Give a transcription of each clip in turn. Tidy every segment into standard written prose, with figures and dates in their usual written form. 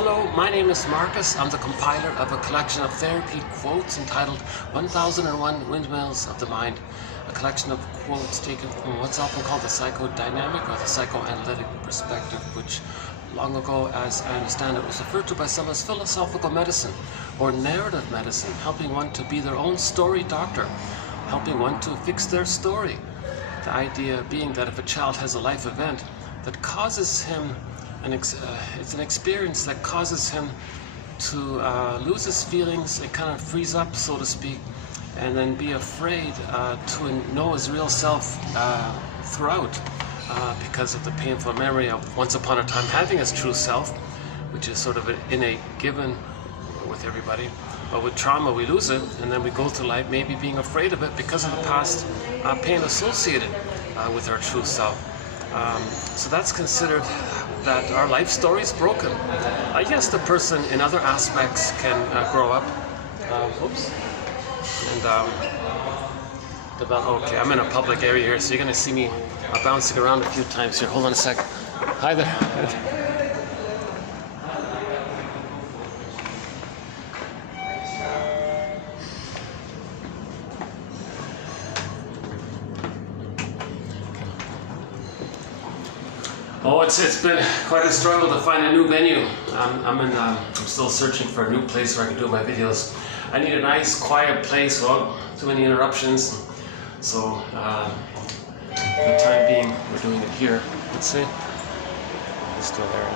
Hello, my name is Marcus. I'm the compiler of a collection of therapy quotes entitled 1001 Windmills of the Mind, a collection of quotes taken from what's often called the psychodynamic or the psychoanalytic perspective, which long ago, as I understand it, was referred to by some as philosophical medicine or narrative medicine, helping one to be their own story doctor, helping one to fix their story. The idea being that if a child has a life event that causes him it's an experience that causes him to lose his feelings and kind of freeze up, so to speak, and then be afraid to know his real self throughout because of the painful memory of once upon a time having his true self, which is sort of an innate given with everybody. But with trauma we lose it, and then we go through life maybe being afraid of it because of the past pain associated with our true self. So that's considered that our life story is broken. Yes, the person in other aspects can grow up. Okay, I'm in a public area here, so you're going to see me bouncing around a few times here. Hold on a sec. Hi there. Oh, it's been quite a struggle to find a new venue. I'm still searching for a new place where I can do my videos. I need a nice, quiet place without too many interruptions. So, for the time being, we're doing it here. Let's see. It's still there.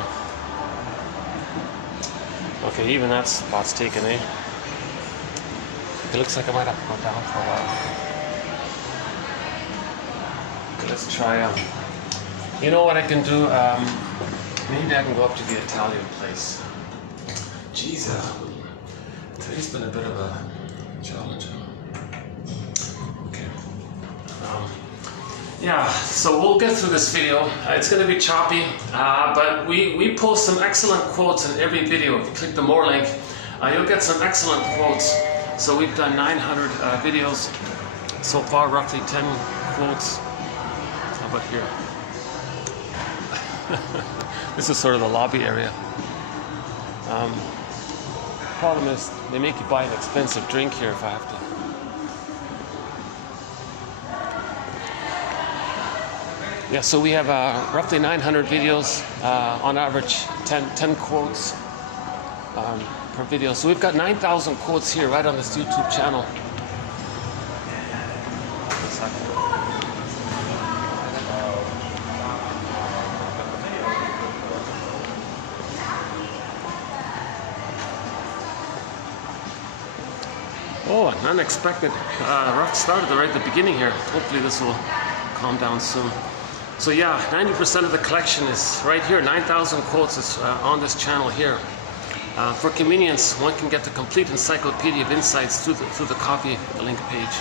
Okay, even that spot's taken, eh? It looks like I might have to go down for a while. Okay, let's try you know what I can do? Maybe I can go up to the Italian place. Jeez, today's been a bit of a challenge. Okay. Yeah, so we'll get through this video. It's going to be choppy, but we post some excellent quotes in every video. If you click the More link, you'll get some excellent quotes. So we've done 900 videos so far, roughly 10 quotes. How about here? This is sort of the lobby area. Problem is, they make you buy an expensive drink here if I have to. Yeah, so we have roughly 900 videos, on average 10 quotes per video. So we've got 9,000 quotes here right on this YouTube channel. Oh, an unexpected rough start right at the beginning here. Hopefully this will calm down soon. So yeah, 90% of the collection is right here. 9,000 quotes is on this channel here. For convenience, one can get the complete encyclopedia of insights through the copy link page.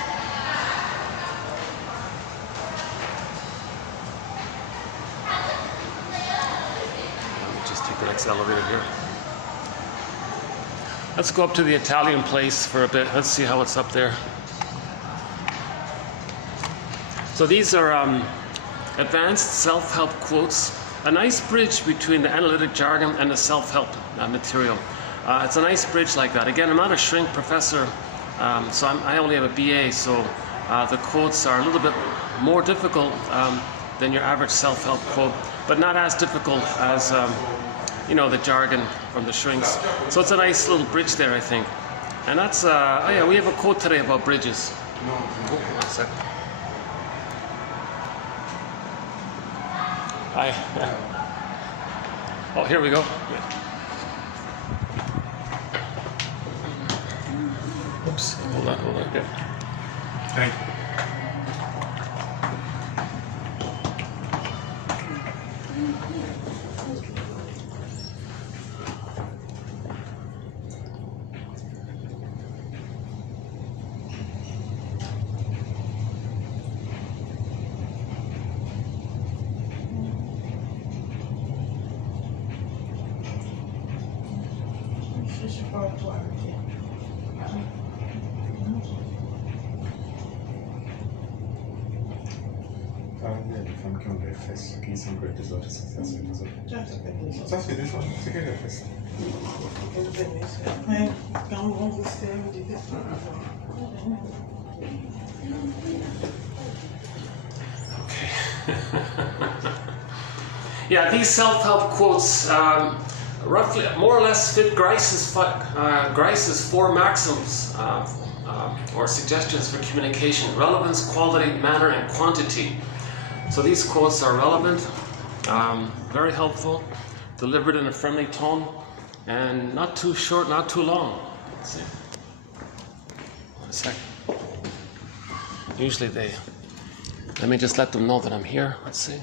Let me just take the next elevator here. Let's go up to the Italian place for a bit. Let's see how it's up there. So these are advanced self-help quotes, a nice bridge between the analytic jargon and the self-help material. It's a nice bridge like that. Again, I'm not a shrink professor, so I only have a BA, so the quotes are a little bit more difficult than your average self-help quote, but not as difficult as you know, the jargon from the shrinks. So it's a nice little bridge there, I think. And that's, oh yeah, we have a quote today about bridges. Oh, one sec. Oh, here we go. Oops, hold on. Okay. Thank you. di femme qui ont des fesses qui semblent des autres, ça c'est des autres. Ça c'est des choses, c'est que des fesses. Yeah, these self-help quotes roughly, more or less, fit Grice's 4 maxims or suggestions for communication: relevance, quality, manner, and quantity. So these quotes are relevant, very helpful, delivered in a friendly tone, and not too short, not too long. Let's see. One second. Usually let me just let them know that I'm here. Let's see.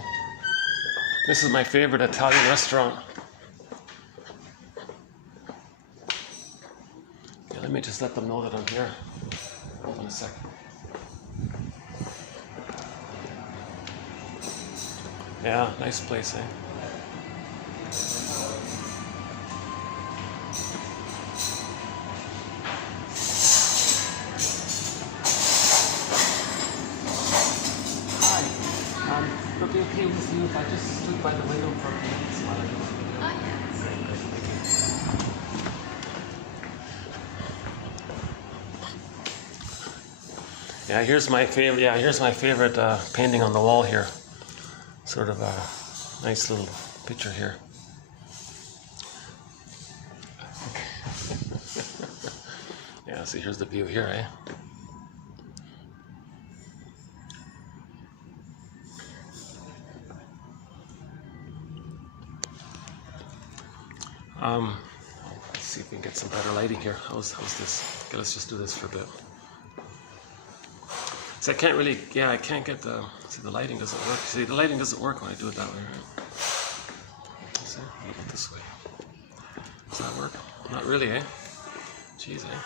This is my favorite Italian restaurant. Yeah, let me just let them know that I'm here. Hold on a second. Yeah, nice place, eh? Would it be okay with you if I just stood by the window for a minute while I do it? Oh, yeah. Yeah, here's my favorite painting on the wall here. Sort of a nice little picture here. Yeah, see, here's the view here, eh? Let's see if we can get some better lighting here. How's this? Okay, let's just do this for a bit. So I can't get the, see, the lighting doesn't work. See, the lighting doesn't work when I do it that way, right? See, how about this way? Does that work? Not really, eh? Jeez, eh?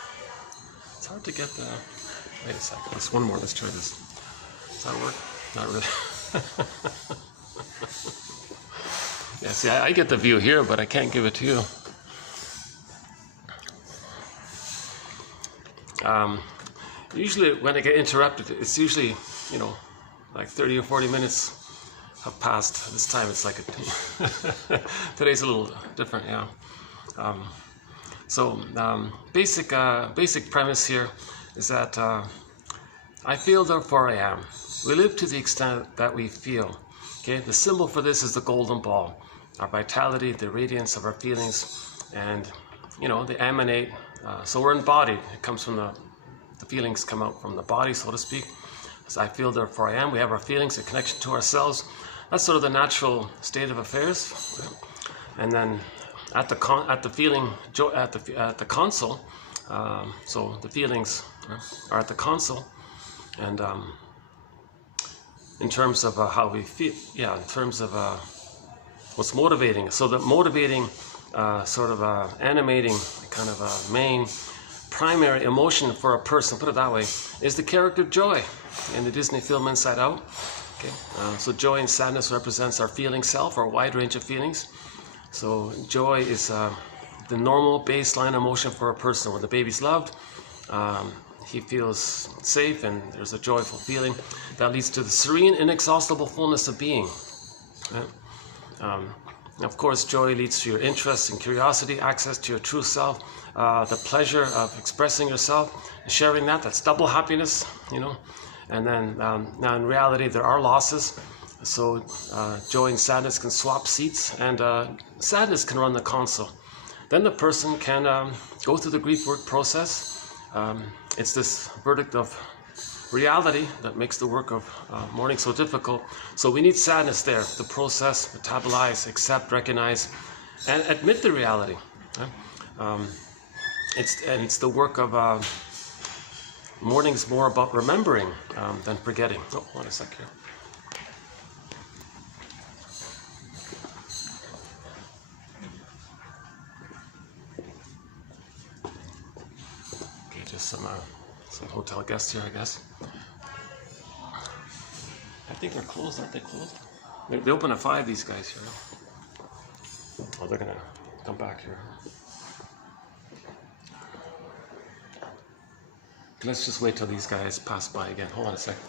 It's hard to get the, wait a second, let's one more, let's try this. Does that work? Not really. Yeah, see, I get the view here, but I can't give it to you. Usually when I get interrupted, it's usually, like 30 or 40 minutes have passed. This time it's like today's a little different, yeah. Basic premise here is that I feel, therefore I am. We live to the extent that we feel. Okay, the symbol for this is the golden ball. Our vitality, the radiance of our feelings, and they emanate. So we're embodied. It comes from the feelings come out from the body, so to speak. So I feel, therefore I am. We have our feelings, a connection to ourselves. That's sort of the natural state of affairs. And then at the console, so the feelings are at the console, and in terms of how we feel, yeah, in terms of what's motivating. So the motivating, animating, kind of main primary emotion for a person, put it that way, is the character Joy in the Disney film Inside Out. Okay, so joy and sadness represents our feeling self, our wide range of feelings. So joy is the normal baseline emotion for a person. When the baby's loved, he feels safe, and there's a joyful feeling that leads to the serene, inexhaustible fullness of being. Right? Of course, joy leads to your interest and curiosity, access to your true self, the pleasure of expressing yourself, and sharing that's double happiness, And then now in reality, there are losses. So joy and sadness can swap seats, and sadness can run the console. Then the person can go through the grief work process. It's this verdict of reality that makes the work of mourning so difficult. So we need sadness there to process, metabolize, accept, recognize, and admit the reality. It's the work of mourning's more about remembering than forgetting. Oh, hold on a sec here. Okay, just some hotel guests here, I guess. I think they're closed. Aren't they closed? They open at 5, these guys here. Oh, they're gonna come back here. Let's just wait till these guys pass by again. Hold on a second.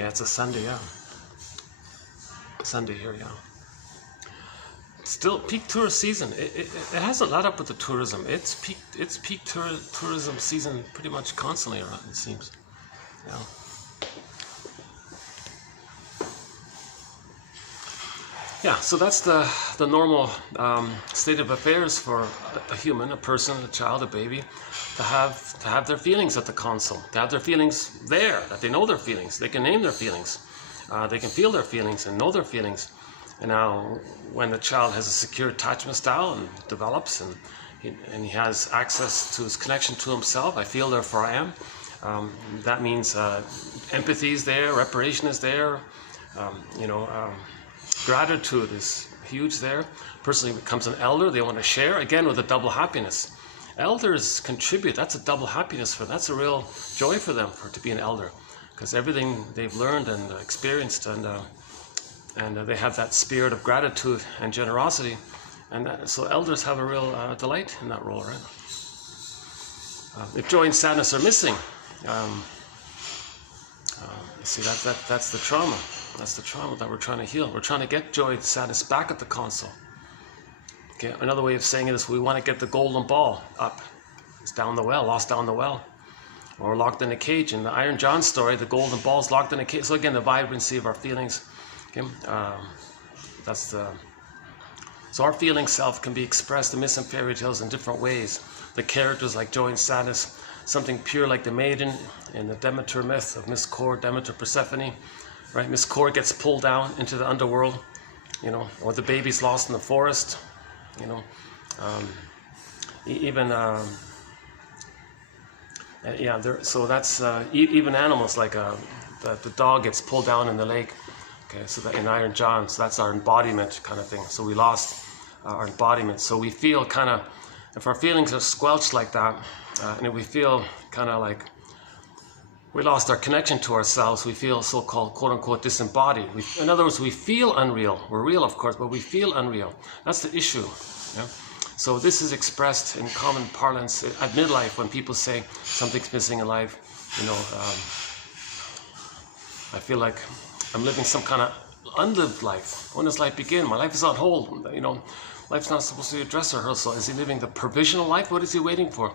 Yeah, it's a Sunday, yeah. Sunday here, yeah. Still peak tourist season. It hasn't let up with the tourism. It's peak tourism season pretty much constantly around, it seems. Yeah. Yeah, so that's the normal state of affairs for a human, a person, a child, a baby, to have their feelings at the console, to have their feelings there, that they know their feelings, they can name their feelings, they can feel their feelings and know their feelings. And now, when the child has a secure attachment style and develops, and he has access to his connection to himself, I feel, therefore I am. That means empathy is there, reparation is there, gratitude is huge there. Person becomes an elder, they want to share, again with a double happiness. Elders contribute, that's a double happiness for them, that's a real joy for them to be an elder, because everything they've learned and experienced, and they have that spirit of gratitude and generosity, and so elders have a real delight in that role, right? If joy and sadness are missing, you see, that's the trauma. That's the trauma that we're trying to heal. We're trying to get joy and sadness back at the console. Okay, another way of saying it is we want to get the golden ball up. It's down the well, lost down the well, or locked in a cage. In the Iron John story, the golden ball's locked in a cage. So again, the vibrancy of our feelings. Okay, so our feeling self can be expressed in myths and fairy tales in different ways. The characters like joy and sadness, something pure like the maiden in the Demeter myth of Miss Core, Demeter, Persephone. Right, Miss Core gets pulled down into the underworld, or the baby's lost in the forest, So that's even animals like the dog gets pulled down in the lake. Okay, so that in Iron John, so that's our embodiment kind of thing. So we lost our embodiment. So we feel kind of, if our feelings are squelched like that, and if we feel kind of like we lost our connection to ourselves, we feel so-called quote-unquote disembodied. In other words, we feel unreal. We're real, of course, but we feel unreal. That's the issue. Yeah? So this is expressed in common parlance at midlife when people say something's missing in life. I feel like I'm living some kind of unlived life. When does life begin? My life is on hold. Life's not supposed to be a dress rehearsal. Is he living the provisional life? What is he waiting for?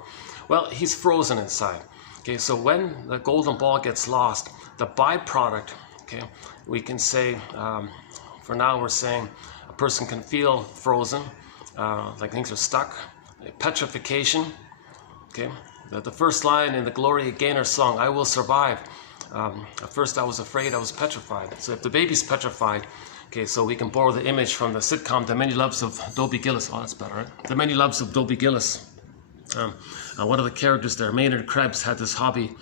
Well, he's frozen inside. Okay, so when the golden ball gets lost, the byproduct, okay, we can say, for now we're saying a person can feel frozen, like things are stuck, petrification, okay. The first line in the Gloria Gaynor song, I will survive. At first I was afraid, I was petrified. So if the baby's petrified, okay, so we can borrow the image from the sitcom The Many Loves of Dobie Gillis. Oh, that's better, right? The Many Loves of Dobie Gillis. One of the characters there, Maynard Krebs, had this hobby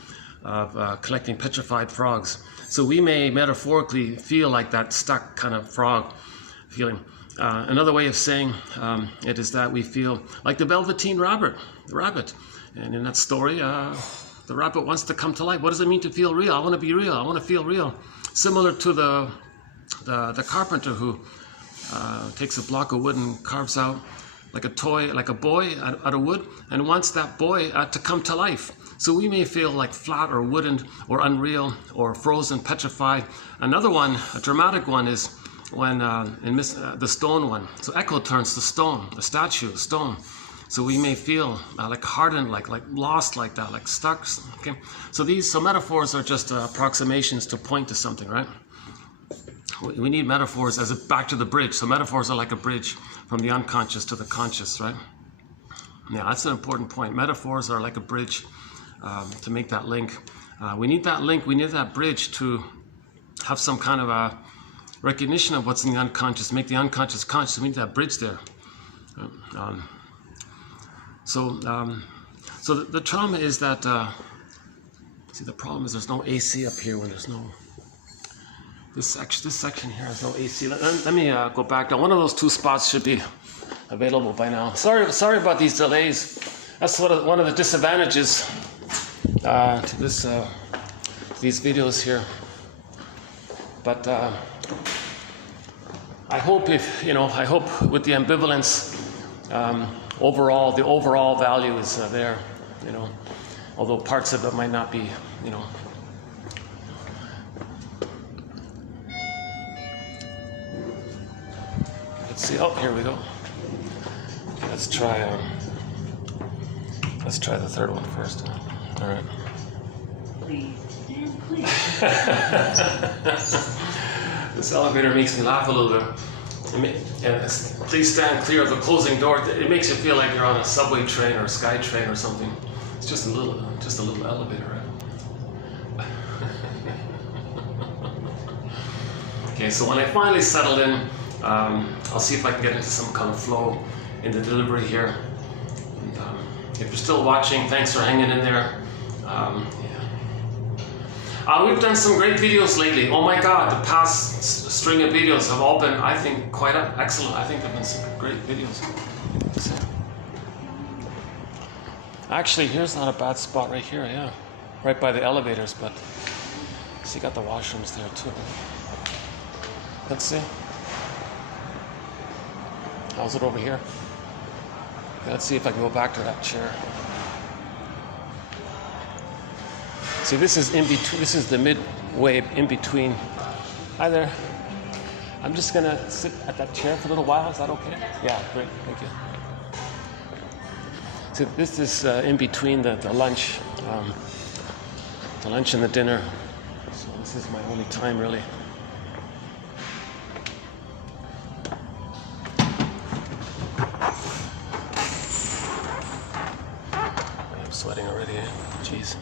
of collecting petrified frogs. So we may metaphorically feel like that stuck kind of frog feeling. Another way of saying it is that we feel like the Velveteen Rabbit. And in that story, the rabbit wants to come to life. What does it mean to feel real? I want to be real. I want to feel real. Similar to the carpenter who takes a block of wood and carves out like a toy, like a boy out of wood, and wants that boy to come to life. So we may feel like flat or wooden or unreal or frozen, petrified. Another one, a dramatic one, is when the stone one. So Echo turns to stone, a statue, stone. So we may feel like hardened, like lost, like that, like stuck. Okay. So metaphors are just approximations to point to something, right? We need metaphors as back to the bridge. So metaphors are like a bridge from the unconscious to the conscious, right? Yeah, that's an important point. Metaphors are like a bridge to make that link. We need that link. We need that bridge to have some kind of a recognition of what's in the unconscious, make the unconscious conscious. We need that bridge there. So the trauma is that, see, the problem is there's no AC up here when there's no, this section here has no AC. Let me go back down. One of those two spots should be available by now. Sorry about these delays. That's one of the disadvantages to these videos here. But I hope I hope with the ambivalence, overall, the overall value is there, although parts of it might not be, See, oh, here we go. Okay, let's try the third one first. All right. Please stand clear. This elevator makes me laugh a little bit. Please stand clear of the closing door. It makes you feel like you're on a subway train or a sky train or something. It's just a little elevator, right? Okay, so when I finally settled in, I'll see if I can get into some kind of flow in the delivery here. And, if you're still watching, thanks for hanging in there. We've done some great videos lately. Oh my God, the past string of videos have all been, I think, quite excellent. I think they've been some great videos. So, actually, here's not a bad spot right here, yeah. Right by the elevators, but see, you got the washrooms there too. Let's see. How's it over here? Let's see if I can go back to that chair. See, this is in between. This is the midway in between. Hi there. I'm just gonna sit at that chair for a little while. Is that okay? Yeah, great. Thank you. So this is in between the lunch and the dinner. So this is my only time, really. I'm sweating already. Jeez.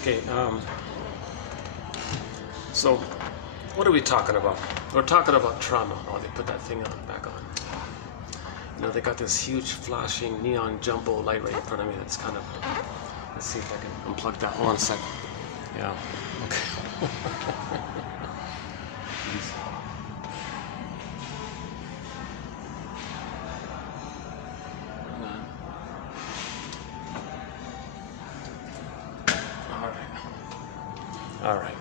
Okay, so what are we talking about? We're talking about trauma. Oh, they put that thing back on. You know, they got this huge flashing neon jumbo light right in front of me that's kind of, let's see if I can unplug that. Hold on a second. Yeah, okay. All right.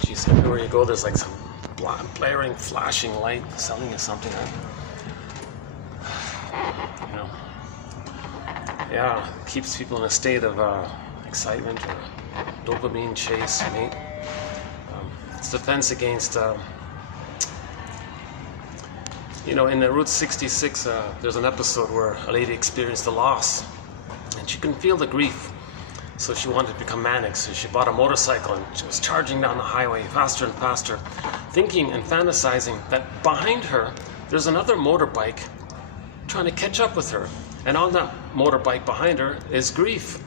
Geez, everywhere you go, there's like some blaring, flashing light selling you something. You know, yeah, it keeps people in a state of excitement or dopamine chase. It's defense against. You know, in the Route 66, there's an episode where a lady experienced a loss. And she couldn't feel the grief, so she wanted to become manic. So she bought a motorcycle and she was charging down the highway faster and faster, thinking and fantasizing that behind her there's another motorbike trying to catch up with her. And on that motorbike behind her is grief.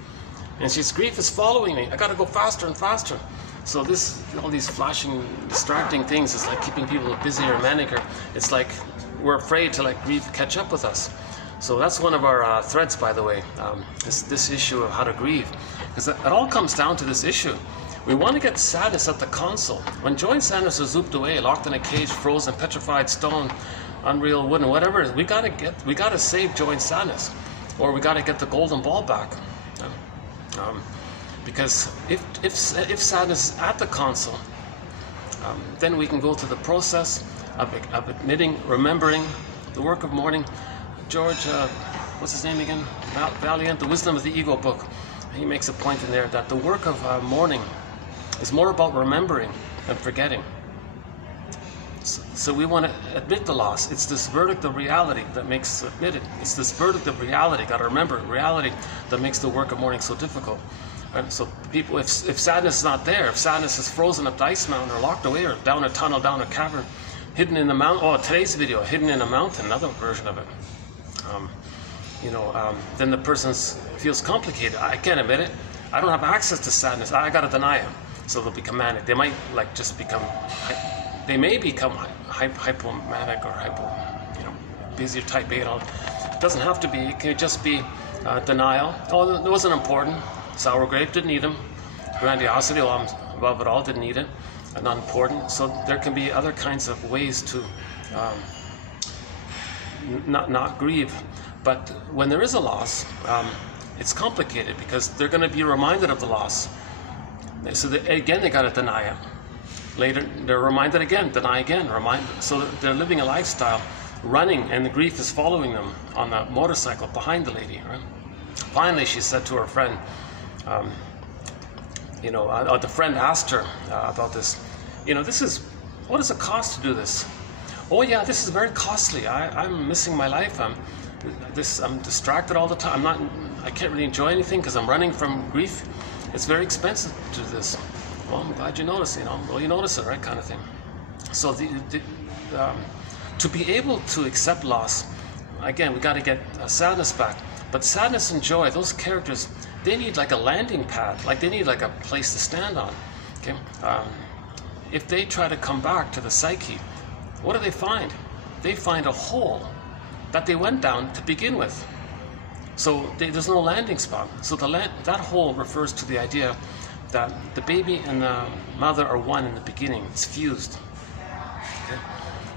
And she's, grief is following me. I gotta go faster and faster. So all these flashing, distracting things is like keeping people busier and manicer. It's like we're afraid to let grief catch up with us. So that's one of our threads, by the way, this issue of how to grieve. Because it all comes down to this issue. We want to get sadness at the console. When joy and sadness are zooped away, locked in a cage, frozen, petrified stone, unreal wood, and whatever it is, we gotta save joy and sadness, or we gotta get the golden ball back. Because if sadness is at the console, then we can go through the process of admitting, remembering the work of mourning. George, what's his name again? Valiant, The Wisdom of the Ego book. He makes a point in there that the work of mourning is more about remembering than forgetting. So we want to admit the loss. It's this verdict of reality that makes admit it. It's this verdict of reality, got to remember, reality, that makes the work of mourning so difficult. Right? So people, if sadness is not there, if sadness is frozen up the ice mountain or locked away or down a tunnel, down a cavern, hidden in the mountain, today's video, hidden in a mountain, another version of it. Then the person feels complicated. I can't admit it. I don't have access to sadness. I got to deny it. So they'll become manic. They might they may become hypomanic or busy or type A. It doesn't have to be. It can just be denial. Oh, it wasn't important. Sour grape, didn't need them. Grandiosity, I'm above it all, didn't need it. Not important. So there can be other kinds of ways to not grieve. But when there is a loss, it's complicated because they're going to be reminded of the loss. So again, they got to deny it. Later, they're reminded again, deny again, remind. So they're living a lifestyle running, and the grief is following them on the motorcycle behind the lady. Right? Finally, she said to her friend, the friend asked her about this. What does it cost to do this? Oh yeah, this is very costly. I'm missing my life. I'm distracted all the time. I can't really enjoy anything because I'm running from grief. It's very expensive to do this. Well, I'm glad you notice. Well, you notice it, right? Kind of thing. So to be able to accept loss, again, we got to get sadness back. But sadness and joy, those characters, they need like a landing pad, like they need like a place to stand on. Okay, if they try to come back to the psyche, what do they find? They find a hole that they went down to begin with. So there's no landing spot. So that hole refers to the idea that the baby and the mother are one in the beginning. It's fused. Okay?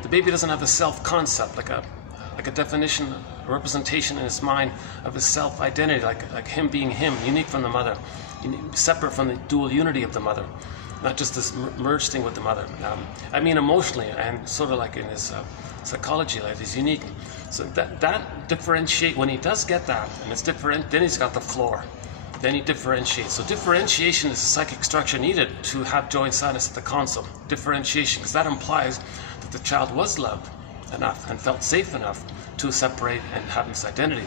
The baby doesn't have a self-concept, like a definition, a representation in his mind of his self-identity, like him being him, unique from the mother, separate from the dual unity of the mother, not just this merged thing with the mother. I mean emotionally, and sort of like in his psychology, like he's unique. So that differentiate, when he does get that, and it's different, then he's got the floor. Then he differentiates. So differentiation is the psychic structure needed to have joy and sadness at the console. Differentiation, because that implies that the child was loved enough and felt safe enough to separate and have his identity.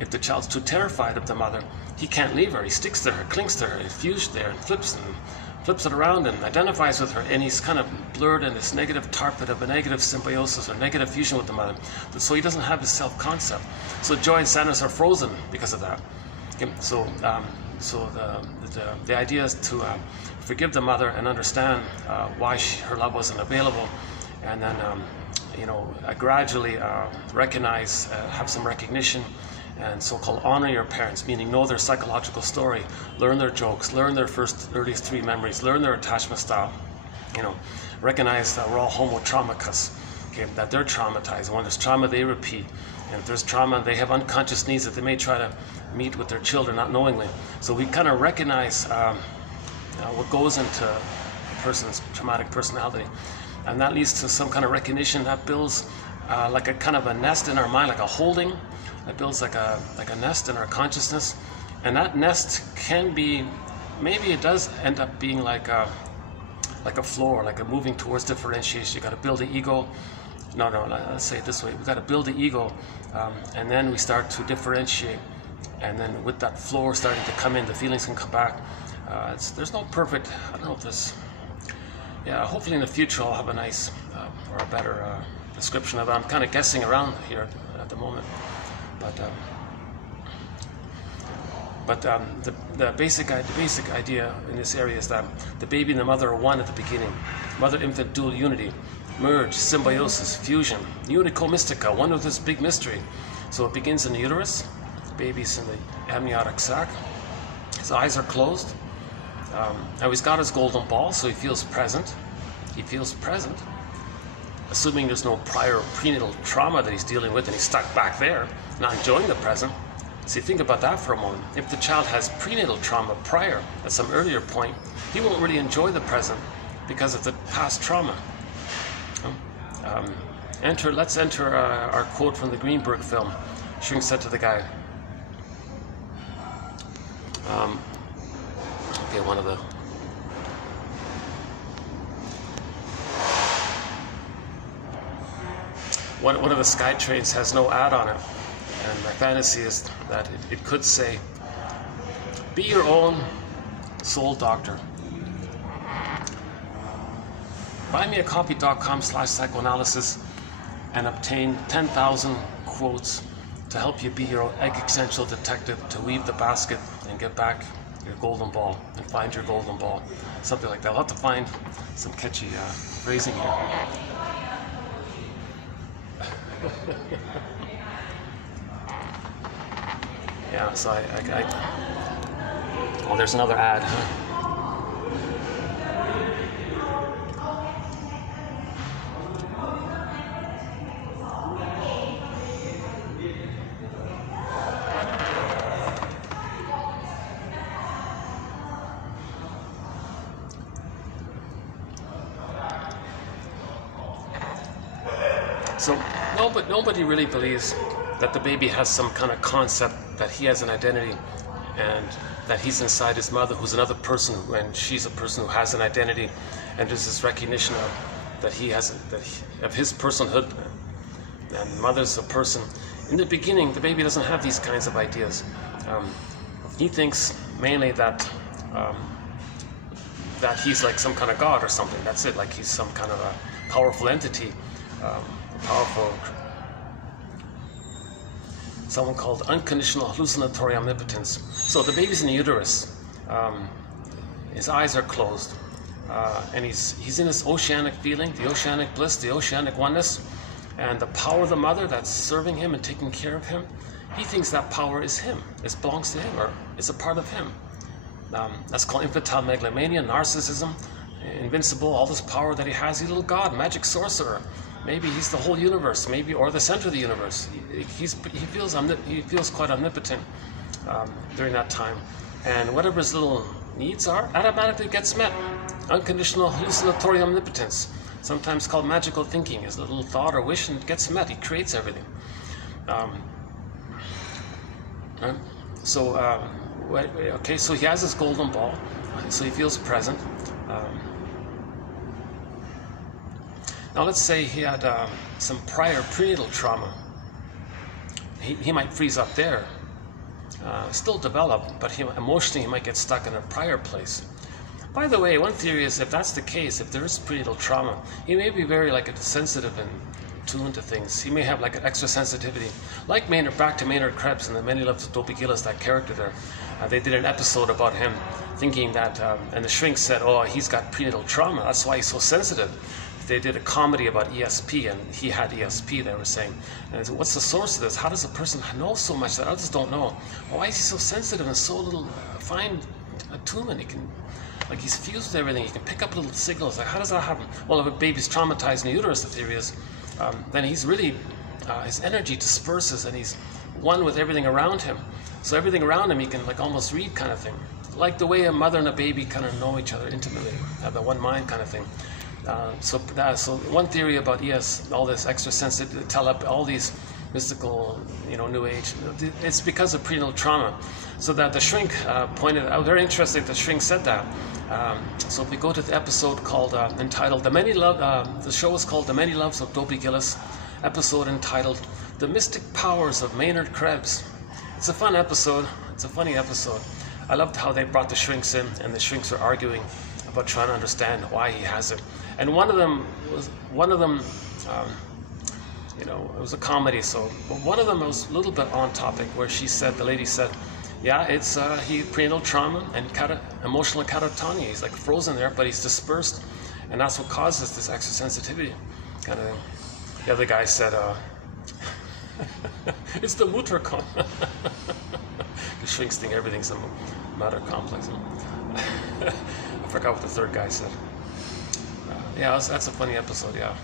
If the child's too terrified of the mother, he can't leave her. He sticks to her, clings to her, he's fused there, and flips it around and identifies with her, and he's kind of blurred in this negative tar pit of a negative symbiosis or negative fusion with the mother. So he doesn't have his self-concept. So joy and sadness are frozen because of that. Okay, so the idea is to forgive the mother and understand why her love wasn't available, and then gradually recognize, have some recognition, and so-called honor your parents, meaning know their psychological story, learn their jokes, learn their earliest 3 memories, learn their attachment style. Recognize that we're all homotraumicus, okay, that they're traumatized. When there's trauma, they repeat. And if there's trauma, they have unconscious needs that they may try to meet with their children not knowingly. So we kind of recognize what goes into a person's traumatic personality. And that leads to some kind of recognition that builds like a kind of a nest in our mind, like a holding. It builds like a nest in our consciousness. And that nest can be, maybe it does end up being like a floor, like a moving towards differentiation. You got to build the ego. No, let's say it this way. We got to build the ego, and then we start to differentiate. And then with that floor starting to come in, the feelings can come back. There's no perfect, I don't know if there's, hopefully in the future I'll have a nice or a better description of it. I'm kind of guessing around here at the moment. But the basic idea in this area is that the baby and the mother are one at the beginning. Mother-infant dual unity, merge, symbiosis, fusion, unico mystica, one with this big mystery. So it begins in the uterus, the baby's in the amniotic sac, his eyes are closed. Now he's got his golden ball, so he feels present. Assuming there's no prior prenatal trauma that he's dealing with and he's stuck back there, not enjoying the present. See, think about that for a moment. If the child has prenatal trauma prior, at some earlier point, he won't really enjoy the present because of the past trauma. Let's enter our quote from the Greenberg film. Shrink said to the guy, one of the sky trains has no ad on it, and my fantasy is that it could say, "Be your own soul doctor." buymeacoffee.com/psychoanalysis and obtain 10,000 quotes to help you be your own existential detective, to weave the basket and get back your golden ball and find your golden ball, something like that. I'll have to find some catchy phrasing here. Yeah, so oh, there's another ad. So No, but nobody really believes that the baby has some kind of concept that he has an identity and that he's inside his mother, who's another person, and she's a person who has an identity, and there's this recognition of that he has of his personhood, and mother's a person. In the beginning, the baby doesn't have these kinds of ideas. He thinks mainly that that he's like some kind of god or something. That's it. Like he's some kind of a powerful entity, powerful. Someone called unconditional hallucinatory omnipotence. So the baby's in the uterus. His eyes are closed, and he's in this oceanic feeling, the oceanic bliss, the oceanic oneness, and the power of the mother that's serving him and taking care of him. He thinks that power is him. It belongs to him, or it's a part of him. That's called infantile megalomania, narcissism, invincible, all this power that he has. He's a little god, magic sorcerer. Maybe he's the whole universe, maybe, or the center of the universe. He feels quite omnipotent during that time, and whatever his little needs are, automatically gets met. Unconditional hallucinatory omnipotence, sometimes called magical thinking. His little thought or wish and gets met. He creates everything. So he has this golden ball, so he feels present. Now let's say he had some prior prenatal trauma. He might freeze up there, still develop, but emotionally he might get stuck in a prior place. By the way, one theory is if that's the case, if there is prenatal trauma, he may be very sensitive and tuned to things. He may have like an extra sensitivity. Like back to Maynard Krebs in The Many Loves of Dopey Gillis, that character there. They did an episode about him thinking that, and the shrink said, oh, he's got prenatal trauma, that's why he's so sensitive. They did a comedy about ESP, and he had ESP, they were saying. And I said, what's the source of this? How does a person know so much that others don't know? Why is he so sensitive and so little fine attunement? He's fused with everything. He can pick up little signals. Like, how does that happen? Well, if a baby's traumatized in the uterus, the theory is, then he's really, his energy disperses and he's one with everything around him. So everything around him he can almost read, kind of thing. Like the way a mother and a baby kind of know each other intimately, have the one mind kind of thing. So one theory about all this extra sensitive, all these mystical, New Age, it's because of prenatal trauma. So that the shrink pointed out, very interesting, the shrink said that. So if we go to the episode entitled the show is called The Many Loves of Dopey Gillis, episode entitled The Mystic Powers of Maynard Krebs. It's a fun episode. It's a funny episode. I loved how they brought the shrinks in, and the shrinks were arguing about trying to understand why he has it. And one of them, it was a comedy, but one of them was a little bit on topic, where the lady said, yeah, it's prenatal trauma and emotional catatonia. He's frozen there, but he's dispersed, and that's what causes this extra sensitivity kind of thing. The other guy said, it's the Mutterkon. The shrinks think everything's a matter complex. I forgot what the third guy said. That's a funny episode, yeah.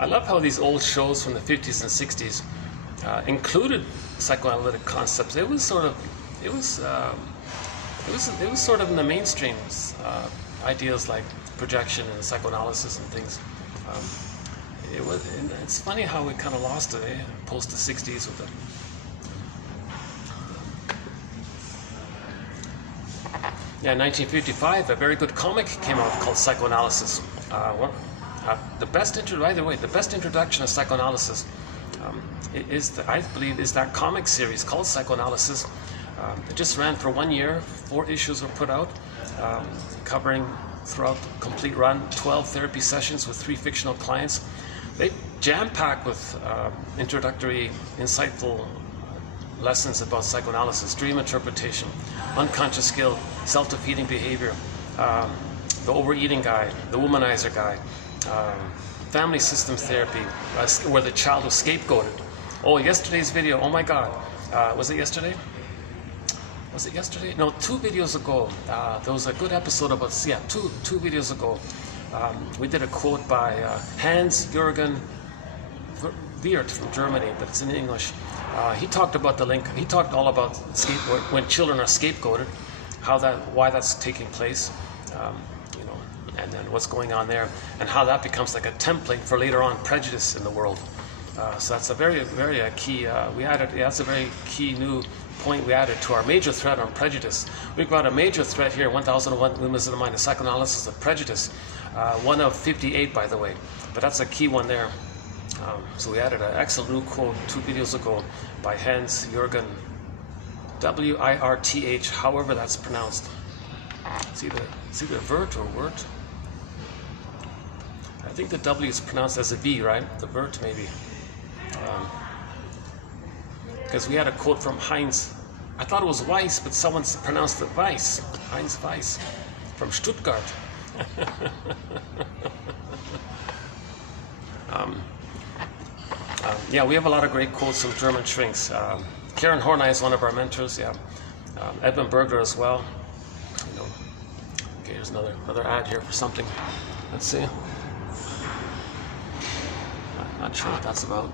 I love how these old shows from the 50s and 60s included psychoanalytic concepts. It was sort of in the mainstream, ideas like projection and psychoanalysis and things. It's funny how we kind of lost it, post the 60s with it. Yeah, in 1955, a very good comic came out called Psychoanalysis. The best introduction of psychoanalysis I believe, is that comic series called Psychoanalysis. It just ran for 1 year. 4 issues were put out, covering throughout the complete run 12 therapy sessions with 3 fictional clients. They jam-packed with introductory, insightful lessons about psychoanalysis, dream interpretation, unconscious skill, self-defeating behavior, the overeating guy, the womanizer guy, family systems therapy, where the child was scapegoated. Oh, yesterday's video, oh my God. Was it yesterday? Was it yesterday? No, 2 videos ago. There was a good episode about, two videos ago. We did a quote by Hans-Jürgen Wirth from Germany, but it's in English. He talked about the link. He talked all about when children are scapegoated, why that's taking place. and then what's going on there, and how that becomes like a template for later on prejudice in the world. So that's a very key. We added. Yeah, that's a very key new point we added to our major thread on prejudice. We've got a major thread here, 1001 Windmills of the Mind, a psychoanalysis of prejudice, one of 58, by the way. But that's a key one there. So we added an excellent new quote 2 videos ago by Hans Jürgen, W-I-R-T-H, however that's pronounced. It's either vert or wort. I think the W is pronounced as a V, right? The vert, maybe. Because we had a quote from Heinz. I thought it was Weiss, but someone pronounced it Weiss. Heinz Weiss from Stuttgart. Yeah, we have a lot of great quotes from German shrinks. Karen Horney is one of our mentors. Yeah, Edmund Berger as well. You know. Okay, here's another ad here for something. Let's see. Not sure what that's about.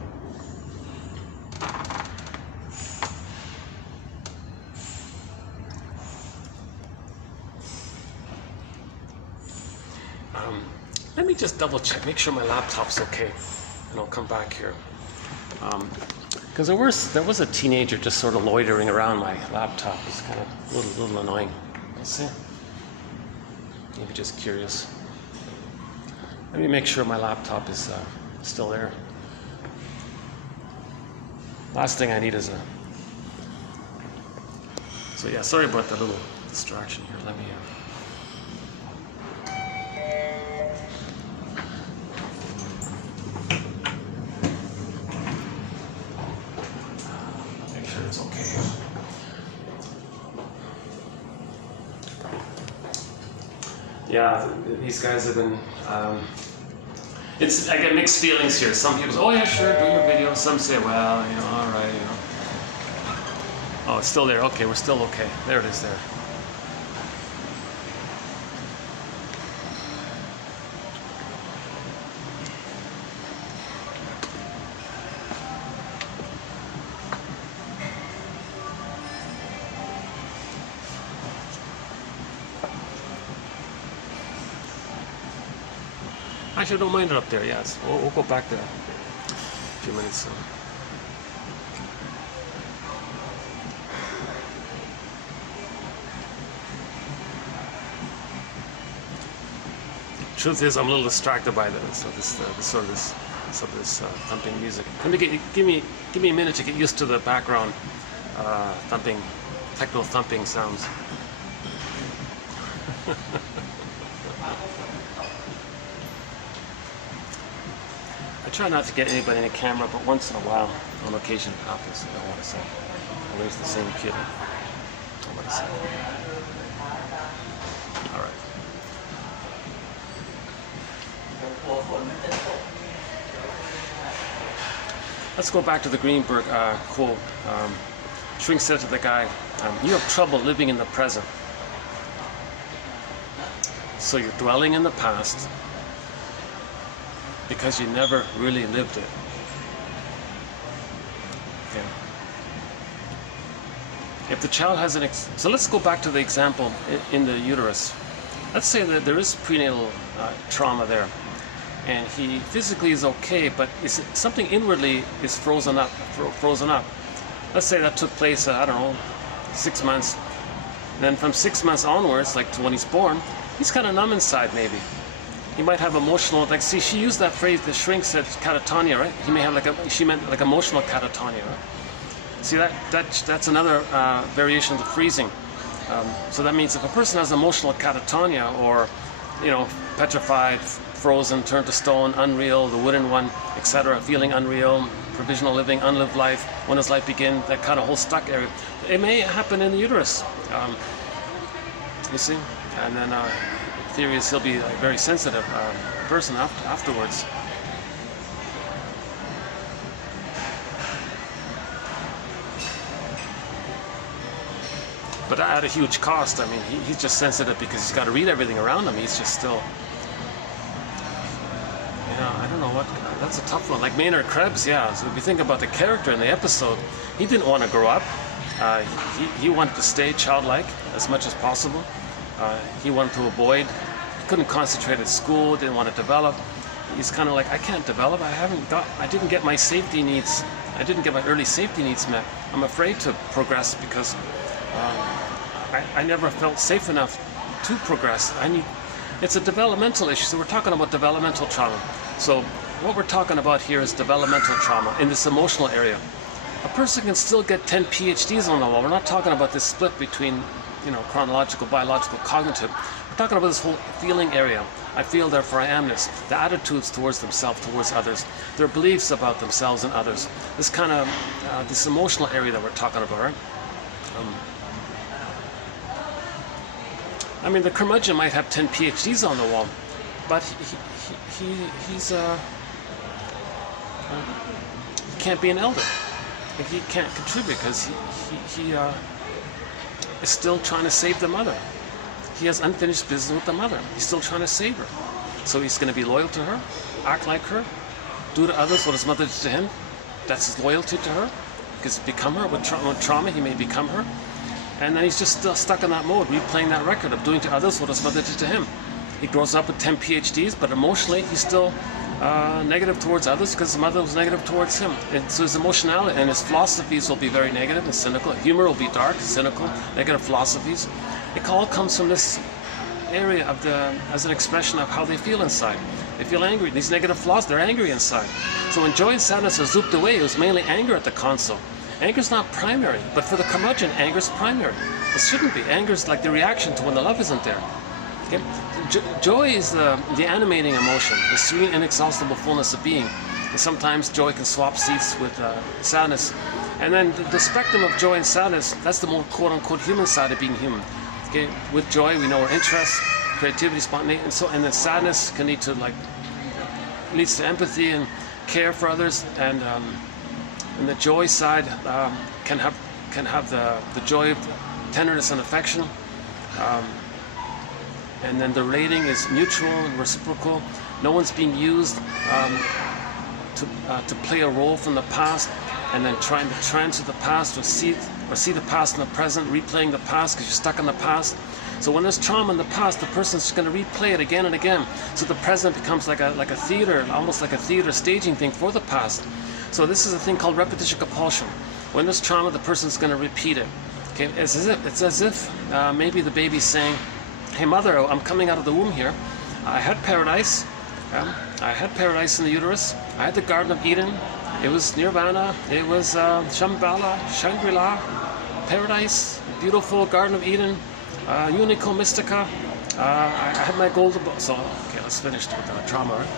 Let me just double check, make sure my laptop's okay, and I'll come back here. Because there was a teenager just sort of loitering around my laptop. It's kind of a little annoying. Let's see. Maybe just curious. Let me make sure my laptop is still there. Last thing I need is a... So yeah, sorry about the little distraction here. Let me... make sure it's okay. Yeah, these guys have been... I get mixed feelings here. Some people say, oh yeah, sure, do your video. Some say, well, you know, all right, you know. Oh, it's still there. Okay, we're still okay. There it is there. Actually, I don't mind it up there. Yes, we'll go back there in a few minutes. Truth is, I'm a little distracted by this thumping music. Give me a minute to get used to the background techno thumping sounds. I try not to get anybody in the camera, but once in a while, on occasion, it happens. I don't want to say. Oh, there's the same kid. I want to say. All right. Let's go back to the Greenberg quote. Shrink said to the guy, "You have trouble living in the present, so you're dwelling in the past." Because you never really lived it. Okay. If the child has so let's go back to the example in the uterus. Let's say that there is prenatal trauma there, and he physically is okay, but something inwardly is frozen up. Let's say that took place, I don't know, 6 months. And then from 6 months onwards, like to when he's born, he's kind of numb inside maybe. He might have emotional, like, see, she used that phrase, the shrink said catatonia, right? He may have she meant like emotional catatonia, right? See, that's another variation of the freezing. So that means if a person has emotional catatonia, or, you know, petrified, frozen, turned to stone, unreal, the wooden one, etc., feeling unreal, provisional living, unlived life, when does life begin, that kind of whole stuck area, it may happen in the uterus. You see? And then theory is he'll be a very sensitive person afterwards. But at a huge cost. I mean, he's just sensitive because he's got to read everything around him. He's just still, you know, I don't know what, that's a tough one. Like Maynard Krebs, yeah. So if you think about the character in the episode, he didn't want to grow up. He wanted to stay childlike as much as possible. He wanted to avoid couldn't concentrate at school, didn't want to develop. He's kind of like, I can't develop. I didn't get my safety needs. I didn't get my early safety needs met. I'm afraid to progress because I never felt safe enough to progress. It's a developmental issue. So we're talking about developmental trauma. So what we're talking about here is developmental trauma in this emotional area. A person can still get 10 PhDs on the wall. We're not talking about this split between, chronological, biological, cognitive. We're talking about this whole feeling area. I feel, therefore I am this. The attitudes towards themselves, towards others. Their beliefs about themselves and others. This kind of, this emotional area that we're talking about, right? The curmudgeon might have 10 PhDs on the wall, but he can't be an elder. He can't contribute because he is still trying to save the mother. He has unfinished business with the mother. He's still trying to save her. So he's going to be loyal to her, act like her, do to others what his mother did to him. That's his loyalty to her. Because become her. With trauma, he may become her. And then he's just still stuck in that mode, replaying that record of doing to others what his mother did to him. He grows up with 10 PhDs, but emotionally he's still negative towards others because his mother was negative towards him. And so his emotionality and his philosophies will be very negative and cynical. Humor will be dark, cynical, negative philosophies. It all comes from this area of as an expression of how they feel inside. They feel angry. These negative philosophies, they're angry inside. So when joy and sadness are zooped away, it was mainly anger at the console. Anger's not primary, but for the curmudgeon, anger's primary. It shouldn't be. Anger's like the reaction to when the love isn't there. Okay? Joy is the animating emotion, the serene, inexhaustible fullness of being. And sometimes joy can swap seats with sadness. And then the spectrum of joy and sadness, that's the more quote-unquote human side of being human. Okay? With joy, we know our interests, creativity, spontaneity, and then sadness can lead to leads to empathy and care for others, and the joy side can have the joy of tenderness and affection, and then the relating is mutual and reciprocal. No one's being used to play a role from the past, and then trying to transfer the past or see the past in the present, replaying the past because you're stuck in the past. So when there's trauma in the past, the person's going to replay it again and again. So the present becomes like a theater, almost like a theater staging thing for the past. So this is a thing called repetition compulsion. When there's trauma, the person's going to repeat it. Okay, it's as if maybe the baby's saying, "Hey mother, I'm coming out of the womb here. I had paradise. I had paradise in the uterus. I had the Garden of Eden. It was nirvana. It was Shambhala, Shangri-La, paradise, beautiful Garden of Eden, Unico Mystica. I had my golden book." So okay, let's finish with the trauma. Right?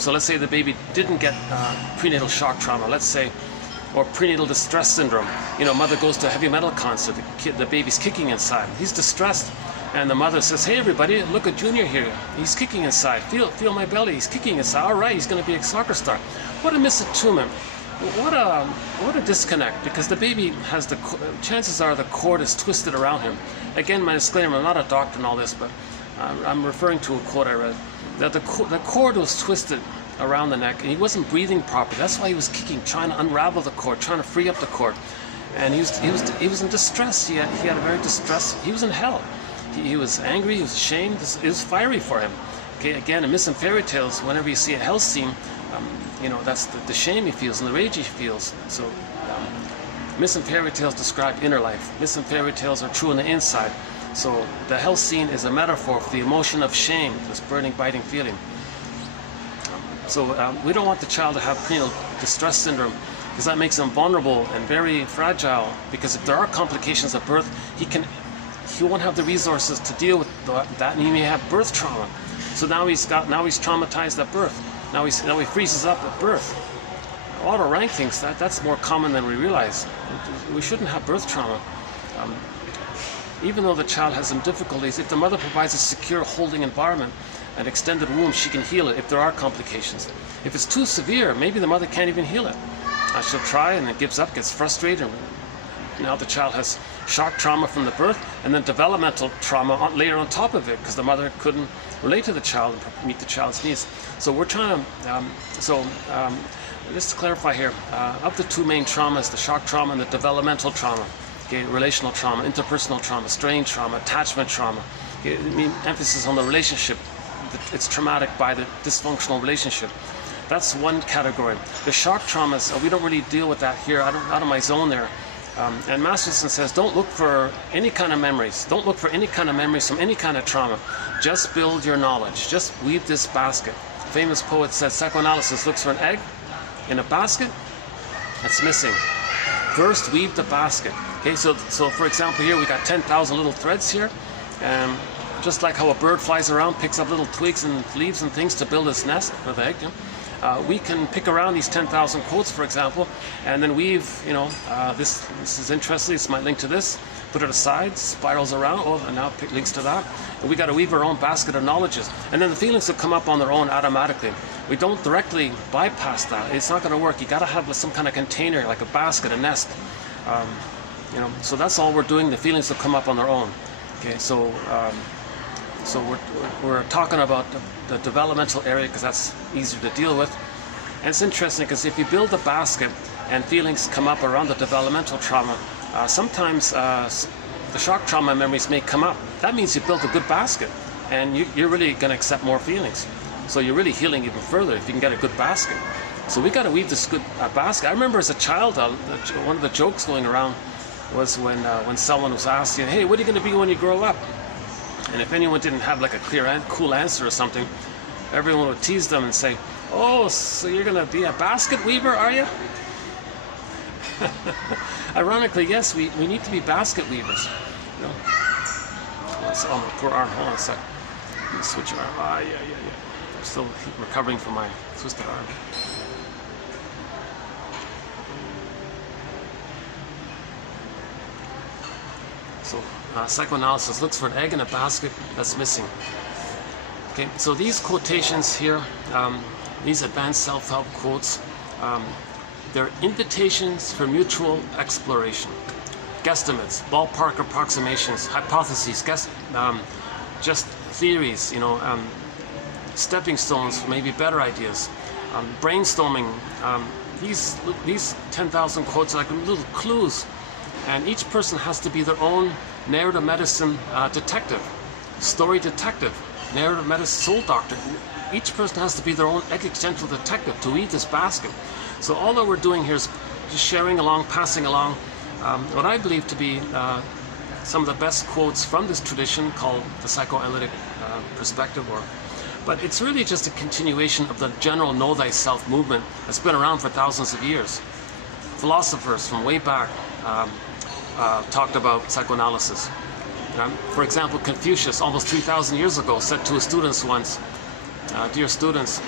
So let's say the baby didn't get prenatal shock trauma, let's say, or prenatal distress syndrome. Mother goes to a heavy metal concert, the baby's kicking inside. He's distressed, and the mother says, "Hey everybody, look at Junior here. He's kicking inside. Feel my belly. He's kicking inside. All right, he's going to be a soccer star." What a misattunement. What a disconnect, because the baby has chances are the cord is twisted around him. Again, my disclaimer, I'm not a doctor in all this, but I'm referring to a quote I read. That the cord was twisted around the neck, and he wasn't breathing properly. That's why he was kicking, trying to unravel the cord, trying to free up the cord. And he was in distress. He had a very distress. He was in hell. He was angry. He was ashamed. It was fiery for him. Okay, again, in myths and fairy tales, whenever you see a hell scene, that's the shame he feels and the rage he feels. So myths and fairy tales describe inner life. Myths and fairy tales are true on the inside. So the hell scene is a metaphor for the emotion of shame, this burning, biting feeling. So we don't want the child to have prenatal distress syndrome, because that makes him vulnerable and very fragile. Because if there are complications at birth, he won't have the resources to deal with that, and he may have birth trauma. So now he's traumatized at birth. Now he freezes up at birth. Otto Rank thinks that's more common than we realize. We shouldn't have birth trauma. Even though the child has some difficulties, if the mother provides a secure holding environment, an extended womb, she can heal it if there are complications. If it's too severe, maybe the mother can't even heal it. She'll try and it gives up, gets frustrated. And now the child has shock trauma from the birth, and then developmental trauma later on top of it, because the mother couldn't relate to the child and meet the child's needs. So we're trying to, just to clarify here, of the two main traumas, the shock trauma and the developmental trauma. Okay, relational trauma, interpersonal trauma, strain trauma, attachment trauma. Okay, I mean, emphasis on the relationship. It's traumatic by the dysfunctional relationship. That's one category. The shock traumas, we don't really deal with that here, out of my zone there. And Masterson says, don't look for any kind of memories. Don't look for any kind of memories from any kind of trauma. Just build your knowledge. Just weave this basket. Famous poet said, psychoanalysis looks for an egg in a basket that's missing. First, weave the basket. Okay, so for example, here we got 10,000 little threads here. Just like how a bird flies around, picks up little twigs and leaves and things to build its nest for the egg. You know? We can pick around these 10,000 quotes, for example, and then weave, this is interesting, this might link to this, put it aside, spirals around, and now it links to that. And we got to weave our own basket of knowledges. And then the feelings will come up on their own automatically. We don't directly bypass that. It's not going to work. You got to have some kind of container, like a basket, a nest. So that's all we're doing. The feelings will come up on their own. Okay, so we're talking about the developmental area because that's easier to deal with. And it's interesting because if you build a basket and feelings come up around the developmental trauma, sometimes the shock trauma memories may come up. That means you built a good basket and you're really going to accept more feelings. So you're really healing even further if you can get a good basket. So we got to weave this good basket. I remember as a child, one of the jokes going around was when someone was asking, hey, what are you going to be when you grow up? And if anyone didn't have like a clear, cool answer or something, everyone would tease them and say, oh, so you're going to be a basket weaver, are you? Ironically, yes, we need to be basket weavers. You know? Oh, my poor arm. Hold on a sec. Let me switch your arm. Yeah. I'm still recovering from my twisted arm. So psychoanalysis looks for an egg in a basket that's missing. Okay, so these quotations here, these advanced self-help quotes, they're invitations for mutual exploration. Guesstimates, ballpark approximations, hypotheses, just theories, stepping stones for maybe better ideas. Brainstorming, these 10,000 quotes are like little clues. And each person has to be their own narrative medicine detective, story detective, narrative medicine soul doctor. Each person has to be their own existential detective to weave this basket. So all that we're doing here is just sharing along, passing along what I believe to be some of the best quotes from this tradition called the psychoanalytic perspective. But it's really just a continuation of the general know thyself movement that's been around for thousands of years. Philosophers from way back talked about psychoanalysis. For example, Confucius, almost 3,000 years ago, said to his students once, dear students,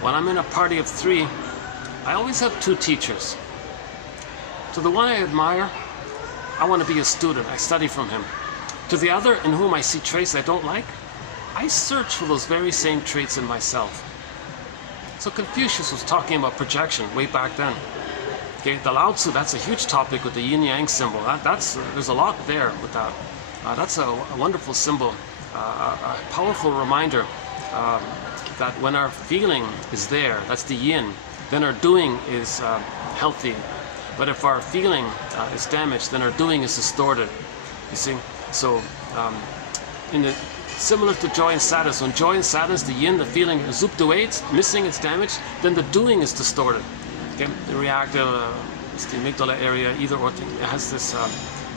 when I'm in a party of 3, I always have 2 teachers. To the one I admire, I want to be a student, I study from him. To the other, in whom I see traits I don't like, I search for those very same traits in myself. So Confucius was talking about projection way back then. Okay, the Lao Tzu, that's a huge topic with the yin-yang symbol. There's a lot there with that. That's a wonderful symbol, a powerful reminder that when our feeling is there, that's the yin, then our doing is healthy. But if our feeling is damaged, then our doing is distorted. You see? So, similar to joy and sadness, when joy and sadness, the yin, the feeling is zooped away, it's missing, it's damaged, then the doing is distorted. Okay, the reactive, it's the amygdala area, either or thing. It has this,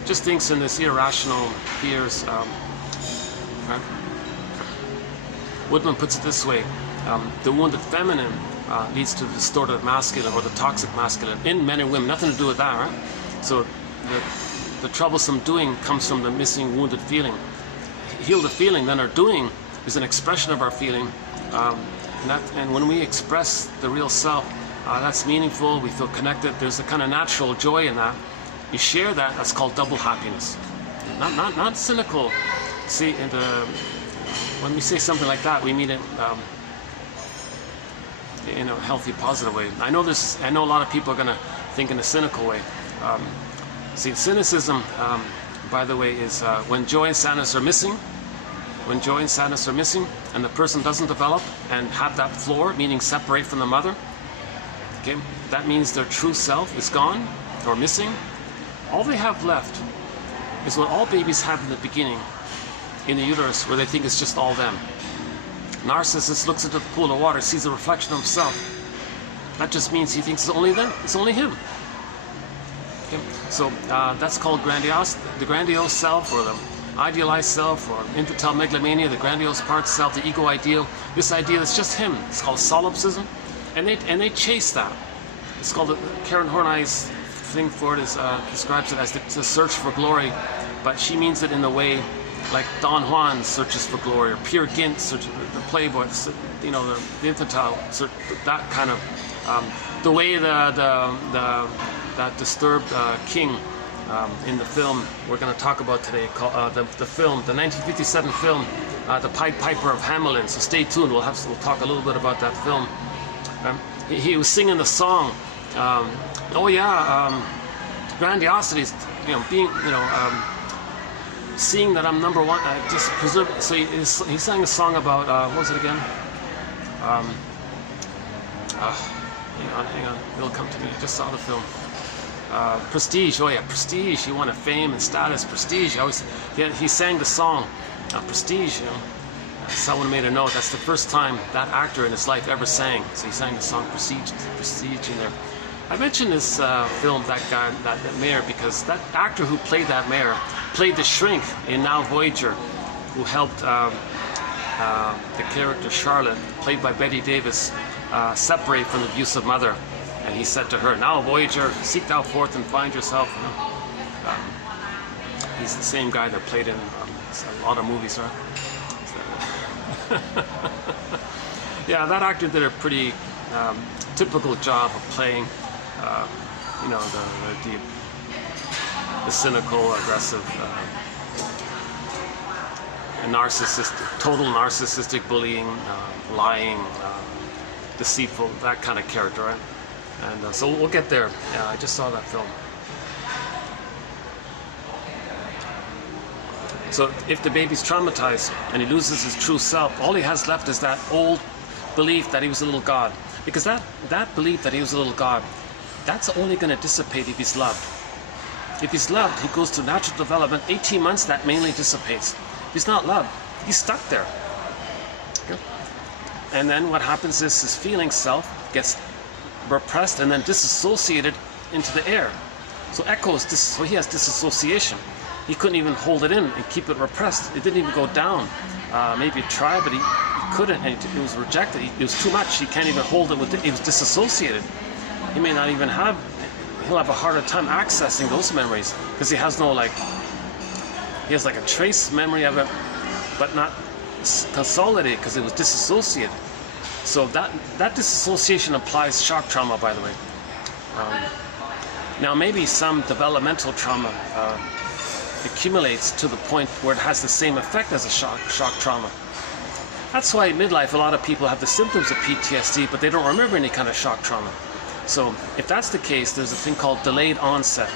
just thinks in this irrational fears. Right? Woodman puts it this way: the wounded feminine leads to the distorted masculine or the toxic masculine in men and women. Nothing to do with that, right? So the troublesome doing comes from the missing, wounded feeling. Heal the feeling, then our doing is an expression of our feeling, and when we express the real self. That's meaningful, we feel connected, there's a kind of natural joy in that. You share that, that's called double happiness. Not cynical. See, when we say something like that, we mean it in a healthy, positive way. I know a lot of people are going to think in a cynical way. See, cynicism, by the way, is when joy and sadness are missing. When joy and sadness are missing, and the person doesn't develop and have that floor, meaning separate from the mother. Okay, that means their true self is gone or missing. all they have left is what all babies have in the beginning, in the uterus, where they think it's just all them. Narcissus looks into the pool of water, sees a reflection of himself. That just means he thinks it's only them, it's only him. Okay? So that's called grandiose, the grandiose self, or the idealized self, or infantile megalomania, the grandiose part self, the ego ideal. This idea is just him. It's called solipsism, and they chase that. It's called Karen Horney's thing for it is describes it as the search for glory, but she means it in a way like Don Juan searches for glory, or Peer Gynt searches the playboy, you know, the infantile, that kind of the way that disturbed king in the film we're going to talk about today, called the 1957 film, the Pied Piper of Hamelin. So stay tuned. We'll talk a little bit about that film. He was singing the song. Grandiosity is, you know, being, you know, seeing that I'm number one. Just preserve. So he sang a song about what was it again? Hang on, it'll come to me. I just saw the film. Prestige. Oh yeah, prestige. He wanted fame and status. Prestige. He sang the song, Prestige. You know, someone made a note. That's the first time that actor in his life ever sang. So he sang the song Prestige in there. I mentioned this film, that mayor, because that actor who played that mayor played the shrink in Now Voyager, who helped the character Charlotte, played by Betty Davis, separate from the abusive mother. And he said to her, "Now Voyager, seek thou forth and find yourself." You know? He's the same guy that played in a lot of movies, right? Yeah, that actor did a pretty typical job of playing, you know, the cynical, aggressive, total narcissistic bullying, lying, deceitful, that kind of character, right? And so we'll get there. Yeah, I just saw that film. So if the baby's traumatized and he loses his true self, all he has left is that old belief that he was a little god. Because that belief that he was a little god, that's only going to dissipate if he's loved. If he's loved, he goes through natural development. 18 months, that mainly dissipates. If he's not loved, he's stuck there. Okay? And then what happens is his feeling self gets repressed and then disassociated into the air. So so he has disassociation. He couldn't even hold it in and keep it repressed. It didn't even go down. Maybe he tried, but he couldn't, and it was rejected. It was too much. He can't even hold it. He was disassociated. He may not even he'll have a harder time accessing those memories because he has no, like, he has like a trace memory of it, but not consolidated because it was disassociated. So that disassociation applies shock trauma, by the way. Now maybe some developmental trauma accumulates to the point where it has the same effect as a shock trauma. That's why in midlife a lot of people have the symptoms of PTSD, but they don't remember any kind of shock trauma. So if that's the case, there's a thing called delayed onset,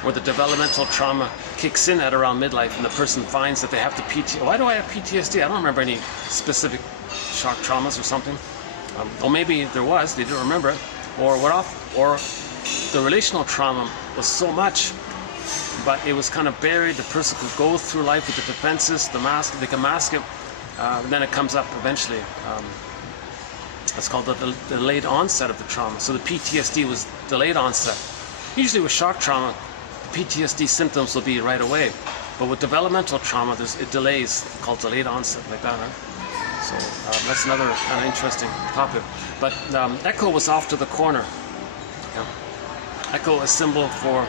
where the developmental trauma kicks in at around midlife, and the person finds that they have the PTSD. Why do I have PTSD? I don't remember any specific shock traumas or something. Or maybe there was, they didn't remember it, or the relational trauma was so much, but it was kind of buried. The person could go through life with the defenses, they can mask it, and then it comes up eventually. It's called the delayed onset of the trauma. So the PTSD was delayed onset. Usually with shock trauma, the PTSD symptoms will be right away. But with developmental trauma, it delays, called delayed onset, like that, right? So that's another kind of interesting topic. But Echo was off to the corner. Yeah. Echo is a symbol for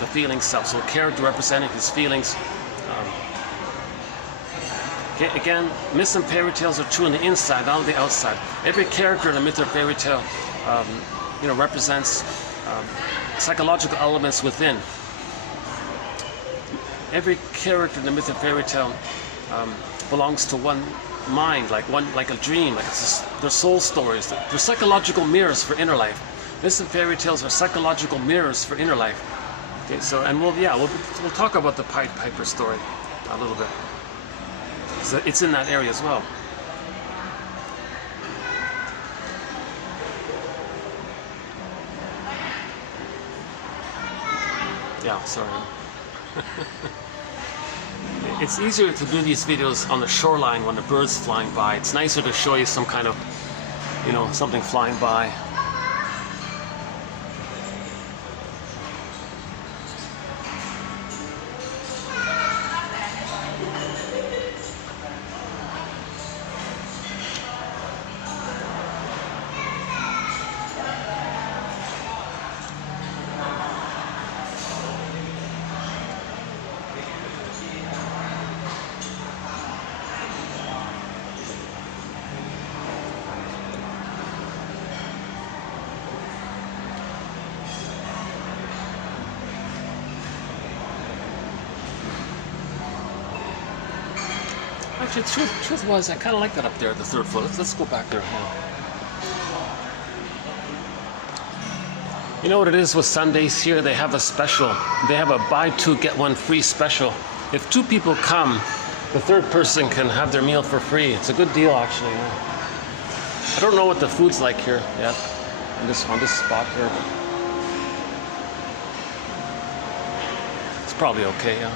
the feeling self. So a character representing his feelings. Okay, again, myths and fairy tales are true on the inside, not on the outside. Every character in a myth or fairy tale, you know, represents psychological elements within. Every character in the myth and fairy tale belongs to one mind, like a dream. Like they're soul stories. They're psychological mirrors for inner life. Myths and fairy tales are psychological mirrors for inner life. Okay, so and we'll talk about the Pied Piper story a little bit. So it's in that area as well. Yeah, sorry. It's easier to do these videos on the shoreline when the bird's flying by. It's nicer to show you some kind of, you know, something flying by. Actually, truth was, I kind of like that up there at the third foot. Let's go back there now. You know what it is with Sundays here? They have a special. They have a buy two, get one free special. If two people come, the third person can have their meal for free. It's a good deal, actually. Yeah. I don't know what the food's like here yet, on this spot here. It's probably okay, yeah.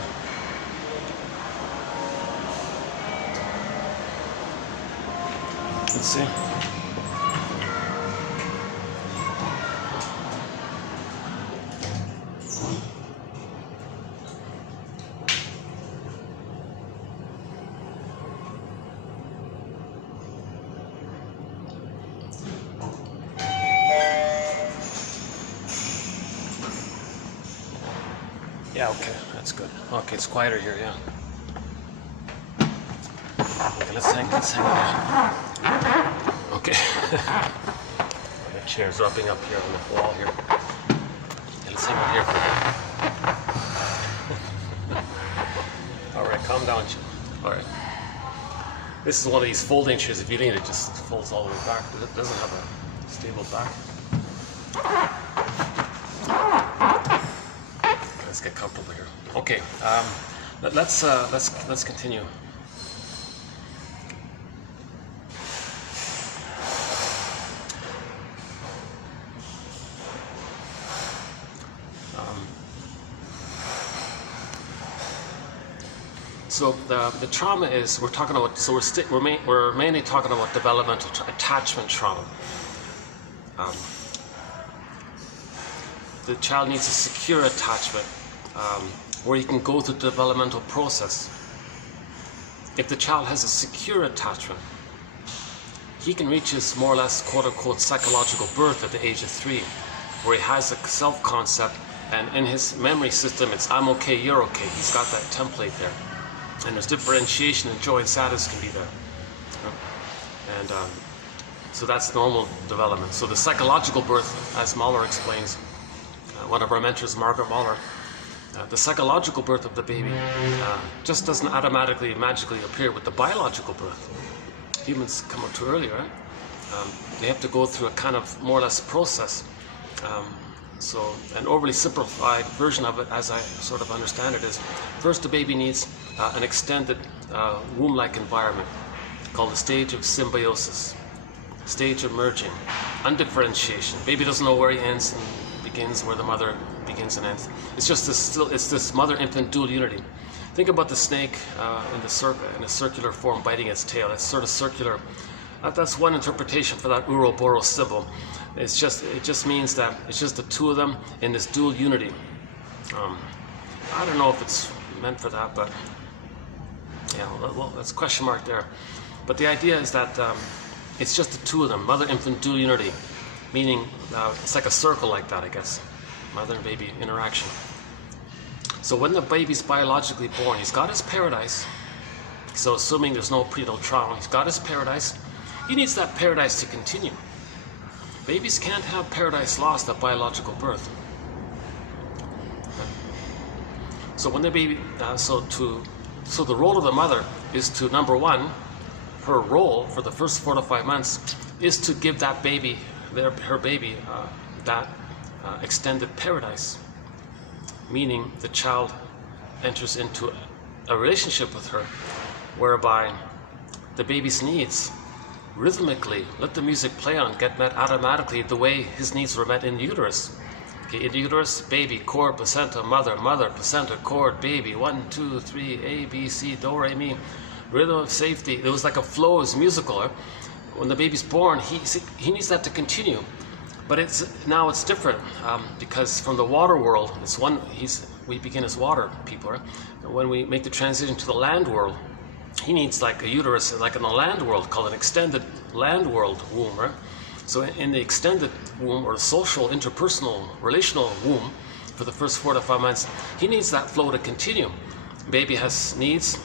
Let's see. Yeah, okay, that's good. Okay, it's quieter here, yeah. Okay, let's hang out. Okay. The chair's rubbing up here on the wall here. Yeah, let's hang out here for a bit. Alright, calm down, Jim. Alright. This is one of these folding chairs. If you need it, just folds all the way back. It doesn't have a stable back. Let's get comfortable here. Okay, let's continue. So the trauma is, we're talking about, so we're mainly talking about developmental attachment trauma. The child needs a secure attachment where he can go through the developmental process. If the child has a secure attachment, he can reach his more or less quote-unquote psychological birth at the age of 3, where he has a self-concept, and in his memory system it's I'm okay, you're okay. He's got that template there. And there's differentiation, and joy and sadness can be there. And so that's normal development. So the psychological birth, as Mahler explains, one of our mentors, Margaret Mahler, the psychological birth of the baby just doesn't automatically, magically appear with the biological birth. Humans come up too early, right? They have to go through a kind of more or less process. So an overly simplified version of it, as I sort of understand it, is first the baby needs an extended womb-like environment called the stage of symbiosis, stage of merging, undifferentiation. Baby doesn't know where he ends and begins, where the mother begins and ends. It's just this mother-infant dual unity. Think about the snake in a circular form biting its tail. It's sort of circular. That's one interpretation for that Ouroboros symbol. It just means that it's just the two of them in this dual unity. I don't know if it's meant for that, but yeah, well, that's a question mark there. But the idea is that it's just the two of them, mother-infant dual unity, meaning it's like a circle like that, I guess, mother and baby interaction. So when the baby's biologically born, he's got his paradise. So assuming there's no prenatal trauma, he's got his paradise. He needs that paradise to continue. Babies can't have paradise lost at biological birth. So when the baby, so the role of the mother is to, number one, her role for the first 4 to 5 months is to give that baby, her baby, that extended paradise. Meaning the child enters into a relationship with her, whereby the baby's needs rhythmically, let the music play on, get met automatically the way his needs were met in uterus. Okay, in the uterus, baby, cord, placenta, mother, mother, placenta, cord, baby. 1, 2, 3, A, B, C, do, re, mi. Rhythm of safety. There was like a flow, it was musical. Right? When the baby's born, he needs that to continue. But now it's different because from the water world, we begin as water people. Right? And when we make the transition to the land world, he needs like a uterus, like in the land world, called an extended land world womb. Right? So in the extended womb, or the social, interpersonal, relational womb, for the first 4 to 5 months, he needs that flow to continue. Baby has needs.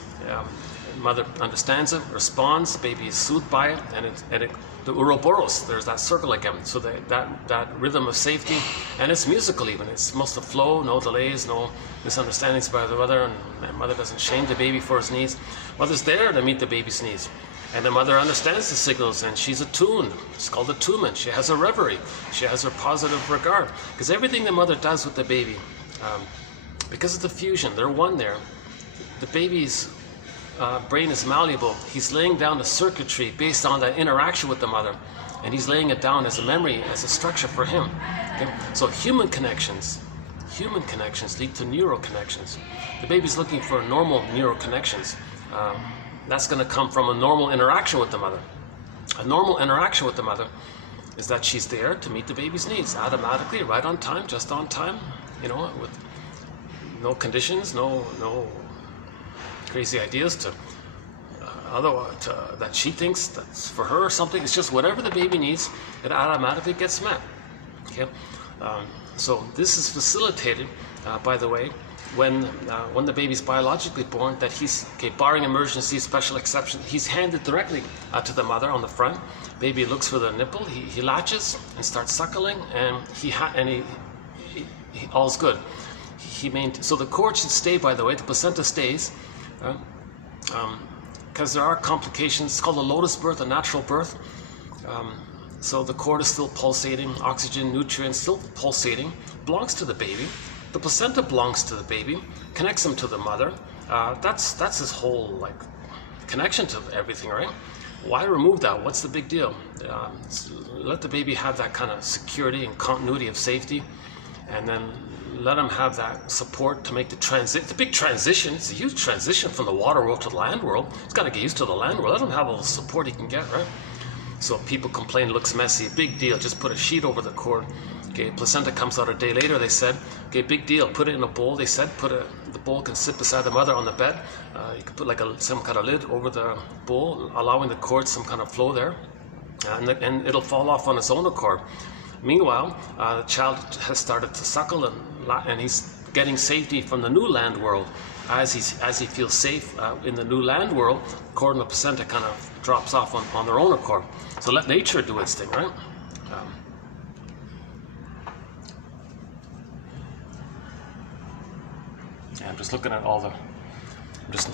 Mother understands it, responds, baby is soothed by it, and the Ouroboros, there's that circle again. So that rhythm of safety, and it's musical even. It's most of flow, no delays, no misunderstandings by the mother, and mother doesn't shame the baby for his needs. Mother's there to meet the baby's needs. And the mother understands the signals, and she's attuned. It's called attunement. She has a reverie. She has her positive regard. Because everything the mother does with the baby, because of the fusion, they're one there. The baby's brain is malleable. He's laying down the circuitry based on that interaction with the mother, and he's laying it down as a memory, as a structure for him. Okay? So human connections lead to neural connections. The baby's looking for normal neural connections. That's going to come from a normal interaction with the mother. A normal interaction with the mother is that she's there to meet the baby's needs automatically, right on time, just on time, with no conditions, no crazy ideas that she thinks that's for her or something. It's just whatever the baby needs, it automatically gets met. Okay, so this is facilitated, by the way, when the baby's biologically born. That he's barring emergency, special exception, he's handed directly to the mother on the front. Baby looks for the nipple. He latches and starts suckling, and he all's good. So the cord should stay. By the way, the placenta stays. Because there are complications. It's called a lotus birth, a natural birth. So the cord is still pulsating, oxygen, nutrients still pulsating, belongs to the baby. The placenta belongs to the baby, connects him to the mother. That's his whole connection to everything, right? Why remove that? What's the big deal? Let the baby have that kind of security and continuity of safety, and then let him have that support to make the transition. It's a big transition. It's a huge transition from the water world to the land world. He's got to get used to the land world. Let him have all the support he can get, right? So people complain it looks messy. Big deal. Just put a sheet over the cord. Okay, placenta comes out a day later. They said, okay, big deal. Put it in a bowl. They said, the bowl can sit beside the mother on the bed. You can put some kind of lid over the bowl, allowing the cord some kind of flow there, and it'll fall off on its own accord. Meanwhile, the child has started to suckle, and he's getting safety from the new land world. As he feels safe in the new land world, cord and the placenta kind of drops off on their own accord. So let nature do its thing, right? Yeah, I'm just looking at all the, just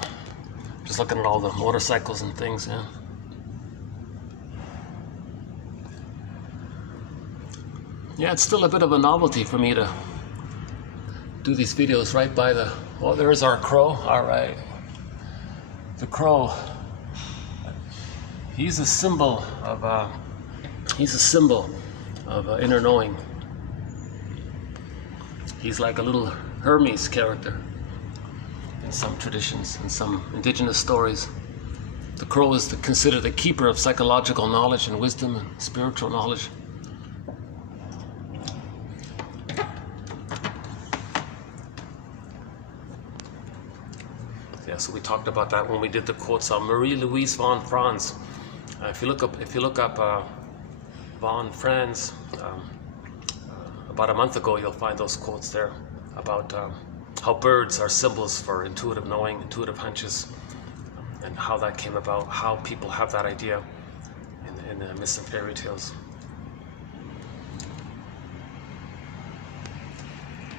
looking at all the motorcycles and things. Yeah. Yeah, it's still a bit of a novelty for me to do these videos right by the, oh, there's our crow. All right. The crow, he's a symbol of inner knowing. He's like a little Hermes character in some traditions, in some indigenous stories. The crow is considered the keeper of psychological knowledge and wisdom and spiritual knowledge. Yeah, so we talked about that when we did the quotes on Marie-Louise von Franz. If you look up von Franz, about a month ago, you'll find those quotes there about how birds are symbols for intuitive knowing, intuitive hunches, and how that came about, how people have that idea in the myths and fairy tales.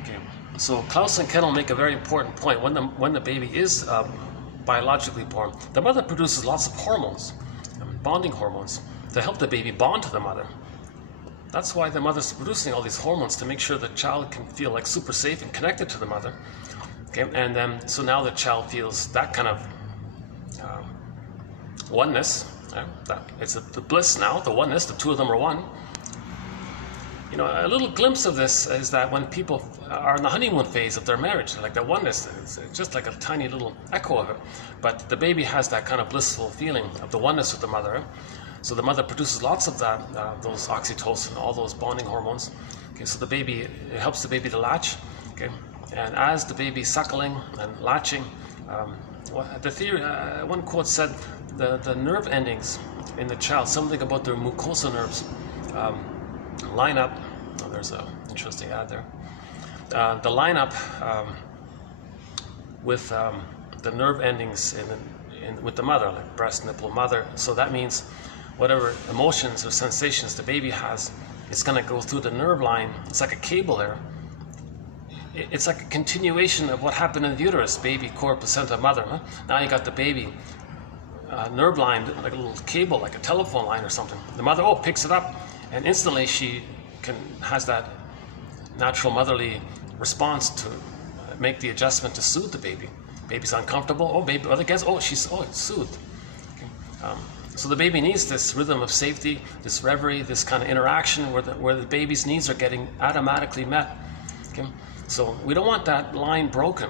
Okay, so Klaus and Kettle make a very important point. When the baby is biologically born, the mother produces lots of hormones, bonding hormones, to help the baby bond to the mother. That's why the mother's producing all these hormones, to make sure the child can feel like super safe and connected to the mother. Okay, and then so now the child feels that kind of oneness. That it's the bliss now, the oneness. The two of them are one. You know, a little glimpse of this is that when people are in the honeymoon phase of their marriage, like the oneness, it's just like a tiny little echo of it. But the baby has that kind of blissful feeling of the oneness with the mother. So the mother produces lots of that, those oxytocin, all those bonding hormones. Okay, so the baby, it helps the baby to latch. Okay, and as the baby suckling and latching, the theory, one quote said, the nerve endings in the child, something about their mucosa nerves, line up. Oh, there's an interesting ad there. The line up with the nerve endings with the mother, like breast, nipple, mother. So that means whatever emotions or sensations the baby has, it's going to go through the nerve line. It's like a cable there. It's like a continuation of what happened in the uterus, baby, core, placenta, mother. Huh? Now you got the baby nerve line, like a little cable, like a telephone line or something. The mother, picks it up, and instantly she has that natural motherly response to make the adjustment to soothe the baby. Baby's uncomfortable. Baby, she's soothed. Okay. So the baby needs this rhythm of safety, this reverie, this kind of interaction where the baby's needs are getting automatically met. Okay. So we don't want that line broken.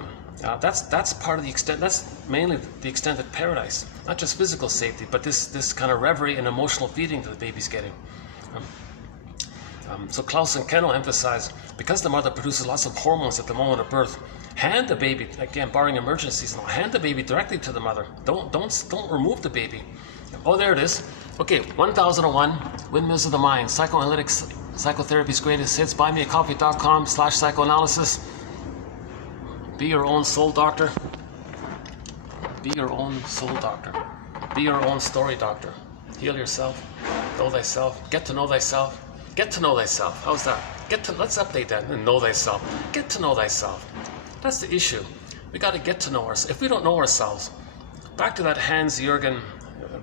That's part of the extent. That's mainly the extended paradise, not just physical safety, but this kind of reverie and emotional feeding that the baby's getting. So Klaus and Kennel emphasize, because the mother produces lots of hormones at the moment of birth, hand the baby, again barring emergencies, hand the baby directly to the mother. Don't remove the baby. Oh, there it is. Okay, 1001 Windmills of the Mind, Psychoanalytics, Psychotherapy's Greatest Hits. buymeacoffee.com/psychoanalysis. Be your own soul doctor. Be your own soul doctor. Be your own story doctor. Heal yourself. Know thyself. Get to know thyself. Get to know thyself. How's that? Let's update that and know thyself. Get to know thyself. That's the issue. We got to get to know ourselves. If we don't know ourselves, back to that Hans-Jürgen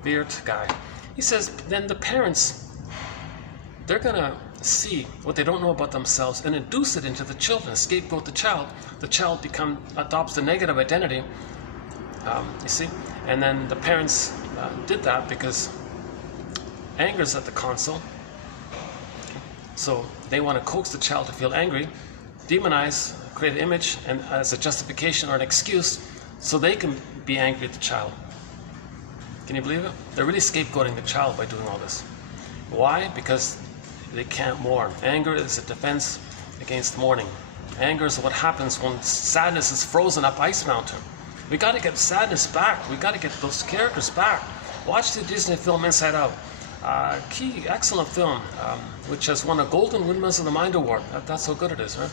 Wirth guy. He says, then the parents, they're going to see what they don't know about themselves and induce it into the children, scapegoat the child. The child adopts the negative identity, you see. And then the parents did that because anger's at the console. So they want to coax the child to feel angry, demonize, create an image, and as a justification or an excuse, so they can be angry at the child. Can you believe it? They're really scapegoating the child by doing all this. Why? Because they can't mourn. Anger is a defense against mourning. Anger is what happens when sadness is frozen up ice mountain. We got to get sadness back. We got to get those characters back. Watch the Disney film Inside Out. Excellent film, which has won a Golden Windmills of the Mind Award. That's how good it is, right?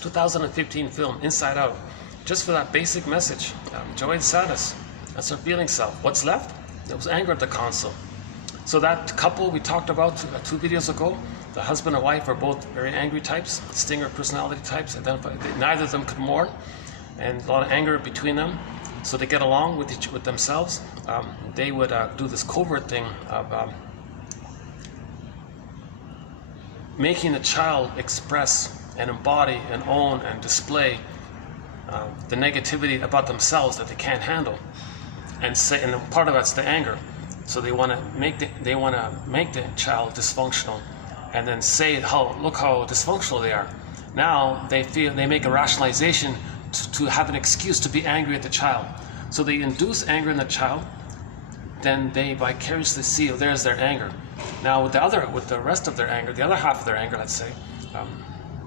2015 film, Inside Out. Just for that basic message. Joy and sadness. That's our feeling self. What's left? It was anger at the console. So that couple we talked about 2 videos ago, the husband and wife are both very angry types, stinger personality types. Neither of them could mourn, and a lot of anger between them. So they get along with themselves. They would do this covert thing of making the child express and embody and own and display the negativity about themselves that they can't handle, and part of that's the anger. So they want to make the child dysfunctional, and then say look how dysfunctional they are. Now they make a rationalization to have an excuse to be angry at the child. So they induce anger in the child, then they vicariously see, there's their anger. Now with the rest of their anger, the other half of their anger, let's say,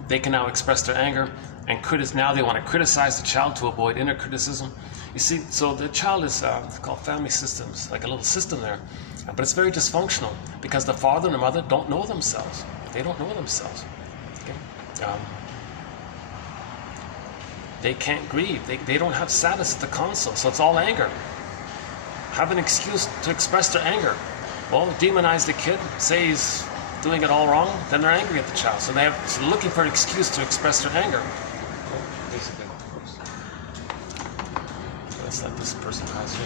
they can now express their anger, and now they want to criticize the child to avoid inner criticism. You see, so the child is called family systems, like a little system there, but it's very dysfunctional because the father and the mother don't know themselves. They don't know themselves. Okay? They can't grieve. They don't have sadness at the console, so it's all anger. Have an excuse to express their anger. Well, demonize the kid, say he's doing it all wrong, then they're angry at the child. So they're looking for an excuse to express their anger. Let's let this person pass here.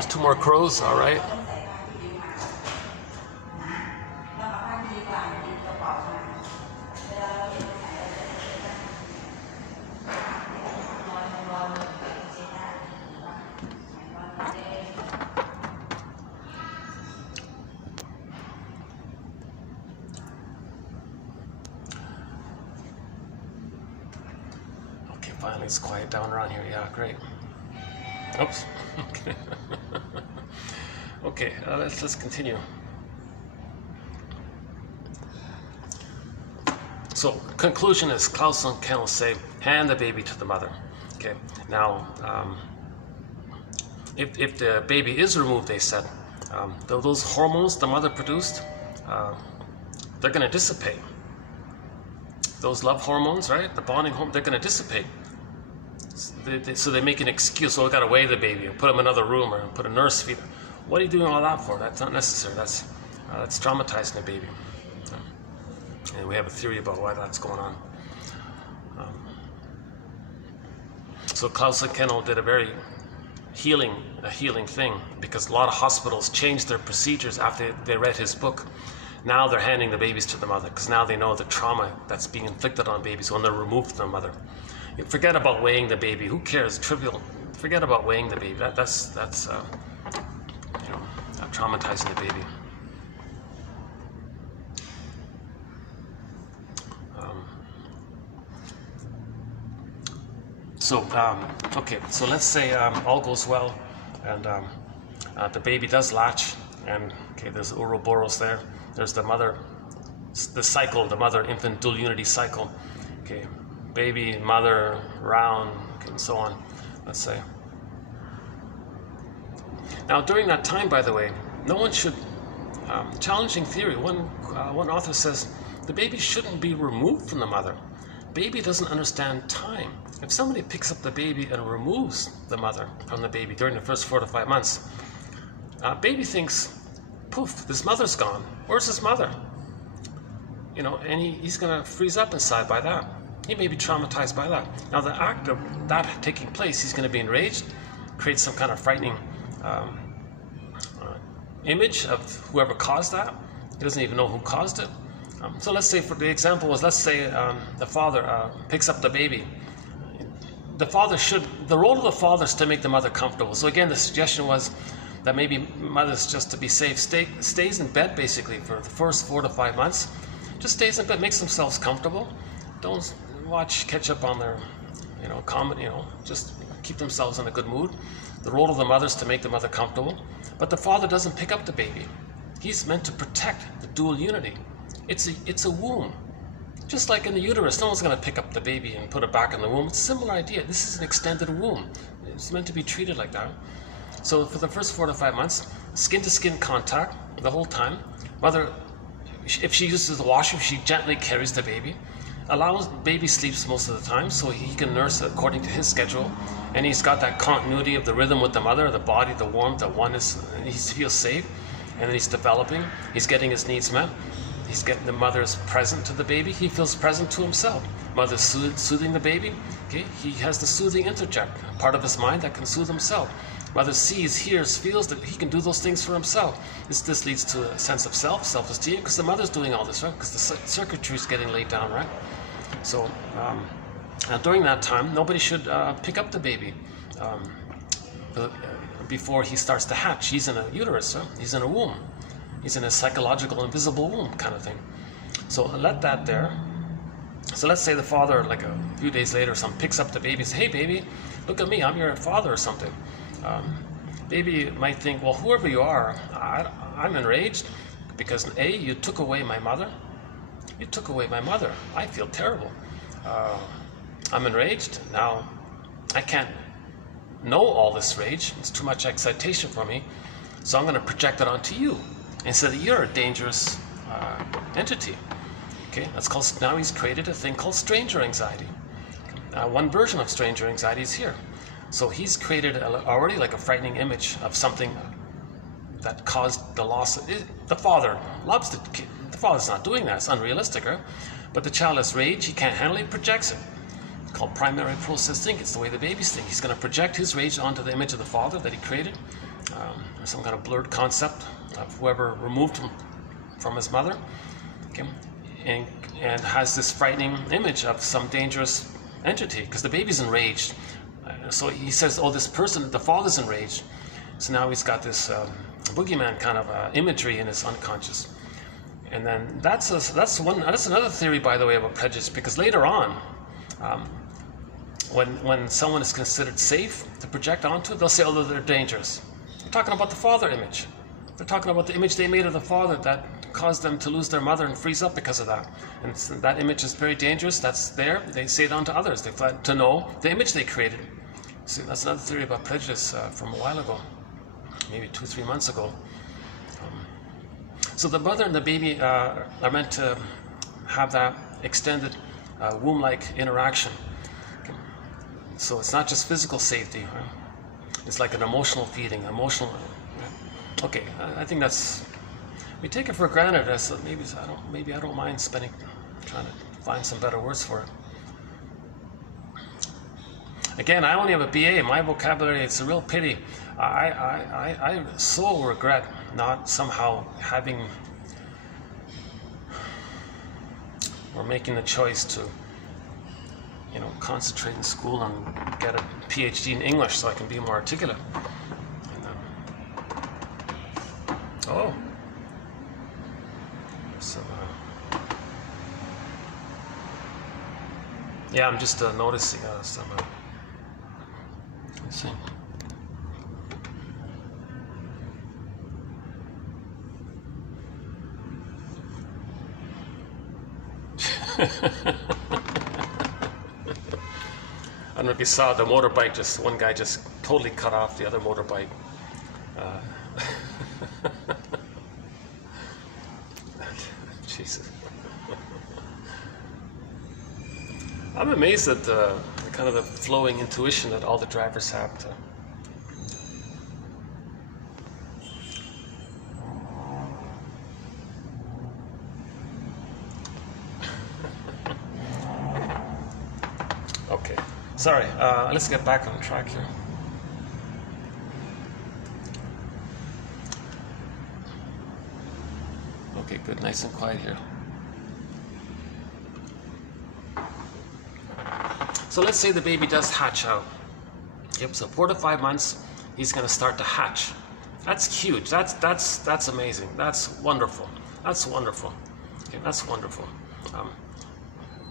There's 2 more crows, all right. Okay, finally it's quiet down around here. Yeah, great. Oops. Okay. Okay, let's continue. So, conclusion is Klaus and Ken will say, hand the baby to the mother. Okay, now, if the baby is removed, they said, those hormones the mother produced, they're going to dissipate. Those love hormones, right? The bonding hormone, they're going to dissipate. So they make an excuse. So we got to weigh the baby, or put him in another room, or put a nurse feed him. What are you doing all that for? That's not necessary. That's traumatizing the baby. And we have a theory about why that's going on. So Klaus and Kennel did a very healing thing, because a lot of hospitals changed their procedures after they read his book. Now they're handing the babies to the mother, because now they know the trauma that's being inflicted on babies when they're removed from the mother. You forget about weighing the baby. Who cares? Trivial. Forget about weighing the baby. That's traumatizing the baby. Okay, so let's say all goes well, and the baby does latch, and okay, there's Ouroboros there. There's the mother, the cycle, the mother-infant dual unity cycle. Okay, baby, mother, round, okay, and so on. Let's say. Now, during that time, by the way, no one should. Challenging theory. One author says the baby shouldn't be removed from the mother. Baby doesn't understand time. If somebody picks up the baby and removes the mother from the baby during the first 4 to 5 months, baby thinks, poof, this mother's gone. Where's his mother? You know, and he's going to freeze up inside by that. He may be traumatized by that. Now, the act of that taking place, he's going to be enraged, create some kind of frightening image of whoever caused that. He doesn't even know who caused it. So let's say, for the example was, let's say the father picks up the baby. The role of the father is to make the mother comfortable. So again, the suggestion was that maybe mothers, just to be safe, stays in bed basically for the first 4 to 5 months. Just stays in bed, makes themselves comfortable. Don't catch up on their, comedy, just keep themselves in a good mood. The role of the mother is to make the mother comfortable. But the father doesn't pick up the baby. He's meant to protect the dual unity. It's a womb. Just like in the uterus, no one's going to pick up the baby and put it back in the womb. It's a similar idea. This is an extended womb. It's meant to be treated like that. So for the first 4 to 5 months, skin-to-skin contact the whole time. Mother, if she uses the washroom, she gently carries the baby. Baby sleeps most of the time, so he can nurse according to his schedule. And he's got that continuity of the rhythm with the mother, the body, the warmth, the oneness. And he feels safe. And then he's developing. He's getting his needs met. He's getting the mother's present to the baby. He feels present to himself. Mother's soothing the baby. Okay, he has the soothing interject, part of his mind that can soothe himself. Mother sees, hears, feels that he can do those things for himself. This leads to a sense of self-esteem, because the mother's doing all this, right? Because the circuitry is getting laid down, right? So during that time, nobody should pick up the baby before he starts to hatch. He's in a uterus, right? He's in a womb. He's in a psychological invisible womb kind of thing. So let that there. So let's say the father, like a few days later, picks up the baby and says, hey baby, look at me, I'm your father or something. Baby might think, well, whoever you are, I'm enraged because A, you took away my mother. You took away my mother. I feel terrible. I'm enraged. Now, I can't know all this rage. It's too much excitation for me. So I'm going to project it onto you. And say that you're a dangerous entity. Okay, now he's created a thing called stranger anxiety. One version of stranger anxiety is here. So he's created already like a frightening image of something that caused the loss. The father loves the kid. The father's not doing that. It's unrealistic, right? But the child has rage. He can't handle it. Projects it. It's called primary process thinking. It's the way the babies think. He's going to project his rage onto the image of the father that he created. There's some kind of blurred concept of whoever removed him from his mother, okay, and has this frightening image of some dangerous entity because the baby's enraged. So he says, oh, this person, the father's enraged. So now he's got this boogeyman kind of imagery in his unconscious. And then that's another theory, by the way, about prejudice, because later on, when someone is considered safe to project onto, they'll say, oh, they're dangerous. They're talking about the father image. They're talking about the image they made of the father that caused them to lose their mother and freeze up because of that. And that image is very dangerous. That's there. They say it on to others. They plan to know the image they created. See, that's another theory about prejudice from a while ago, maybe 2-3 months ago. So the mother and the baby are meant to have that extended womb-like interaction. Okay. So it's not just physical safety. Right? It's like an emotional feeding, emotional. Okay, I think that's. We take it for granted. As maybe I don't mind trying to find some better words for it. Again, I only have a BA. My vocabulary, it's a real pity. I so regret not somehow having or making the choice to, concentrate in school and get a PhD in English so I can be more articulate. And, so yeah, I'm just noticing some. Let's see. I don't know if you saw the motorbike, one guy just totally cut off the other motorbike. Jesus. I'm amazed at the kind of the flowing intuition that all the drivers have to. Okay, sorry, let's get back on track here. Okay, good, nice and quiet here. So let's say the baby does hatch out. Yep, so 4 to 5 months, he's gonna start to hatch. That's huge, that's amazing, that's wonderful, that's wonderful. Okay, that's wonderful.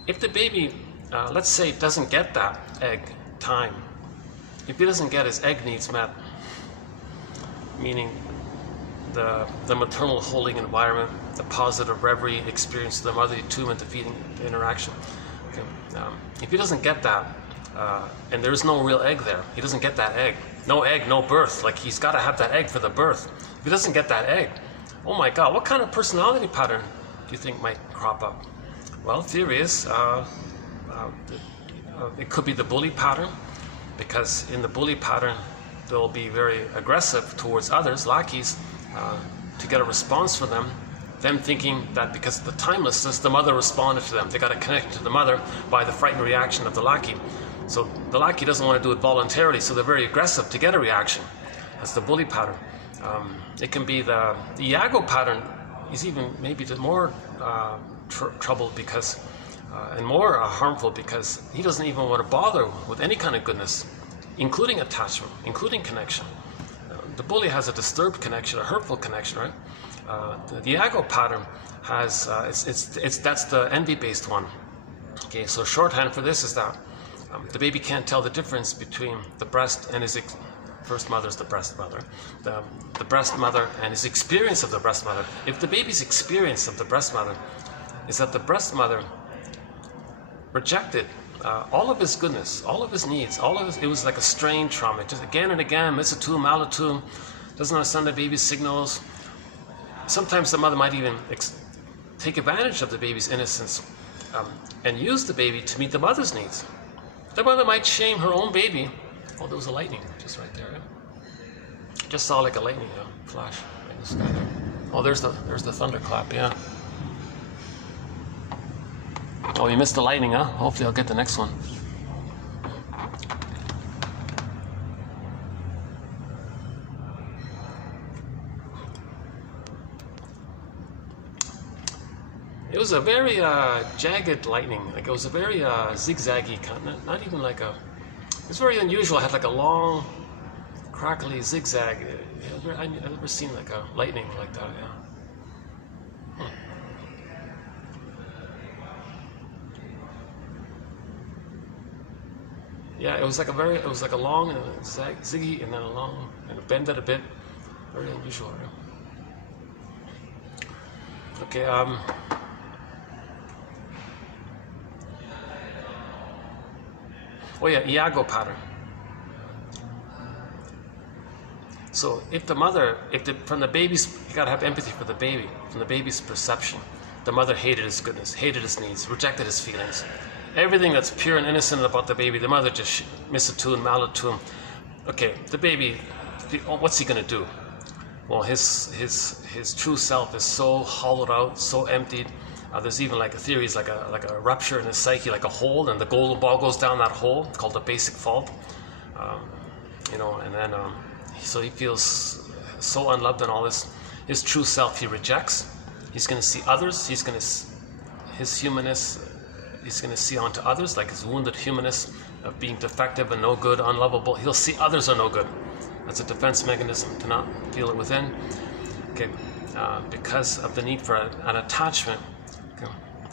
If the baby, let's say, doesn't get that egg time, if he doesn't get his egg needs met, meaning the maternal holding environment, the positive reverie experience of the mother, the attunement, the feeding, the interaction. Okay. If he doesn't get that, and there's no real egg there, he doesn't get that egg. No egg, no birth. Like, he's got to have that egg for the birth. If he doesn't get that egg, oh my God, what kind of personality pattern do you think might crop up? Well, theory is it could be the bully pattern, because in the bully pattern, they'll be very aggressive towards others, lackeys, to get a response from them thinking that because of the timelessness, the mother responded to them. They got to connect to the mother by the frightened reaction of the lackey. So the lackey doesn't want to do it voluntarily, so they're very aggressive to get a reaction. That's the bully pattern. It can be the Iago pattern is even maybe the more troubled because, and more harmful, because he doesn't even want to bother with any kind of goodness, including attachment, including connection. The bully has a disturbed connection, a hurtful connection, right? The Iago pattern has, that's the envy-based one. Okay, so shorthand for this is that the baby can't tell the difference between the breast and his first mother's the breast mother, the breast mother and his experience of the breast mother. If the baby's experience of the breast mother is that the breast mother rejected all of his goodness, all of his needs, it was like a strain trauma, just again and again, misattuned, malattuned, doesn't understand the baby's signals. Sometimes the mother might even take advantage of the baby's innocence and use the baby to meet the mother's needs. The mother might shame her own baby. Oh, there was a lightning just right there. Yeah? Just saw like a lightning flash in the sky there. Oh, there's the thunderclap, yeah. Oh, you missed the lightning, huh? Hopefully I'll get the next one. was a very jagged lightning. Like it was a very zigzaggy kind of, not even like a. It's very unusual. It had like a long, crackly zigzag. I've never seen like a lightning like that. Yeah. Yeah, it was like a long and a ziggy and then a long and it bended a bit. Very unusual. Yeah. Okay. Oh yeah, Iago pattern. So if the mother, from the baby's, you gotta have empathy for the baby. From the baby's perception, the mother hated his goodness, hated his needs, rejected his feelings. Everything that's pure and innocent about the baby, the mother just misattuned, malattuned. Okay, the baby, what's he gonna do? Well, his true self is so hollowed out, so emptied. There's even like a theory, it's like a rupture in his psyche, like a hole, and the golden ball goes down that hole. It's called the basic fault. And then so he feels so unloved and all this. His true self he rejects. He's going to see others. His humanness. He's going to see onto others, like his wounded humanness of being defective and no good, unlovable. He'll see others are no good. That's a defense mechanism to not feel it within. Okay, because of the need for an attachment.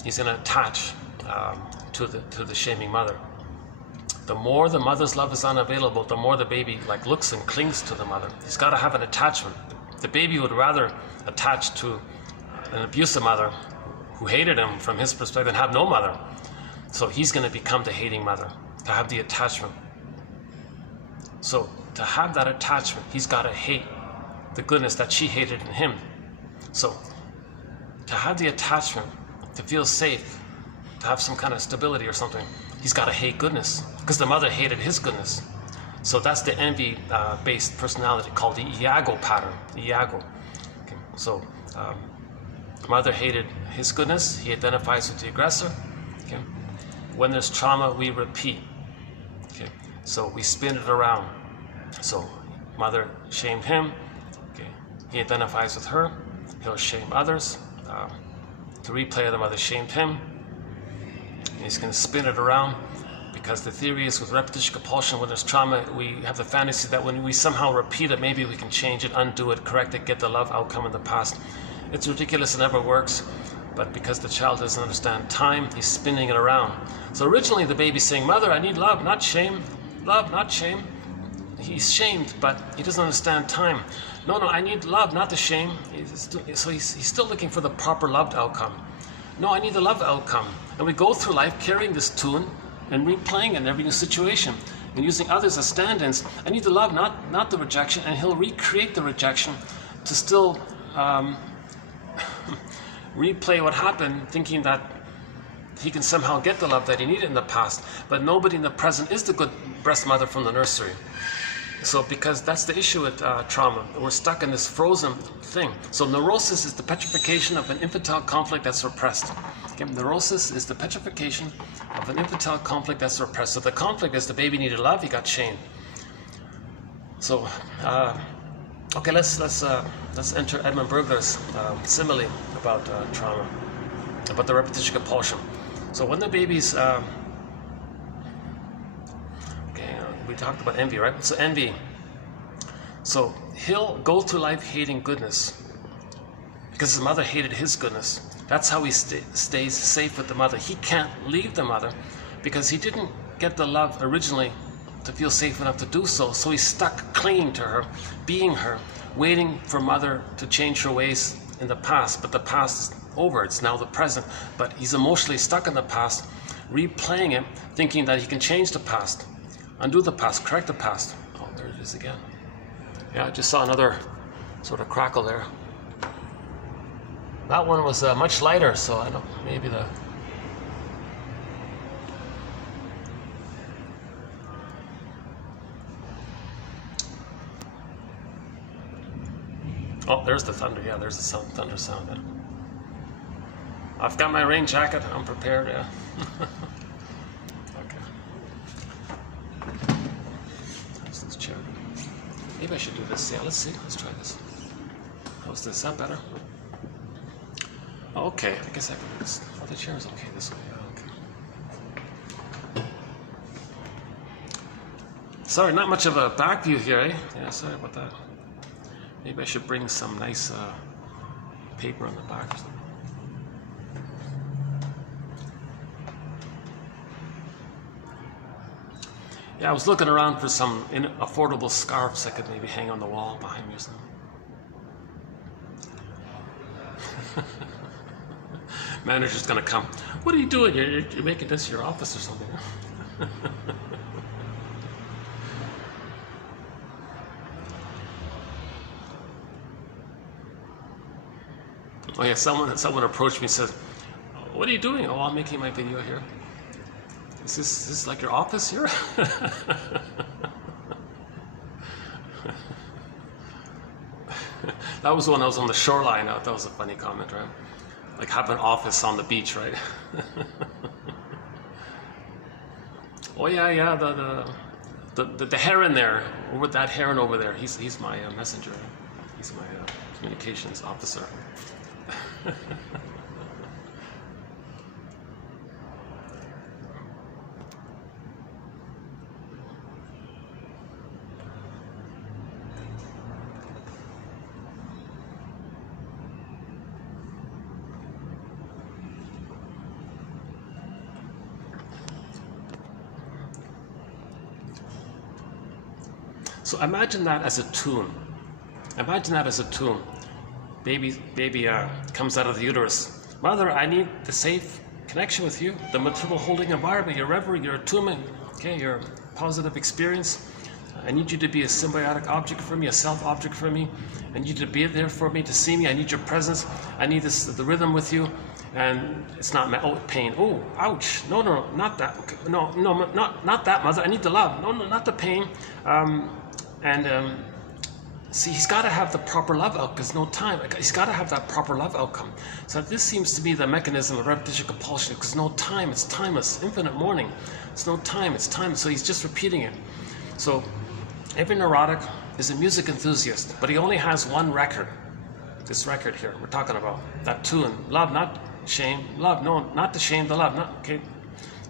He's going to attach to the shaming mother. The more the mother's love is unavailable, the more the baby looks and clings to the mother. He's got to have an attachment. The baby would rather attach to an abusive mother who hated him from his perspective and have no mother. So he's going to become the hating mother, to have the attachment. So to have that attachment, he's got to hate the goodness that she hated in him. So to have the attachment, to feel safe, to have some kind of stability or something, he's got to hate goodness, because the mother hated his goodness. So that's the envy-based personality called the Iago pattern. Iago. Okay. So the mother hated his goodness. He identifies with the aggressor. Okay. When there's trauma, we repeat. Okay. So we spin it around. So mother shamed him. Okay. He identifies with her. He'll shame others. To replay, the mother shamed him. He's going to spin it around, because the theory is with repetition compulsion, when there's trauma, we have the fantasy that when we somehow repeat it, maybe we can change it, undo it, correct it, get the love outcome in the past. It's ridiculous, it never works, but because the child doesn't understand time, he's spinning it around. So originally the baby's saying, "Mother, I need love, not shame. Love, not shame." He's shamed, but he doesn't understand time. No, I need love, not the shame. So he's still looking for the proper loved outcome. No, I need the love outcome. And we go through life carrying this tune and replaying it in every new situation and using others as stand-ins. I need the love, not the rejection. And he'll recreate the rejection to still replay what happened, thinking that he can somehow get the love that he needed in the past. But nobody in the present is the good breast mother from the nursery. So because that's the issue with trauma, we're stuck in this frozen thing. So neurosis is the petrification of an infantile conflict that's repressed. Okay? Neurosis is the petrification of an infantile conflict that's repressed. So the conflict is the baby needed love, he got shamed. So, okay, let's enter Edmund Burglar's simile about trauma, about the repetition compulsion. So when the baby's we talked about envy, right? So envy. So he'll go through life hating goodness because his mother hated his goodness. That's how he stays safe with the mother. He can't leave the mother because he didn't get the love originally to feel safe enough to do so. So he's stuck clinging to her, being her, waiting for mother to change her ways in the past. But the past is over. It's now the present. But he's emotionally stuck in the past, replaying it, thinking that he can change the past. Undo the past, correct the past. Oh, there it is again. Yeah, I just saw another sort of crackle there. That one was much lighter, so I don't, maybe the... Oh, there's the thunder. Yeah, there's the sound, thunder sound. Yeah. I've got my rain jacket. I'm prepared, yeah. Maybe I should do this. Yeah, let's see. Let's try this. How's this? Is that better? Oh, okay, I guess I can do this. Oh, the chair is okay this way. Okay. Sorry, not much of a back view here, eh? Yeah, sorry about that. Maybe I should bring some nice paper on the back or something. Yeah, I was looking around for some affordable scarves I could maybe hang on the wall behind me or something. Manager's gonna come. What are you doing? You're making this your office or something? Oh yeah, someone approached me and said, "What are you doing?" "Oh, I'm making my video here." Is this like your office here? That was when I was on the shoreline. That was a funny comment, right? Like have an office on the beach, right? Oh yeah, the heron there, over that heron over there. He's my messenger. He's my communications officer. So imagine that as a tune. Imagine that as a tune. Baby comes out of the uterus. Mother, I need the safe connection with you, the maternal holding environment, your reverie, your attunement, okay, your positive experience. I need you to be a symbiotic object for me, a self object for me. I need you to be there for me, to see me. I need your presence. I need the rhythm with you. And it's not pain. Oh, ouch. No, not that. No, not that, mother. I need the love. No, not the pain. See, he's got to have the proper love outcome. There's no time. He's got to have that proper love outcome. So this seems to be the mechanism of repetition compulsion, because no time. It's timeless. Infinite mourning. It's no time. It's time. So he's just repeating it. So every neurotic is a music enthusiast, but he only has one record. This record here we're talking about, that tune. Love, not shame. Love, no, not the shame. The love, not okay.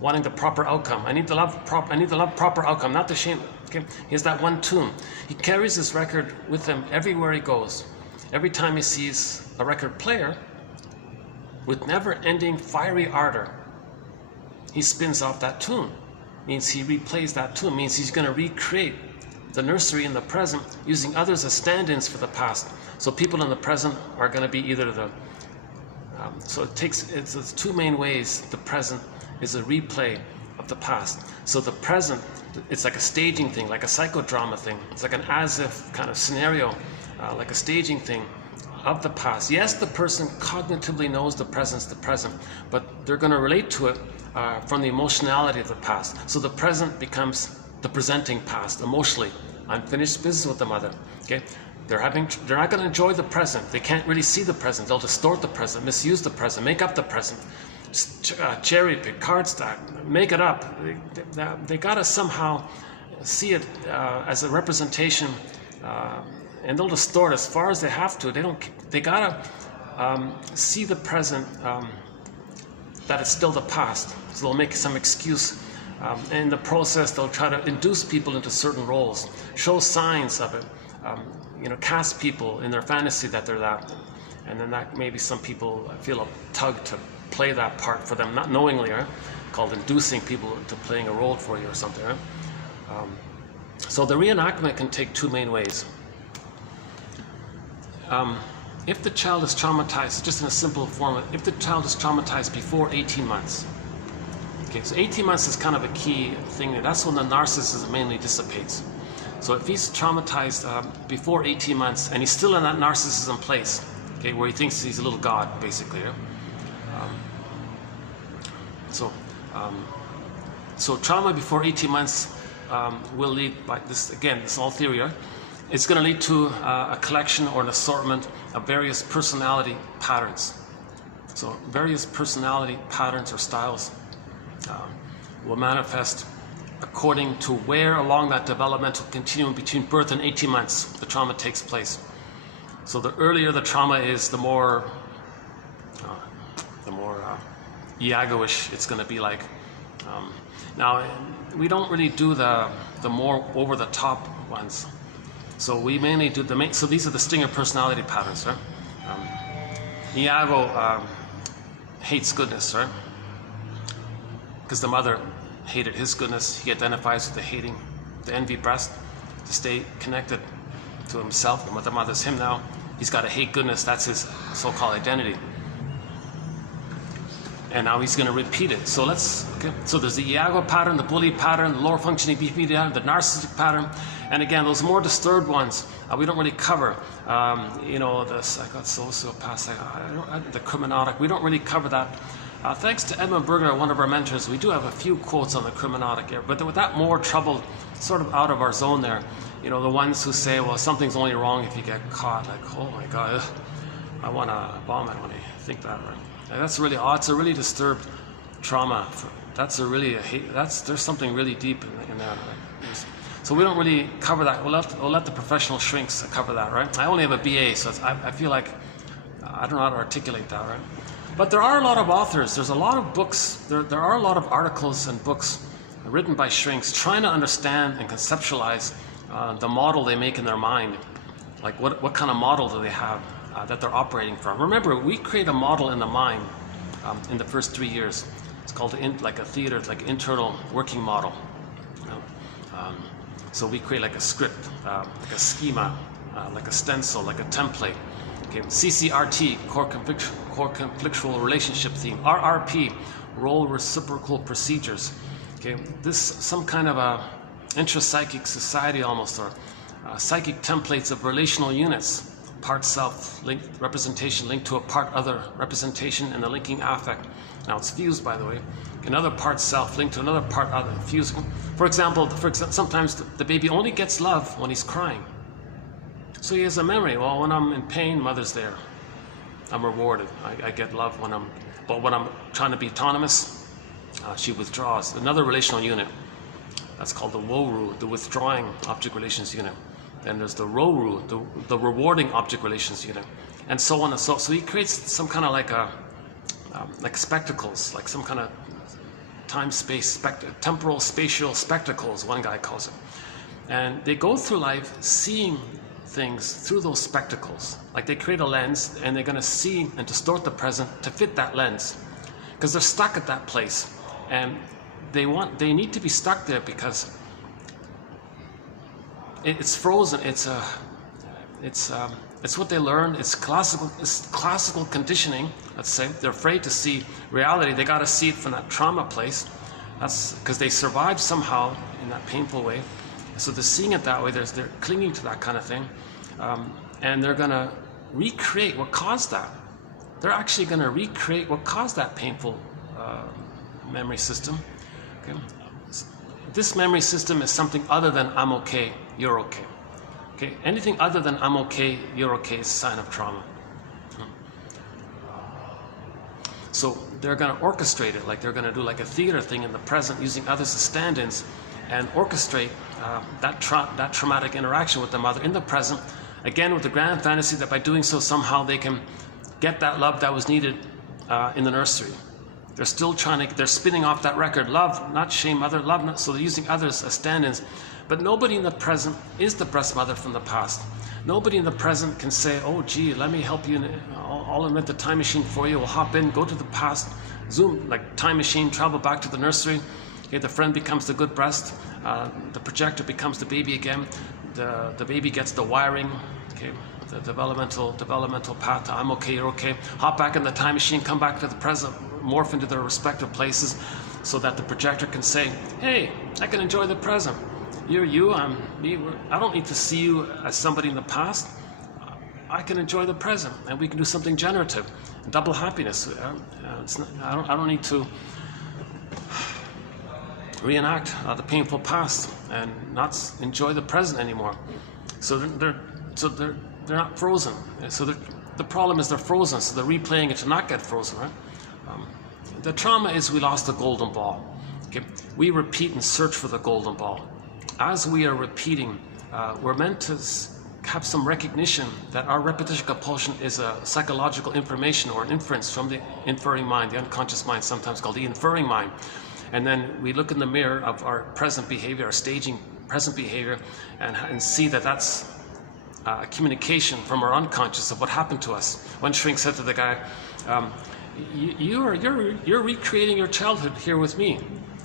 Wanting the proper outcome. I need the love proper outcome, not the shame. Okay, he has that one tune. He carries this record with him everywhere he goes. Every time he sees a record player, with never-ending fiery ardor, he spins off that tune. Means he replays that tune. Means he's going to recreate the nursery in the present using others as stand-ins for the past. So people in the present are going to be either the so it's two main ways. The present is a replay of the past. So the present, it's like a staging thing, like a psychodrama thing. It's like an as-if kind of scenario, like a staging thing of the past. Yes, the person cognitively knows the present's the present, but they're going to relate to it from the emotionality of the past. So the present becomes the presenting past emotionally. Unfinished business with the mother. Okay, they're not going to enjoy the present. They can't really see the present. They'll distort the present, misuse the present, make up the present. Cherry pick, card stack, make it up. They gotta somehow see it as a representation, and they'll distort as far as they have to. They gotta see the present that it's still the past. So they'll make some excuse. And in the process, they'll try to induce people into certain roles, show signs of it, cast people in their fantasy that they're that, and then that maybe some people feel a tug to play that part for them, not knowingly, right? Called inducing people into playing a role for you or something, right? So the reenactment can take two main ways. If the child is traumatized, just in a simple form, if the child is traumatized before 18 months, okay, so 18 months is kind of a key thing. That's when the narcissism mainly dissipates. So if he's traumatized before 18 months and he's still in that narcissism place, okay, where he thinks he's a little god, basically, right? So trauma before 18 months will lead, by this, again, this is all theory, right? It's going to lead to a collection or an assortment of various personality patterns. So various personality patterns or styles will manifest according to where along that developmental continuum between birth and 18 months the trauma takes place. So the earlier the trauma is, the more the more Iago-ish it's going to be like. Now, we don't really do the more over-the-top ones. So we mainly do so these are the stinger personality patterns, right? Iago hates goodness, right? Because the mother hated his goodness. He identifies with the envy breast to stay connected to himself. And with the mother's him now, he's got to hate goodness. That's his so-called identity. And now he's going to repeat it. So so there's the Iago pattern, the bully pattern, the lower functioning BP pattern, the narcissistic pattern. And again, those more disturbed ones, we don't really cover. You know, the sociopath, the criminautic, we don't really cover that. Thanks to Edmund Berger, one of our mentors, we do have a few quotes on the criminautic here, but with that more trouble, sort of out of our zone there. You know, the ones who say, well, something's only wrong if you get caught. Like, oh my God, I want to vomit when I think that, right? And that's really, it's a really disturbed trauma. There's something really deep in there. Right? So we don't really cover that. We'll let the professional shrinks cover that, right? I only have a BA, so I feel like I don't know how to articulate that, right? But there are a lot of authors. There's a lot of books. There are a lot of articles and books written by shrinks trying to understand and conceptualize the model they make in their mind. Like what kind of model do they have that they're operating from? Remember, we create a model in the mind in the first 3 years. It's called like a theater, like internal working model. You know? So we create like a script, like a schema, like a stencil, like a template. Okay, CCRT, core conflictual relationship theme. RRP, role reciprocal procedures. Okay, this some kind of a intrapsychic society almost, or psychic templates of relational units. Part self linked representation linked to a part other representation and the linking affect. Now it's fused, by the way. Another part self linked to another part other fusing. For example, sometimes the baby only gets love when he's crying. So he has a memory. Well, when I'm in pain, mother's there. I'm rewarded. I get love but when I'm trying to be autonomous, she withdraws. Another relational unit. That's called the WORU, the withdrawing object relations unit. Then there's the RORU, the rewarding object relations unit, and so on and so. So he creates some kind of like spectacles, like some kind of temporal spatial spectacles, one guy calls it. And they go through life seeing things through those spectacles. Like they create a lens and they're going to see and distort the present to fit that lens, because they're stuck at that place, and they need to be stuck there because it's frozen. It's what they learn. It's classical conditioning. Let's say they're afraid to see reality. They got to see it from that trauma place. That's because they survived somehow in that painful way. So they're seeing it that way. They're clinging to that kind of thing, and they're going to recreate what caused that. They're actually going to recreate what caused that painful memory system. Okay. This memory system is something other than I'm okay, you're okay. Okay. Anything other than I'm okay, you're okay is a sign of trauma. So they're going to orchestrate it, like they're going to do like a theater thing in the present, using others as stand-ins, and orchestrate that traumatic interaction with the mother in the present, again with the grand fantasy that by doing so somehow they can get that love that was needed in the nursery. They're still they're spinning off that record, love, not shame, mother, love, not, so they're using others as stand-ins. But nobody in the present is the breast mother from the past. Nobody in the present can say, oh gee, let me help you, I'll invent the time machine for you, we'll hop in, go to the past, zoom, like time machine, travel back to the nursery. Okay, the friend becomes the good breast, the projector becomes the baby again, the baby gets the wiring, okay, the developmental path to I'm okay, you're okay, hop back in the time machine, come back to the present, morph into their respective places so that the projector can say, hey, I can enjoy the present. You're you, I'm me. I don't need to see you as somebody in the past. I can enjoy the present, and we can do something generative, double happiness. I don't need to reenact the painful past and not enjoy the present anymore. So they're not frozen. So the problem is they're frozen. So they're replaying it to not get frozen, right? The trauma is we lost the golden ball. Okay, we repeat and search for the golden ball. As we are repeating, we're meant to have some recognition that our repetition compulsion is a psychological information or an inference from the inferring mind, the unconscious mind, sometimes called the inferring mind. And then we look in the mirror of our present behavior, our staging present behavior, and see that that's a communication from our unconscious of what happened to us. One shrink said to the guy, you're recreating your childhood here with me.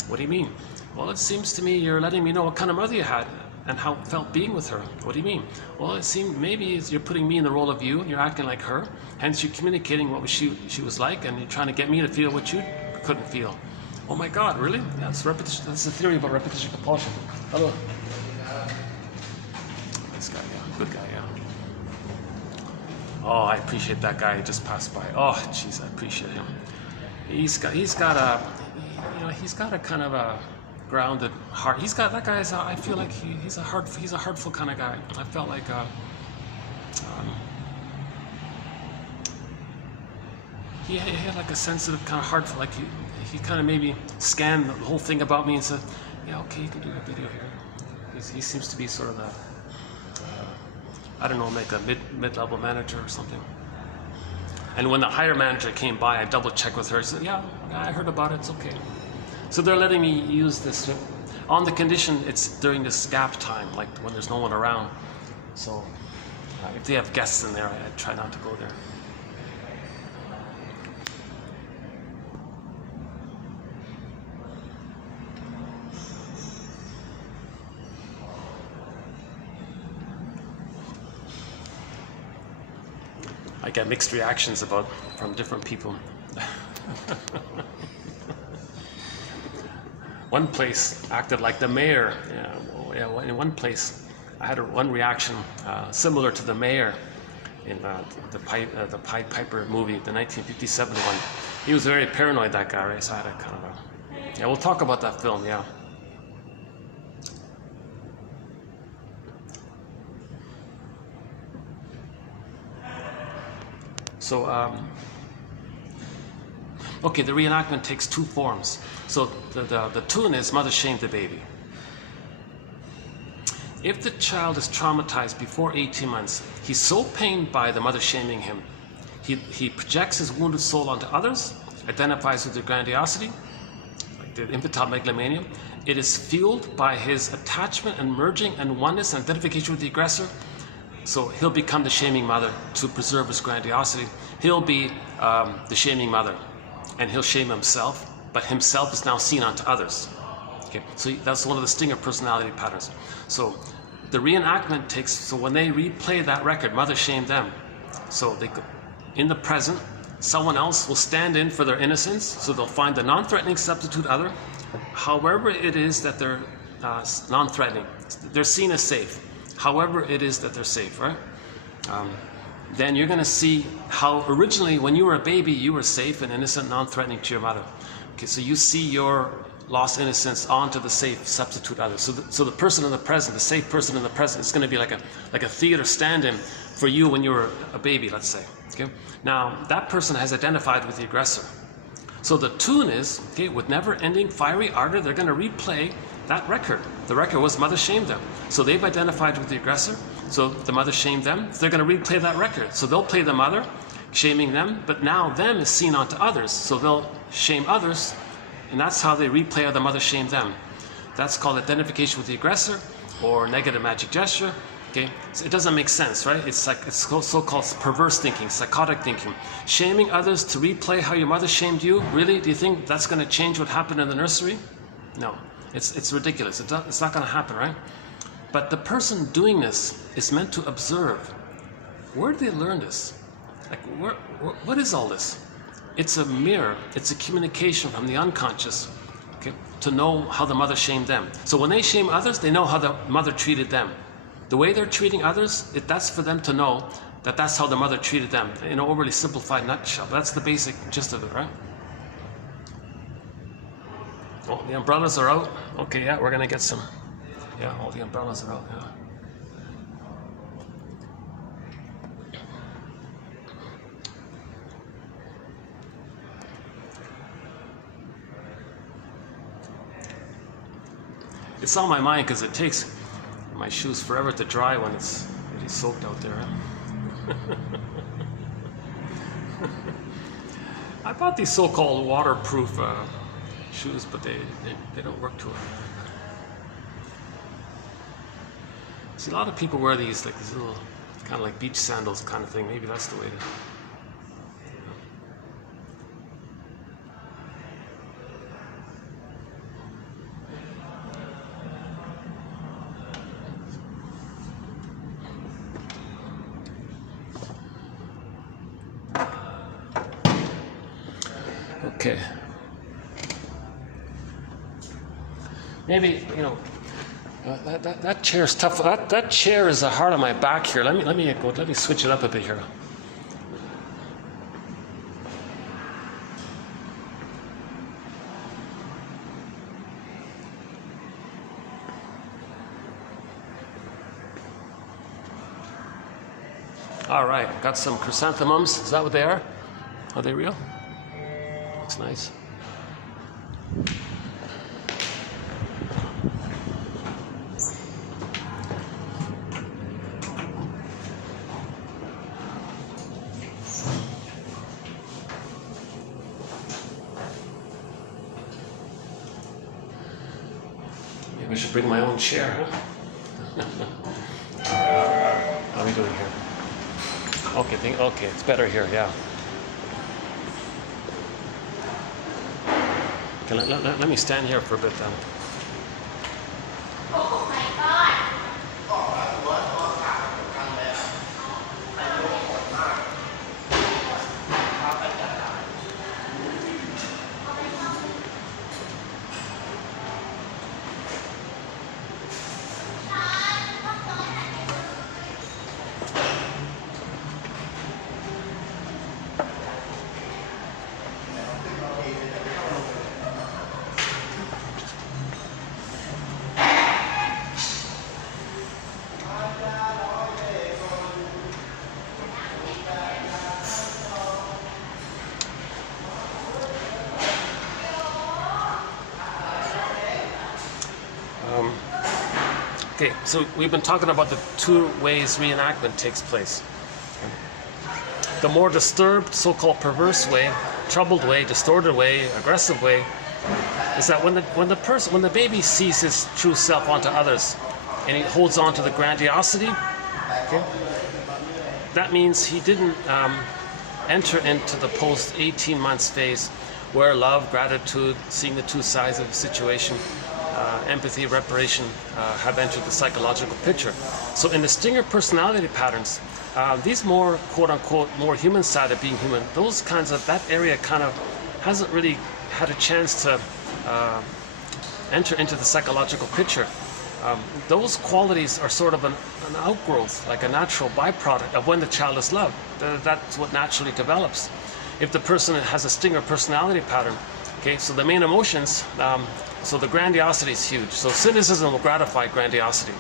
What do you mean? Well, it seems to me you're letting me know what kind of mother you had and how it felt being with her. What do you mean? Well, it seemed maybe you're putting me in the role of you, and you're acting like her, hence you're communicating what she was like, and you're trying to get me to feel what you couldn't feel. Oh my God, really? Yeah, that's repetition. That's the theory about repetition compulsion. Hello. This guy, yeah, good guy, yeah. Oh, I appreciate that guy who just passed by. Oh, jeez, I appreciate him. He's got a kind of a grounded heart. That guy is. I feel like he's a heartful kind of guy. I felt like he had like a sensitive kind of heart. Like he kind of maybe scanned the whole thing about me and said, yeah, okay, you can do a video here. He seems to be sort of a I don't know, like a mid-level manager or something. And when the higher manager came by, I double-checked with her. I said, yeah, I heard about it, it's okay. So they're letting me use this on the condition it's during this gap time, like when there's no one around. So if they have guests in there, I try not to go there. I get mixed reactions from different people. One place acted like the mayor. In one place, I had one reaction similar to the mayor in the Pied Piper movie, the 1957 one. He was very paranoid, that guy, right? So I had a kind of a... Yeah, we'll talk about that film, yeah. So, okay, the reenactment takes two forms. So the tune is mother shamed the baby. If the child is traumatized before 18 months, he's so pained by the mother shaming him, he projects his wounded soul onto others, identifies with their grandiosity, like the infantile megalomania. It is fueled by his attachment and merging and oneness and identification with the aggressor. So he'll become the shaming mother to preserve his grandiosity. He'll be the shaming mother, and he'll shame himself, but himself is now seen onto others. Okay, so that's one of the stinger personality patterns. So the reenactment takes, so when they replay that record, mother shamed them. So they could, in the present, someone else will stand in for their innocence, so they'll find the non-threatening substitute other, however it is that they're non-threatening. They're seen as safe. However it is that they're safe, right? Then you're going to see how originally when you were a baby you were safe and innocent, non-threatening to your mother. Okay, so you see your lost innocence onto the safe substitute other. So the person in the present, the safe person in the present, is going to be like a theater stand-in for you when you were a baby, let's say. Okay, now that person has identified with the aggressor. So the tune is, okay, with never-ending fiery ardor, they're going to replay that record. The record was mother shamed them. So they've identified with the aggressor. So the mother shamed them. So they're going to replay that record. So they'll play the mother, shaming them, but now them is seen onto others. So they'll shame others, and that's how they replay how the mother shamed them. That's called identification with the aggressor or negative magic gesture. Okay, so it doesn't make sense, right? It's like it's so-called perverse thinking, psychotic thinking. Shaming others to replay how your mother shamed you. Really? Do you think that's going to change what happened in the nursery? No. It's ridiculous. It's not going to happen, right? But the person doing this is meant to observe. Where do they learn this? Like, what is all this? It's a mirror. It's a communication from the unconscious, okay, to know how the mother shamed them. So when they shame others, they know how the mother treated them. The way they're treating others, that's for them to know that that's how the mother treated them. In an overly simplified nutshell. That's the basic gist of it, right? Oh, the umbrellas are out. Okay, yeah, we're gonna get some. Yeah, all the umbrellas are out. Yeah. It's on my mind because it takes my shoes forever to dry when it's Everybody's soaked out there, huh? I bought these so-called waterproof shoes, but they don't work too well. See, a lot of people wear these, like these little, kind of like beach sandals kind of thing. Maybe that's the way to... Okay. Maybe, you know, that chair is tough. That chair is hard on my back here. Let me switch it up a bit here. All right, got some chrysanthemums. Is that what they are? Are they real? Looks nice. Maybe I should bring my own chair, huh? How are we doing here? Okay, it's better here, yeah. Okay, let me stand here for a bit then. Oh my god! Okay, so we've been talking about the two ways reenactment takes place. The more disturbed, so-called perverse way, troubled way, distorted way, aggressive way, is that when the baby sees his true self onto others, and he holds on to the grandiosity, okay, that means he didn't enter into the post 18 months phase where love, gratitude, seeing the two sides of the situation, empathy, reparation have entered the psychological picture. So in the stinger personality patterns, these more quote-unquote more human side of being human, those kinds of, that area kind of hasn't really had a chance to enter into the psychological picture. Those qualities are sort of an outgrowth, like a natural byproduct of when the child is loved. That's what naturally develops. If the person has a stinger personality pattern, okay, so the main emotions, so the grandiosity is huge. So cynicism will gratify grandiosity.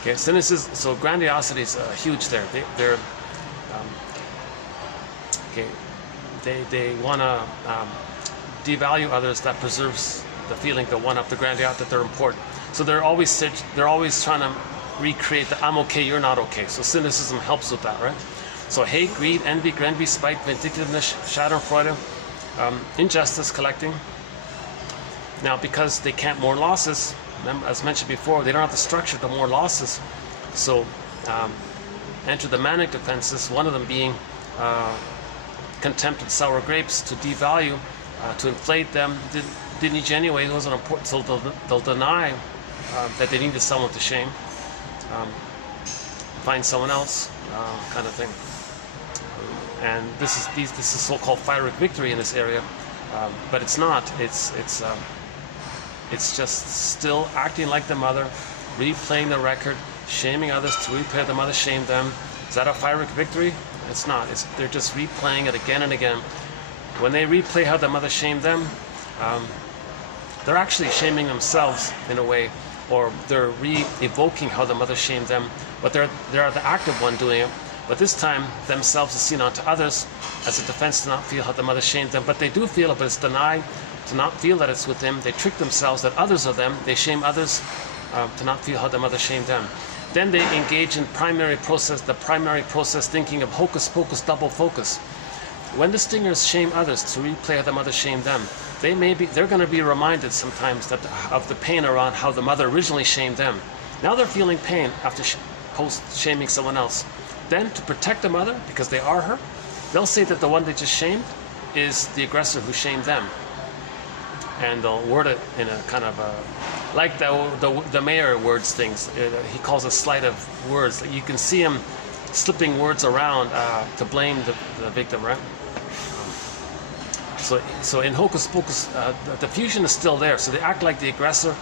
Okay, cynicism, so grandiosity is huge there. They want to devalue others. That preserves the feeling, the one up, the grandiosity, that they're important. So they're always trying to recreate the I'm okay, you're not okay. So cynicism helps with that, right? So hate, greed, envy, spite, vindictiveness, schadenfreude, injustice, collecting. Now, because they can't mourn losses, as mentioned before, they don't have the structure to mourn losses. So enter the manic defenses, one of them being contempt and sour grapes, to devalue, to inflate them. Didn't need you anyway, it wasn't important, so they'll deny that they needed someone to shame, find someone else, kind of thing. And this is so-called pyrrhic victory in this area, but it's not. It's just still acting like the mother, replaying the record, shaming others to replay the mother shamed them. Is that a pyrrhic victory? It's not. They're just replaying it again and again. When they replay how the mother shamed them, they're actually shaming themselves in a way, or they're evoking how the mother shamed them, but they're the active one doing it. But this time, themselves is seen onto others as a defense to not feel how the mother shamed them. But they do feel it, but it's denied to not feel that it's with them. They trick themselves that others are them. They shame others to not feel how the mother shamed them. Then they engage in the primary process thinking of hocus pocus double focus. When the stingers shame others to replay how the mother shamed them, they're going to be reminded sometimes of the pain around how the mother originally shamed them. Now they're feeling pain after post-shaming someone else. Then to protect the mother, because they are her, they'll say that the one they just shamed is the aggressor who shamed them. And they'll word it in a kind of like the mayor words things. He calls a sleight of words. You can see him slipping words around to blame the victim, right? So in hocus pocus, the fusion is still there. So they act like the aggressor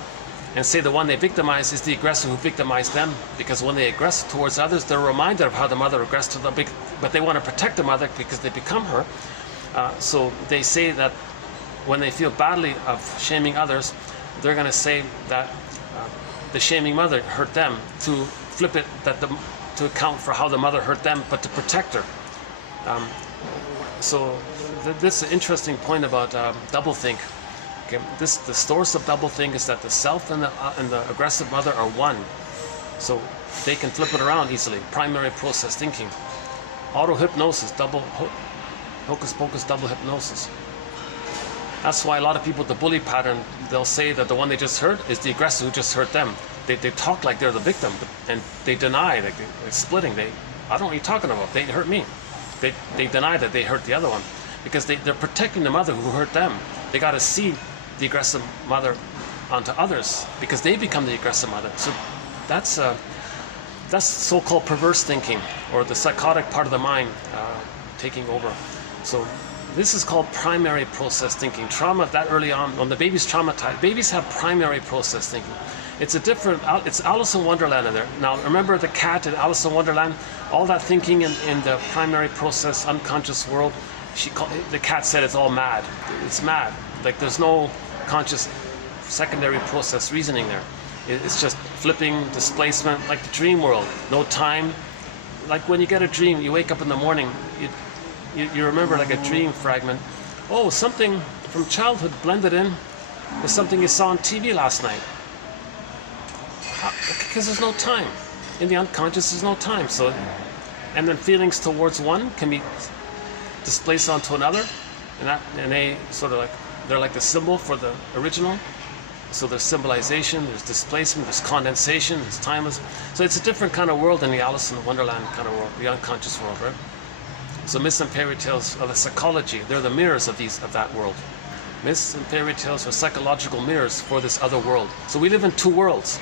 and say the one they victimize is the aggressor who victimized them, because when they aggress towards others, they're reminded of how the mother aggressed to them, but they want to protect the mother because they become her. So they say that when they feel badly of shaming others, they're going to say that the shaming mother hurt them, to flip it to account for how the mother hurt them, but to protect her. This is an interesting point about doublethink. Okay, the source of doublethink is that the self and the aggressive mother are one, so they can flip it around easily. Primary process thinking, auto hypnosis, hocus pocus, double hypnosis. That's why a lot of people with the bully pattern, they'll say that the one they just hurt is the aggressor who just hurt them. They talk like they're the victim, and they deny, like they're splitting. I don't know what you're talking about. They hurt me. They deny that they hurt the other one, because they're protecting the mother who hurt them. They got to see the aggressive mother onto others because they become the aggressive mother. So that's so-called perverse thinking, or the psychotic part of the mind taking over. So this is called primary process thinking. Trauma that early on, when the baby's traumatized, babies have primary process thinking. It's Alice in Wonderland in there. Now remember the cat in Alice in Wonderland? All that thinking in the primary process unconscious world, the cat said it's all mad. It's mad. Like there's no conscious secondary process reasoning there. It's just flipping, displacement, like the dream world. No time. Like when you get a dream, you wake up in the morning, you remember like a dream fragment. Oh, something from childhood blended in with something you saw on TV last night. Because there's no time. In the unconscious, there's no time. So, and then feelings towards one can be displaced onto another, and they sort of they're like the symbol for the original. So there's symbolization, there's displacement, there's condensation, there's timeless. So it's a different kind of world than the Alice in Wonderland kind of world, the unconscious world, right? So myths and fairy tales are the psychology. They're the mirrors of that world. Myths and fairy tales are psychological mirrors for this other world. So we live in two worlds.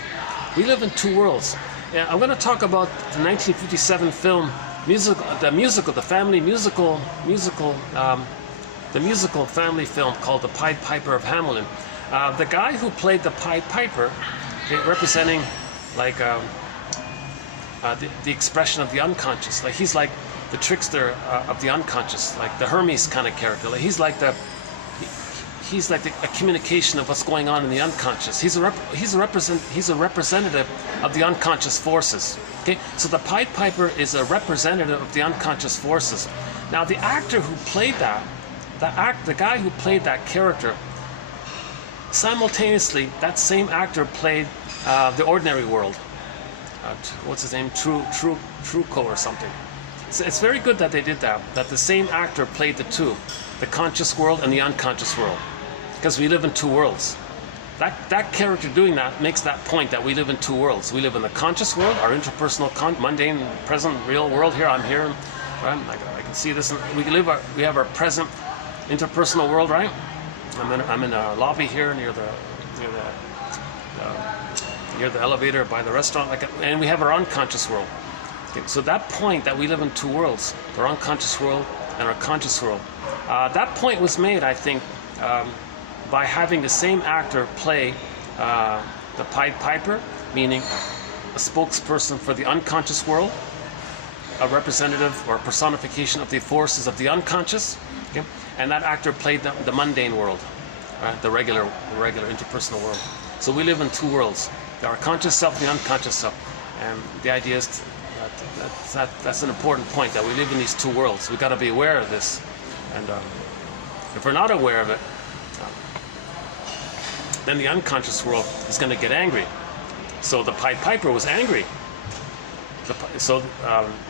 We live in two worlds. Yeah, I'm going to talk about the 1957 film, the musical family film called The Pied Piper of Hamelin. The guy who played the Pied Piper, representing like the expression of the unconscious. Like he's like the trickster of the unconscious, like the Hermes kind of character. Like he's like a communication of what's going on in the unconscious. He's a representative of the unconscious forces. Okay, so the Pied Piper is a representative of the unconscious forces. Now the actor who played the guy who played that character, simultaneously that same actor played the ordinary world. What's his name? Truco or something. It's very good that they did that. That the same actor played the two, the conscious world and the unconscious world, because we live in two worlds. That character doing that makes that point that we live in two worlds. We live in the conscious world, our interpersonal, mundane, present, real world. Here, I'm here, right? I can see this. We have our present interpersonal world, right? I'm in a lobby here near the elevator by the restaurant, and we have our unconscious world. Okay, so that point that we live in two worlds, our unconscious world and our conscious world, that point was made, I think, by having the same actor play the Pied Piper, meaning a spokesperson for the unconscious world, a representative or personification of the forces of the unconscious, okay? And that actor played the mundane world, right? the regular interpersonal world. So we live in two worlds, our conscious self and the unconscious self. And the idea is that's an important point, that we live in these two worlds. We've got to be aware of this. And if we're not aware of it, then the unconscious world is going to get angry. So the Pied Piper was angry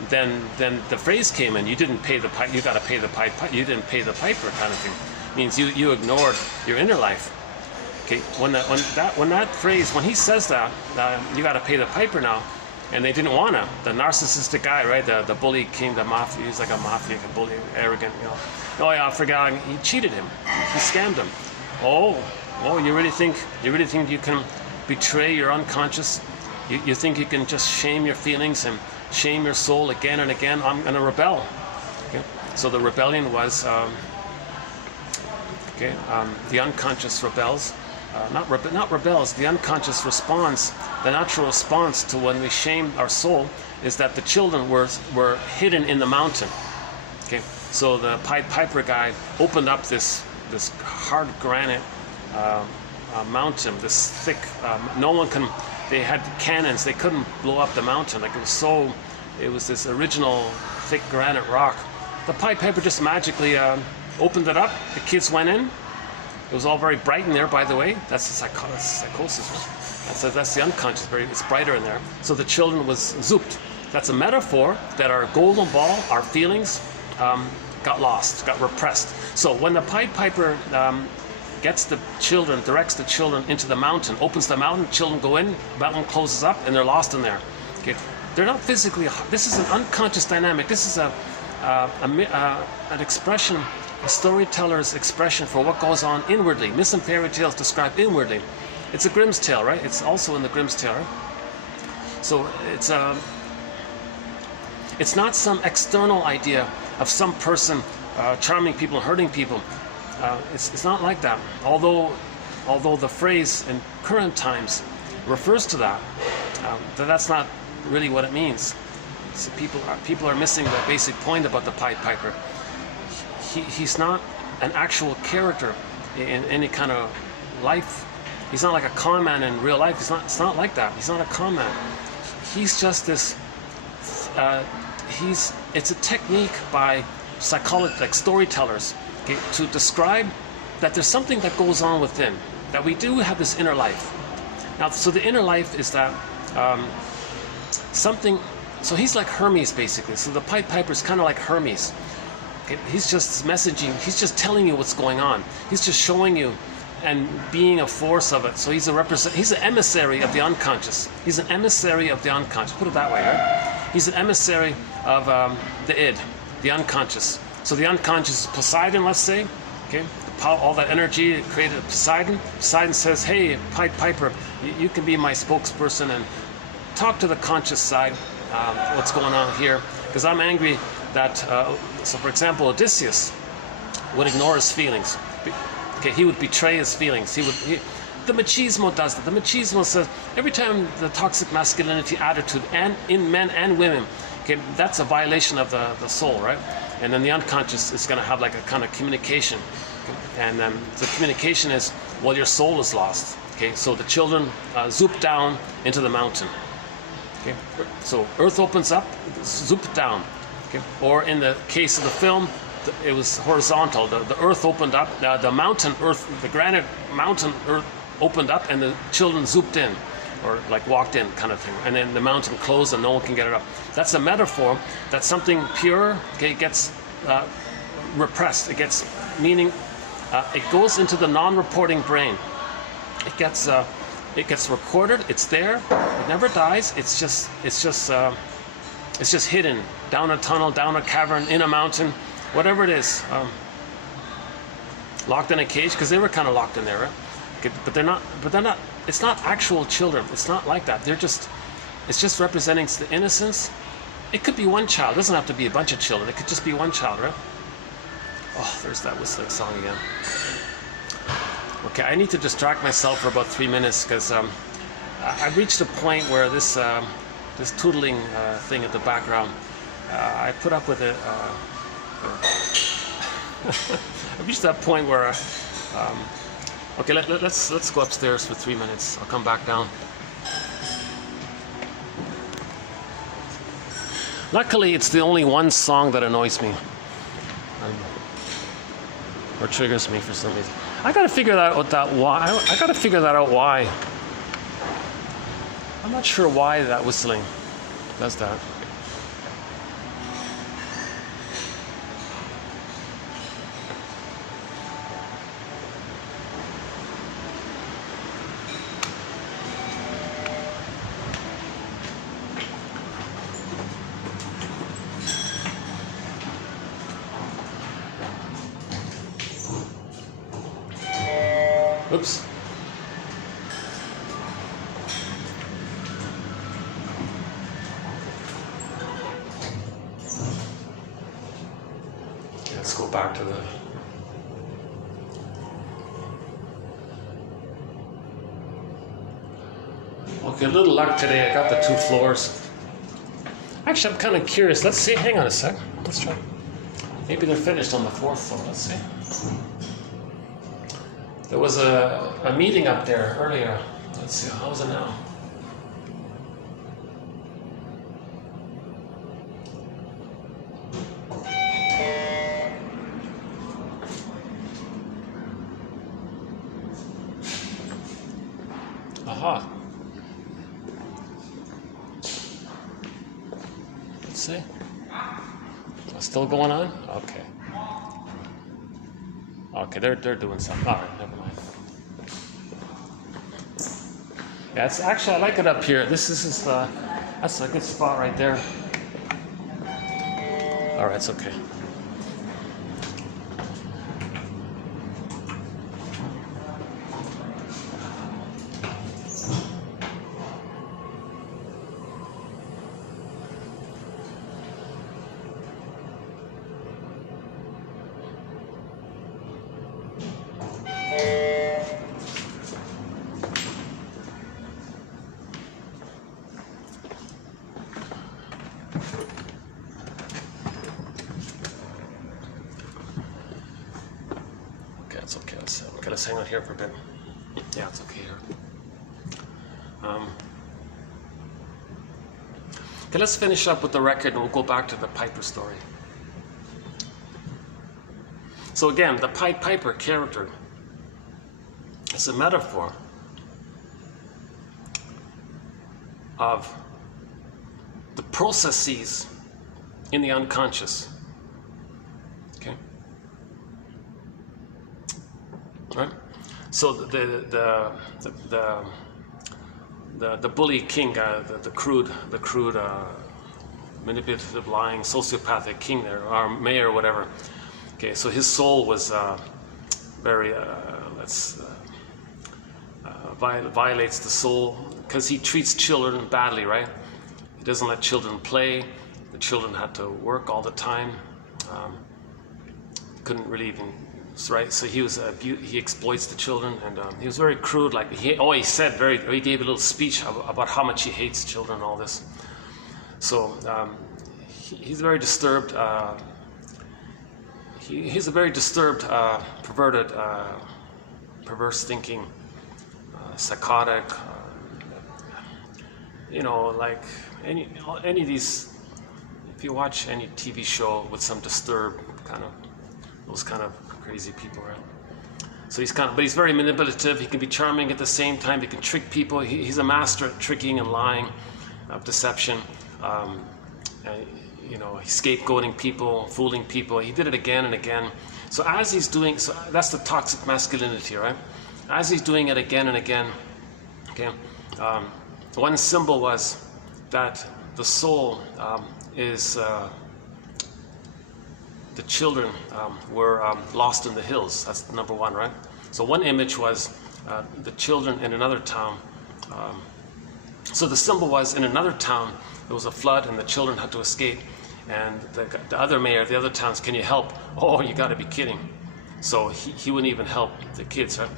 Then the phrase came in. You didn't pay the pipe. You got to pay the pipe. You didn't pay the piper, kind of thing. Means you ignored your inner life. Okay, when that phrase, when he says that, you got to pay the piper now, and they didn't wanna. The narcissistic guy, right? The bully king, the mafia. He's like a mafia, a bully, arrogant. Oh yeah, I forgot. He cheated him. He scammed him. Oh, you really think you can betray your unconscious? You think you can just shame your feelings and shame your soul again and again? I'm gonna rebel. Okay? So the rebellion was the unconscious rebels. Not rebels. The unconscious response, the natural response to when we shame our soul, is that the children were hidden in the mountain. Okay, so the Pied Piper guy opened up this hard granite mountain, this thick. No one can. They had cannons. They couldn't blow up the mountain. Like it was this original thick granite rock. The Pied Piper just magically opened it up. The kids went in. It was all very bright in there, by the way. That's the psychosis. Right? That's the unconscious. It's brighter in there. So the children was zooped. That's a metaphor that our golden ball, our feelings, got lost, got repressed. So when the Pied Piper directs the children into the mountain, opens the mountain, children go in, mountain closes up, and they're lost in there. Okay, they're not physically. This is an unconscious dynamic. This is an expression. A storyteller's expression for what goes on inwardly. Myths and fairy tales describe inwardly. It's a Grimm's tale, right? It's also in the Grimm's tale, right? So it's not some external idea of some person charming people, hurting people. It's not like that. Although the phrase in current times refers to that, that's not really what it means. So people are missing the basic point about the Pied Piper. He's not an actual character in any kind of life. He's not like a con man in real life. It's not like that. He's not a con man. He's just this. It's a technique by psychologists, like storytellers, okay, to describe that there's something that goes on within. That we do have this inner life. Now, so the inner life is that something. So he's like Hermes, basically. So the Pied Piper is kind of like Hermes. Okay, he's just messaging, he's just telling you what's going on. He's just showing you and being a force of it. So he's an emissary of the unconscious. He's an emissary of the unconscious. Put it that way, right? He's an emissary of the id, the unconscious. So the unconscious is Poseidon, let's say. Okay, all that energy created Poseidon. Poseidon says, hey, Pied Piper, you can be my spokesperson and talk to the conscious side, what's going on here. Because I'm angry that, so for example, Odysseus would ignore his feelings. Okay, he would betray his feelings. The machismo does that. The machismo says every time the toxic masculinity attitude, and in men and women, okay, that's a violation of the soul, right? And then the unconscious is going to have like a kind of communication, and the communication is, well, your soul is lost. Okay, so the children zoop down into the mountain. Okay, so earth opens up, zoop down. Okay. Or in the case of the film, it was horizontal. The earth opened up, the mountain earth, the granite mountain earth opened up, and the children zooped in, or like walked in, kind of thing. And then the mountain closed, and no one can get it up. That's a metaphor that something pure, okay, gets repressed. It gets meaning. It goes into the non-reporting brain. It gets recorded. It's there. It never dies. It's just hidden down a tunnel, down a cavern, in a mountain, whatever it is. Locked in a cage, because they were kind of locked in there, right? Okay, but they're not. It's not actual children. It's not like that. It's just representing the innocence. It could be one child. It doesn't have to be a bunch of children. It could just be one child, right? Oh, there's that whistling song again. Okay, I need to distract myself for about 3 minutes, because I reached a point where this tootling thing at the background, I put up with it. I reached that point where, okay, let's go upstairs for 3 minutes. I'll come back down. Luckily, it's the only one song that annoys me, or triggers me for some reason. I gotta figure that out. I gotta figure that out. Why? I'm not sure why that whistling. does that. Oops. Let's go back to the... Okay, a little luck today. I got the 2 floors. Actually, I'm kind of curious. Let's see. Hang on a sec. Let's try. Maybe they're finished on the 4th floor. Let's see. There was a meeting up there earlier. Let's see, how's it now? Aha. Let's see. Still going on? Okay. Okay, they're doing something. All right, never mind. Yeah, it's actually, I like it up here. This is that's a good spot right there. All right, it's okay. Let's hang out here for a bit. Yeah, it's okay here. Okay, let's finish up with the record and we'll go back to the Piper story. So again, the Pied Piper character is a metaphor of the processes in the unconscious. Okay? Right? So the bully king, the crude manipulative, lying, sociopathic king there, or mayor, or whatever. Okay, so his soul was very violates the soul because he treats children badly, right? He doesn't let children play. The children had to work all the time. Couldn't really even. Right, so he exploits the children, and he was very crude. Like he gave a little speech about how much he hates children and all this. So he's very disturbed. He's a very disturbed, perverted, perverse thinking, psychotic. Like any of these. If you watch any TV show with some disturbed those kind of crazy people, right? So but he's very manipulative. He can be charming at the same time. He can trick people. He's a master at tricking and lying, of deception. He's scapegoating people, fooling people. He did it again and again. So that's the toxic masculinity, right? As he's doing it again and again, okay. One symbol was that the soul is. The children were lost in the hills. That's number one, right? So one image was the children in another town. So the symbol was in another town, there was a flood and the children had to escape. And the other mayor, the other towns, can you help? Oh, you got to be kidding. So he wouldn't even help the kids, right?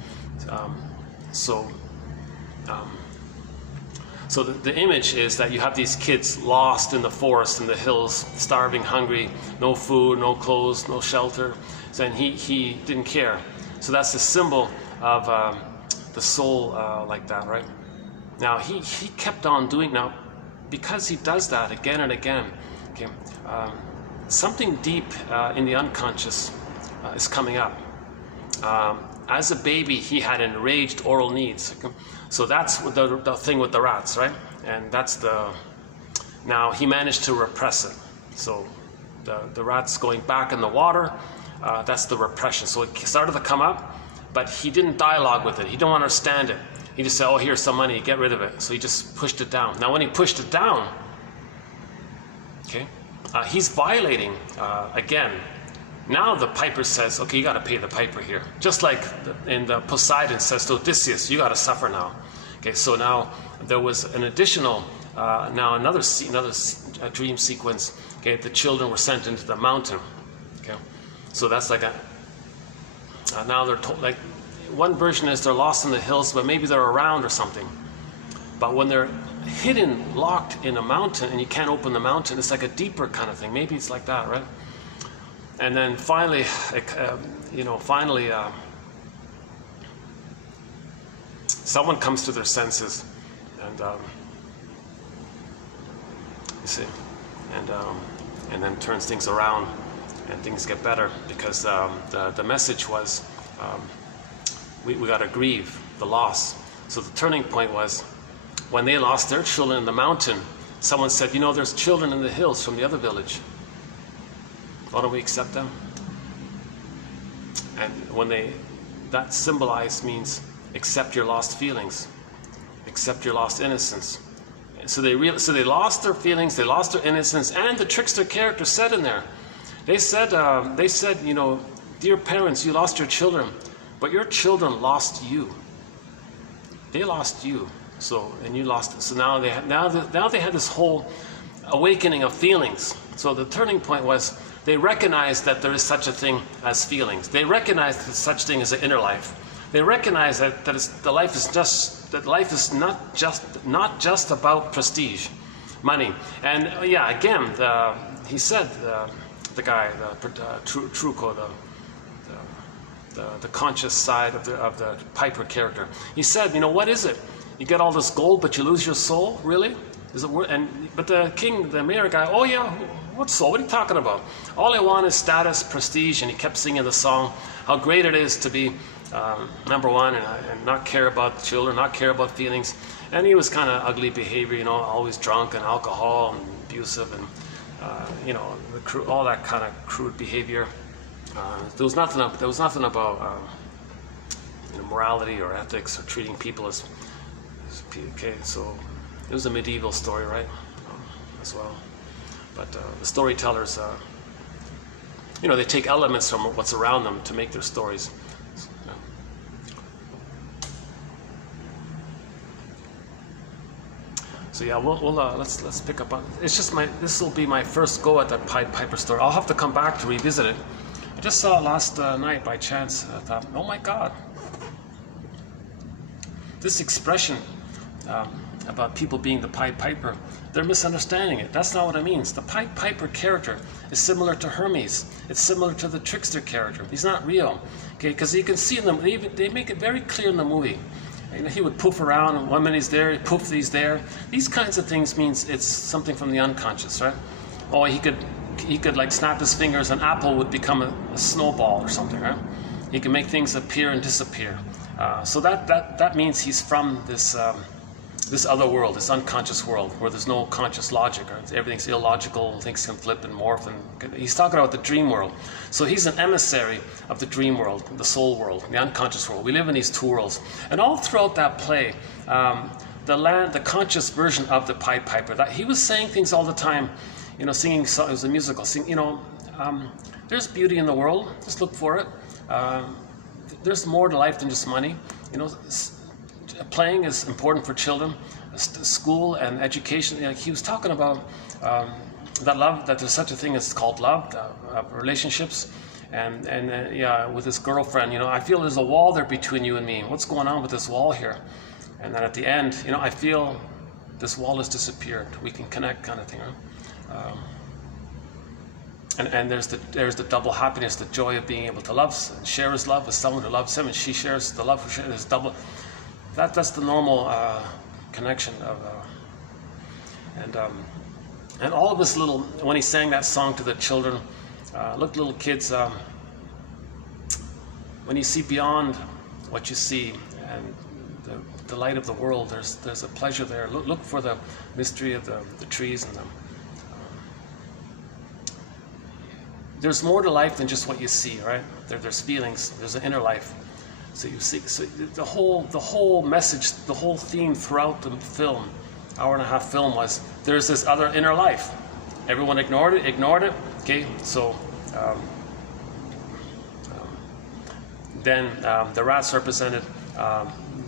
So the image is that you have these kids lost in the forest, in the hills, starving, hungry, no food, no clothes, no shelter. And he didn't care. So that's the symbol of the soul like that, right? Now he kept on doing. Now because he does that again and again, okay, something deep in the unconscious is coming up. As a baby, he had enraged oral needs. Okay? So that's the thing with the rats, right? And that's Now he managed to repress it. So the rat's going back in the water, that's the repression. So it started to come up, but he didn't dialogue with it. He didn't understand it. He just said, oh, here's some money, get rid of it. So he just pushed it down. Now when he pushed it down, okay, he's violating, again. Now the piper says, okay, you got to pay the piper here. Just like in the Poseidon says to Odysseus, you got to suffer now. Okay, so now there was an additional, now another dream sequence. Okay, the children were sent into the mountain. Okay, so that's like a, now they're told, like, one version is they're lost in the hills, but maybe they're around or something. But when they're hidden, locked in a mountain, and you can't open the mountain, it's like a deeper kind of thing. Maybe it's like that, right? And then finally, someone comes to their senses, and you see, and then turns things around, and things get better, because the message was, we got to grieve the loss. So the turning point was when they lost their children in the mountain. Someone said, you know, there's children in the hills from the other village. Why don't we accept them? And when that symbolized means accept your lost feelings, accept your lost innocence. So they lost their feelings, they lost their innocence, and the trickster character said in there, they said, you know, dear parents, you lost your children, but your children lost you. They lost you, so, and you lost it. So now they had this whole awakening of feelings. So the turning point was they recognized that there is such a thing as feelings. They recognized that such thing as an inner life. They recognize that life is not just about prestige, money. And yeah, again, he said, the guy, Truco, the conscious side of the Piper character. He said, you know, what is it? You get all this gold, but you lose your soul? Really? Is it worth? But the mayor guy, oh yeah, what soul? What are you talking about? All I want is status, prestige, and he kept singing the song, how great it is to be number one and not care about children, not care about feelings. And he was kind of ugly behavior, you know, always drunk and alcohol and abusive and you know, all that kind of crude behavior. There was nothing about you know, morality or ethics or treating people as okay. So it was a medieval story, right? As well. But the storytellers, you know, they take elements from what's around them to make their stories. So yeah, let's pick up on. It's just this will be my first go at that Pied Piper story. I'll have to come back to revisit it. I just saw it last night by chance. I thought, oh my God, this expression about people being the Pied Piper, they're misunderstanding it. That's not what it means. The Pied Piper character is similar to Hermes. It's similar to the trickster character. He's not real, okay? Because you can see in them, they make it very clear in the movie. You know, he would poof around, and 1 minute he's there, poof, he's there. These kinds of things means it's something from the unconscious, right? Or he could like snap his fingers, an apple would become a snowball or something, right? He can make things appear and disappear. So that means he's from this this other world, this unconscious world, where there's no conscious logic, or everything's illogical, things can flip and morph. And he's talking about the dream world. So he's an emissary of the dream world, the soul world, the unconscious world. We live in these two worlds. And all throughout that play, the conscious version of the Pied Piper, that he was saying things all the time, you know, singing, it was a musical, you know, there's beauty in the world, just look for it. There's more to life than just money, you know. Playing is important for children, school and education. You know, he was talking about that love, that there's such a thing as called love, relationships, and yeah, with his girlfriend, you know, I feel there's a wall there between you and me. What's going on with this wall here? And then at the end, you know, I feel this wall has disappeared. We can connect, kind of thing. Right? And there's the double happiness, the joy of being able to love and share his love with someone who loves him, and she shares the love. There's double. That's the normal connection of, and all of this little, when he sang that song to the children, look, little kids, when you see beyond what you see, and the light of the world. There's a pleasure there. Look for the mystery of the trees and them. There's more to life than just what you see, right? There's feelings. There's an inner life. So you see, so the whole message, the whole theme throughout the film, hour-and-a-half film, was there's this other inner life. Everyone ignored it. Okay, so then the rats represented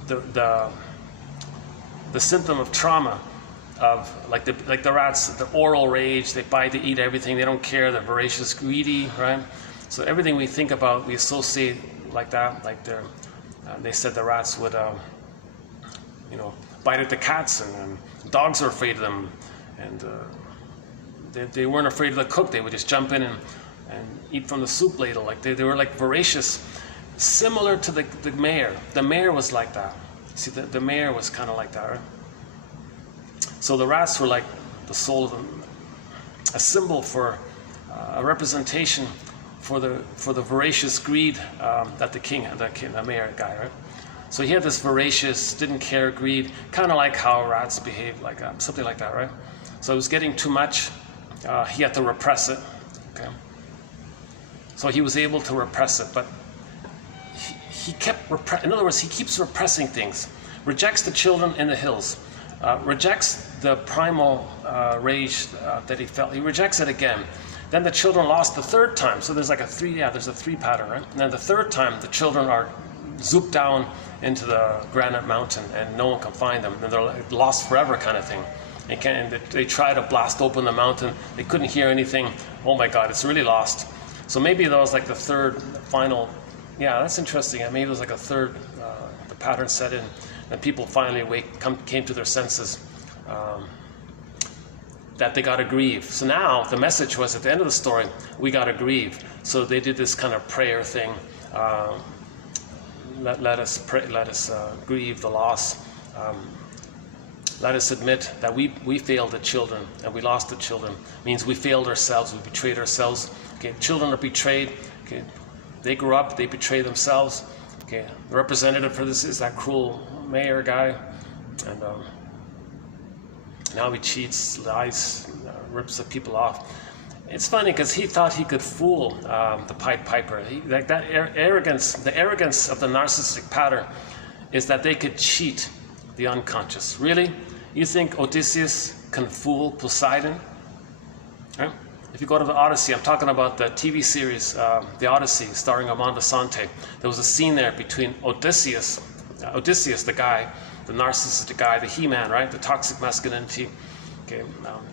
the symptom of trauma, of like the rats, the oral rage. They bite, they eat everything. They don't care. They're voracious, greedy, right? So everything we think about, we associate like that. Like they said the rats would, bite at the cats, and dogs are afraid of them, and they weren't afraid of the cook. They would just jump in and eat from the soup ladle. Like they were like voracious, similar to the mayor. The mayor was like that. See, the mayor was kind of like that, right? So the rats were like the soul of them, a symbol for a representation for the voracious greed that the mayor guy, right? So he had this voracious, didn't care greed, kind of like how rats behave, like something like that, right? So it was getting too much. He had to repress it. Okay. So he was able to repress it, but he kept in other words, he keeps repressing things. Rejects the children in the hills. Rejects the primal rage that he felt. He rejects it again. Then the children lost the third time. So there's like there's a three pattern, right? And then the third time, the children are zooped down into the granite mountain, and no one can find them. And they're like lost forever, kind of thing. They try to blast open the mountain. They couldn't hear anything. Oh my God, it's really lost. So maybe that was like the third, final. Yeah, that's interesting. Maybe it was like a third. The pattern set in. And people finally came to their senses that they got to grieve. So now the message was at the end of the story, we got to grieve. So they did this kind of prayer thing. Let us pray. Let us grieve the loss. Let us admit that we failed the children and we lost the children. It means we failed ourselves. We betrayed ourselves. Okay, children are betrayed. Okay, they grew up. They betray themselves. Okay, the representative for this is that cruel mayor guy, and now he cheats, lies, rips the people off. It's funny because he thought he could fool the Pied Piper. Arrogance, the arrogance of the narcissistic pattern is that they could cheat the unconscious. Really? You think Odysseus can fool Poseidon? Right? If you go to the Odyssey, I'm talking about the TV series, The Odyssey, starring Amanda Sante. There was a scene there between Odysseus, the guy, the narcissistic guy, the He-Man, right? The toxic masculinity, okay,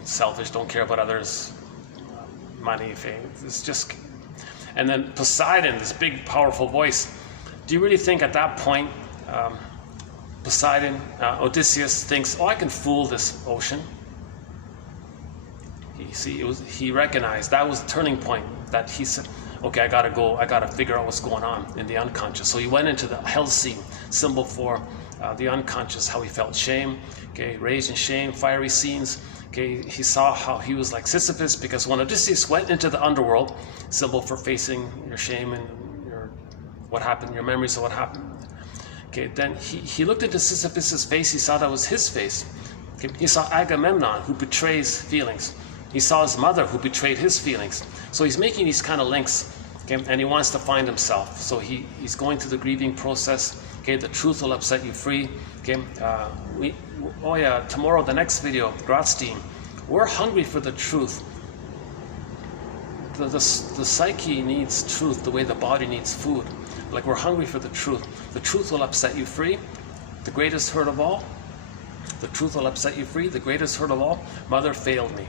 selfish, don't care about others, money, fame. It's just, and then Poseidon, this big, powerful voice. Do you really think at that point, Odysseus thinks, oh, I can fool this ocean? He recognized that was the turning point, that he said, okay, I gotta figure out what's going on in the unconscious. So he went into the hell scene, symbol for the unconscious, how he felt shame, okay, rage and shame, fiery scenes. Okay, he saw how he was like Sisyphus, because when Odysseus went into the underworld, symbol for facing your shame and what happened, your memories of what happened. Okay, then he looked into Sisyphus's face. He saw that was his face. Okay, he saw Agamemnon, who betrays feelings. He saw his mother, who betrayed his feelings. So he's making these kind of links, okay, and he wants to find himself. So he's going through the grieving process. Okay, the truth will upset you free. Okay, tomorrow, the next video, Grotstein. We're hungry for the truth. The psyche needs truth the way the body needs food. Like, we're hungry for the truth. The truth will upset you free. The greatest hurt of all. The truth will upset you free. The greatest hurt of all. Mother failed me.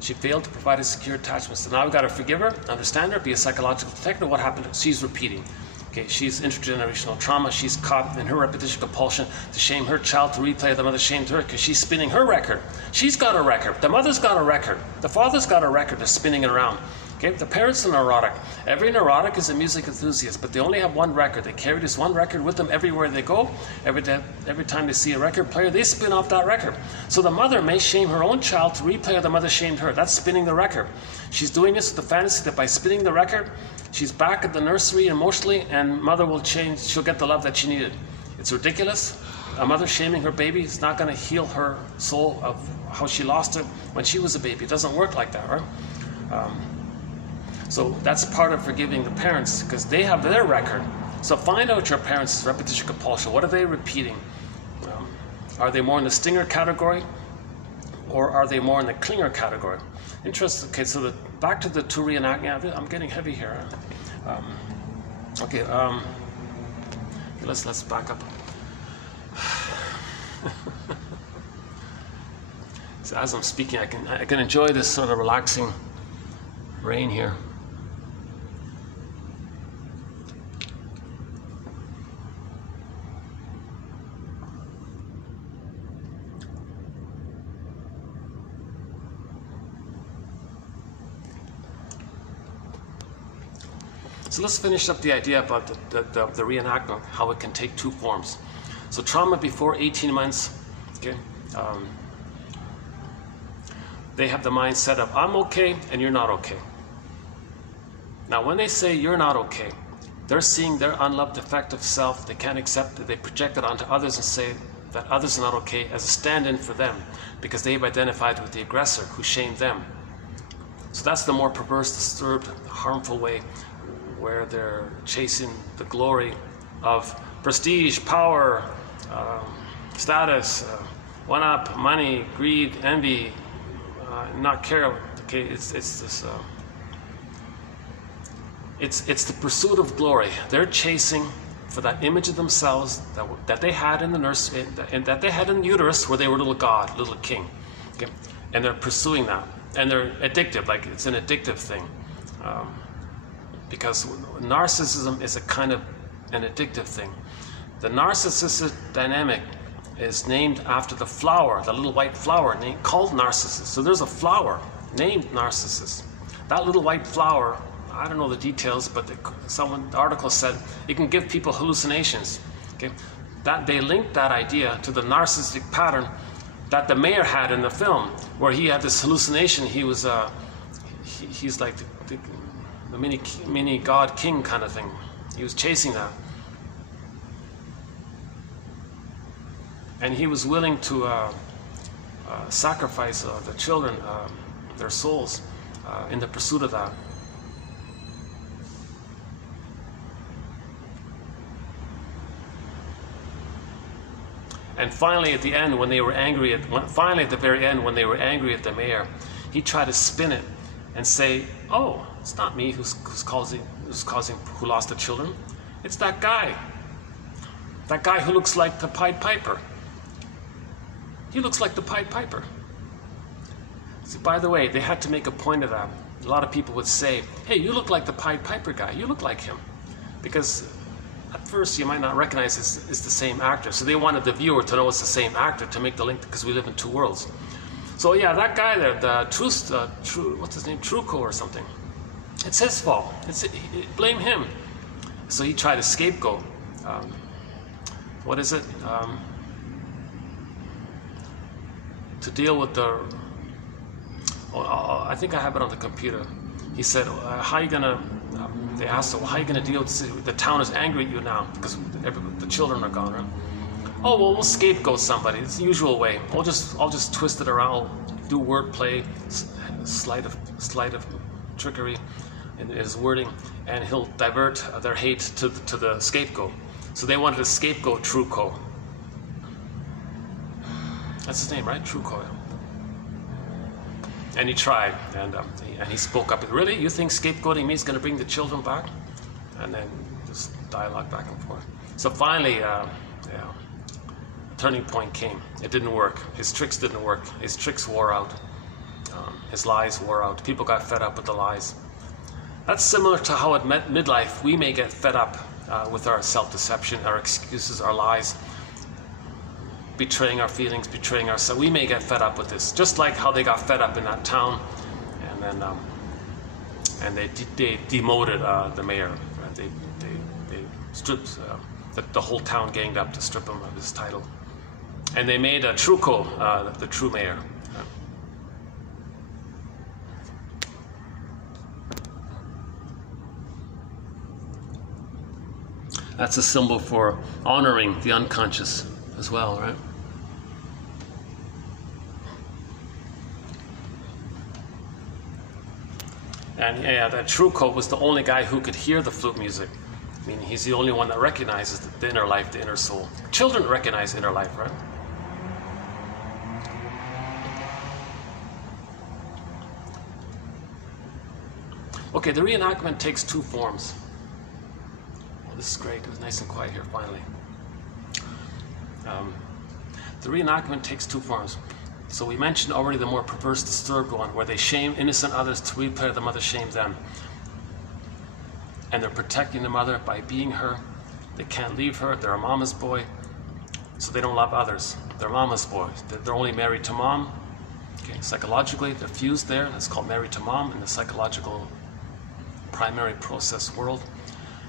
She failed to provide a secure attachment. So now I've got to forgive her, understand her, be a psychological detective. What happened? She's repeating. Okay, she's intergenerational trauma. She's caught in her repetition compulsion to shame her child, to replay the mother shamed her, because she's spinning her record. She's got a record. The mother's got a record. The father's got a record. They're spinning it around. Okay, the parents are neurotic. Every neurotic is a music enthusiast, but they only have one record. They carry this one record with them everywhere they go. Every time they see a record player, they spin off that record. So the mother may shame her own child to replay how the mother shamed her. That's spinning the record. She's doing this with the fantasy that by spinning the record, she's back at the nursery emotionally, and mother will change. She'll get the love that she needed. It's ridiculous. a mother shaming her baby is not going to heal her soul of how she lost it when she was a baby. It doesn't work like that, right? So that's part of forgiving the parents, because they have their record. So find out your parents' repetition compulsion. What are they repeating? Are they more in the stinger category, or are they more in the clinger category? Interesting. Okay, so back to the two reenactment. Yeah, I'm getting heavy here. Okay, let's back up. So as I'm speaking, I can enjoy this sort of relaxing rain here. So let's finish up the idea about the reenactment, how it can take two forms. So trauma before 18 months, okay, they have the mindset of I'm okay and you're not okay. Now when they say you're not okay, they're seeing their unloved defective self. They can't accept it. They project it onto others and say that others are not okay as a stand-in for them, because they've identified with the aggressor who shamed them. So that's the more perverse, disturbed, harmful way, where they're chasing the glory of prestige, power, status, one-up, money, greed, envy, not care. Okay, it's this. It's the pursuit of glory. They're chasing for that image of themselves that they had in the nurse, and that they had in the uterus, where they were little god, little king. Okay, and they're pursuing that, and they're addictive. Like it's an addictive thing. Because narcissism is a kind of an addictive thing. The narcissistic dynamic is named after the flower, the little white flower called Narcissus. So there's a flower named Narcissus. That little white flower, I don't know the details, but the article said it can give people hallucinations. Okay, that they linked that idea to the narcissistic pattern that the mayor had in the film, where he had this hallucination. He was he's like the mini god king kind of thing. He was chasing that, and he was willing to sacrifice the children, their souls, in the pursuit of that. And finally, at the end, when they were angry finally at the very end, when they were angry at the mayor, he tried to spin it and say, "Oh, it's not me who lost the children. It's that guy who looks like the Pied Piper. He looks like the Pied Piper." See, by the way, they had to make a point of that. A lot of people would say, "Hey, you look like the Pied Piper guy. You look like him," because at first you might not recognize it's the same actor. So they wanted the viewer to know it's the same actor to make the link, because we live in two worlds. So yeah, that guy there, what's his name, Truco or something. It's his fault. Blame him. So he tried to scapegoat. What is it? To deal with the. I think I have it on the computer. He said, "How are you gonna?" They asked him, "Well, how are you gonna deal with the town is angry at you now because the children are gone, right?" "Oh well, we'll scapegoat somebody. It's the usual way. I'll just twist it around, do wordplay, sleight of trickery in his wording, and he'll divert their hate to the scapegoat." So they wanted to scapegoat Truco. That's his name, right? Truco. And he tried, and he spoke up. "Really? You think scapegoating me is going to bring the children back?" And then just dialogue back and forth. So finally, a turning point came. It didn't work. His tricks didn't work. His tricks wore out. His lies wore out. People got fed up with the lies. That's similar to how at midlife we may get fed up with our self-deception, our excuses, our lies, betraying our feelings, betraying ourselves. We may get fed up with this, just like how they got fed up in that town, and then they demoted the mayor. They stripped the whole town ganged up to strip him of his title, and they made Truco the true mayor. That's a symbol for honoring the unconscious. as well, right? And yeah, that Truco was the only guy who could hear the flute music. I mean, he's the only one that recognizes the inner life, the inner soul. Children recognize inner life, right? Okay, the reenactment takes two forms. Oh, this is great. It was nice and quiet here, finally. The reenactment takes two forms. So we mentioned already the more perverse, disturbed one, where they shame innocent others to replay the mother shamed them. And they're protecting the mother by being her. They can't leave her. They're a mama's boy. So they don't love others. They're mama's boy. They're only married to mom. Okay, psychologically, they're fused there. That's called married to mom in the psychological primary process world.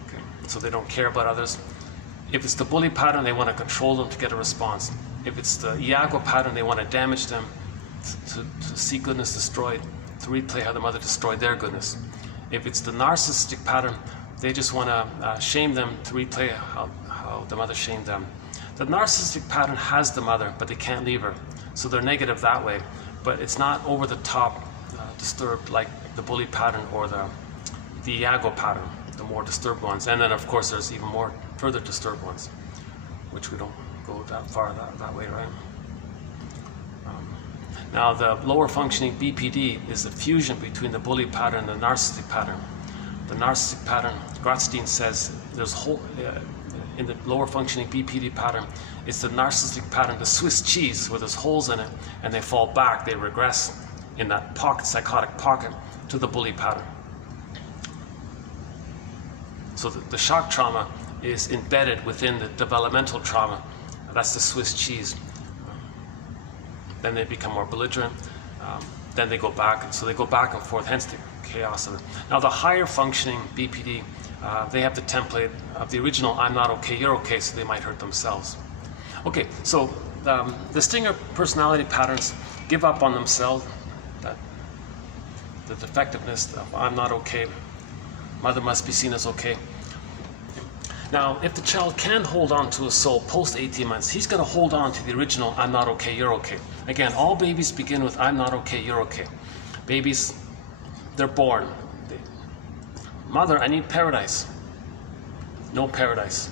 Okay, so they don't care about others. If it's the bully pattern, they want to control them to get a response. If it's the Iago pattern, they want to damage them, to see goodness destroyed, to replay how the mother destroyed their goodness. If it's the narcissistic pattern, they just want to shame them to replay how the mother shamed them. The narcissistic pattern has the mother, but they can't leave her. So they're negative that way. But it's not over the top disturbed like the bully pattern or the Iago pattern, the more disturbed ones. And then of course there's even more further disturbed ones, which we don't go that far that way, right? Now the lower functioning BPD is the fusion between the bully pattern and the narcissistic pattern. The narcissistic pattern, Grotstein says, there's in the lower functioning BPD pattern, it's the narcissistic pattern, the Swiss cheese, where there's holes in it and they fall back, they regress in that pocket, psychotic pocket, to the bully pattern. So the shock trauma is embedded within the developmental trauma. That's the Swiss cheese. Then they become more belligerent. Then they go back. So they go back and forth, hence the chaos of it. Now the higher functioning BPD, they have the template of the original I'm not okay, you're okay, so they might hurt themselves. Okay, so the Stinger personality patterns give up on themselves, the defectiveness of I'm not okay, mother must be seen as okay. Now, if the child can hold on to a soul post 18 months, he's going to hold on to the original I'm not okay, you're okay. Again, all babies begin with I'm not okay, you're okay. Babies, they're born. Mother, I need paradise. No paradise.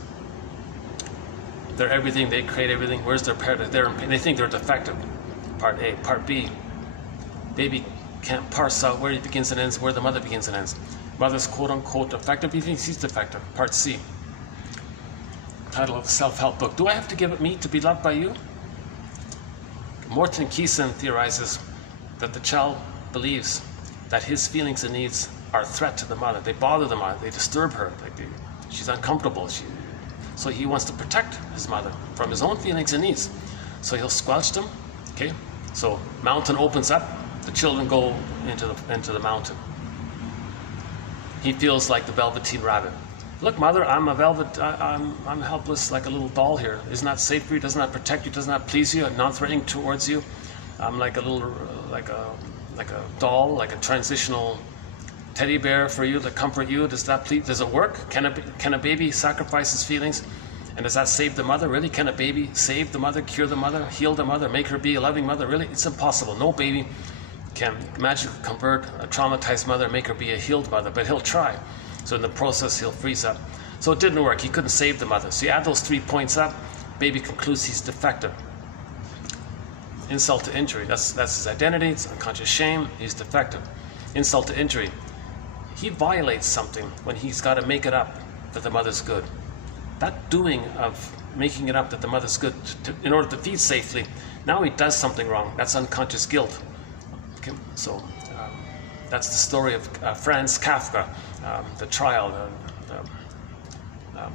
They're everything, they create everything. Where's their paradise? They think they're defective. Part A. Part B, baby can't parse out where he begins and ends, where the mother begins and ends. Mother's quote-unquote defective, he thinks he's defective. Part C. Title of a self-help book. Do I have to give it me to be loved by you? Morton Keeson theorizes that the child believes that his feelings and needs are a threat to the mother. They bother the mother. They disturb her. She's uncomfortable. So he wants to protect his mother from his own feelings and needs. So he'll squelch them. Okay. So mountain opens up. The children go into the mountain. He feels like the Velveteen Rabbit. Look, mother, I'm a velvet. I'm helpless, like a little doll here. Isn't that safe for you? Doesn't that protect you? Doesn't that please you? I'm non-threatening towards you. I'm like a little, like a doll, like a transitional teddy bear for you to comfort you. Does that please? Does it work? Can a baby sacrifice his feelings? And does that save the mother? Really? Can a baby save the mother, cure the mother, heal the mother, make her be a loving mother? Really? It's impossible. No baby can magically convert a traumatized mother and make her be a healed mother, but he'll try. So in the process, he'll freeze up. So it didn't work. He couldn't save the mother. So you add those 3 points up, baby concludes he's defective. Insult to injury. That's his identity. It's unconscious shame. He's defective. Insult to injury. He violates something when he's got to make it up that the mother's good. That doing of making it up that the mother's good in order to feed safely, now he does something wrong. That's unconscious guilt. Okay, so that's the story of Franz Kafka, the trial.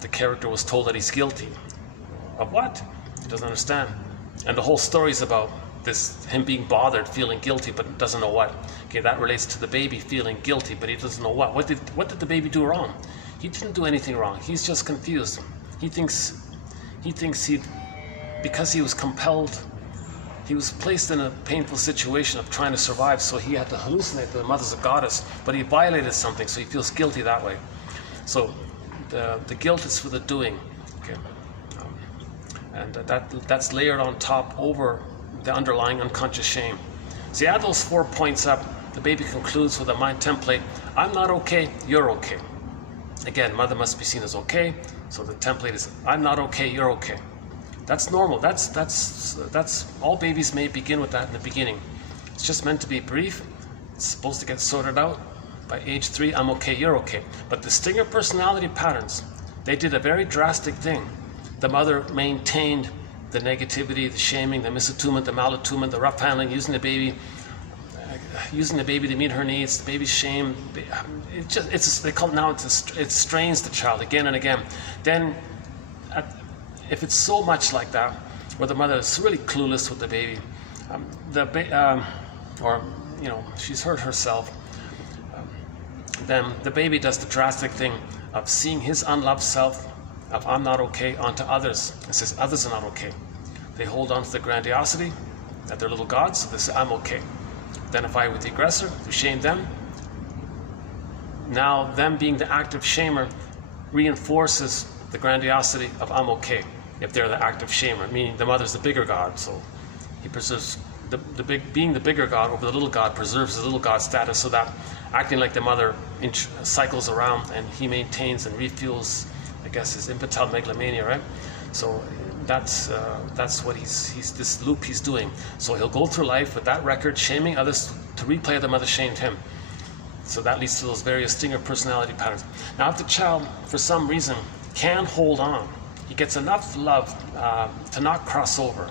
The character was told that he's guilty. Of what? He doesn't understand. And the whole story is about him being bothered, feeling guilty, but doesn't know what. Okay, that relates to the baby feeling guilty, but he doesn't know what. What did the baby do wrong? He didn't do anything wrong. He's just confused. He thinks because he was compelled, he was placed in a painful situation of trying to survive, so he had to hallucinate that the mother's a goddess, but he violated something, so he feels guilty that way. So the guilt is for the doing. Okay. And that's layered on top over the underlying unconscious shame. So you add those 4 points up, the baby concludes with a mind template: I'm not okay, you're okay. Again, mother must be seen as okay, so the template is I'm not okay, you're okay. That's normal. That's all babies may begin with that in the beginning. It's just meant to be brief. It's supposed to get sorted out. By age 3, I'm okay, you're okay. But the stinger personality patterns, they did a very drastic thing. The mother maintained the negativity, the shaming, the misattunement, the malattunement, the rough handling, using the baby to meet her needs, the baby's shame. They call it now, it strains the child again and again. Then, if it's so much like that, where the mother is really clueless with the baby, or she's hurt herself, then the baby does the drastic thing of seeing his unloved self, of I'm not okay, onto others, and says others are not okay. They hold on to the grandiosity that they're little gods, so they say I'm okay. Identify with the aggressor, to shame them. Now them being the active shamer reinforces the grandiosity of I'm okay, if they're the active shamer, meaning the mother's the bigger god, so he preserves being the bigger god over the little god preserves the little god status, so that acting like the mother cycles around and he maintains and refuels, I guess, his infantile megalomania, right? So that's what he's this loop he's doing. So he'll go through life with that record, shaming others to replay the mother shamed him. So that leads to those various stinger personality patterns. Now, if the child, for some reason, can hold on, he gets enough love to not cross over,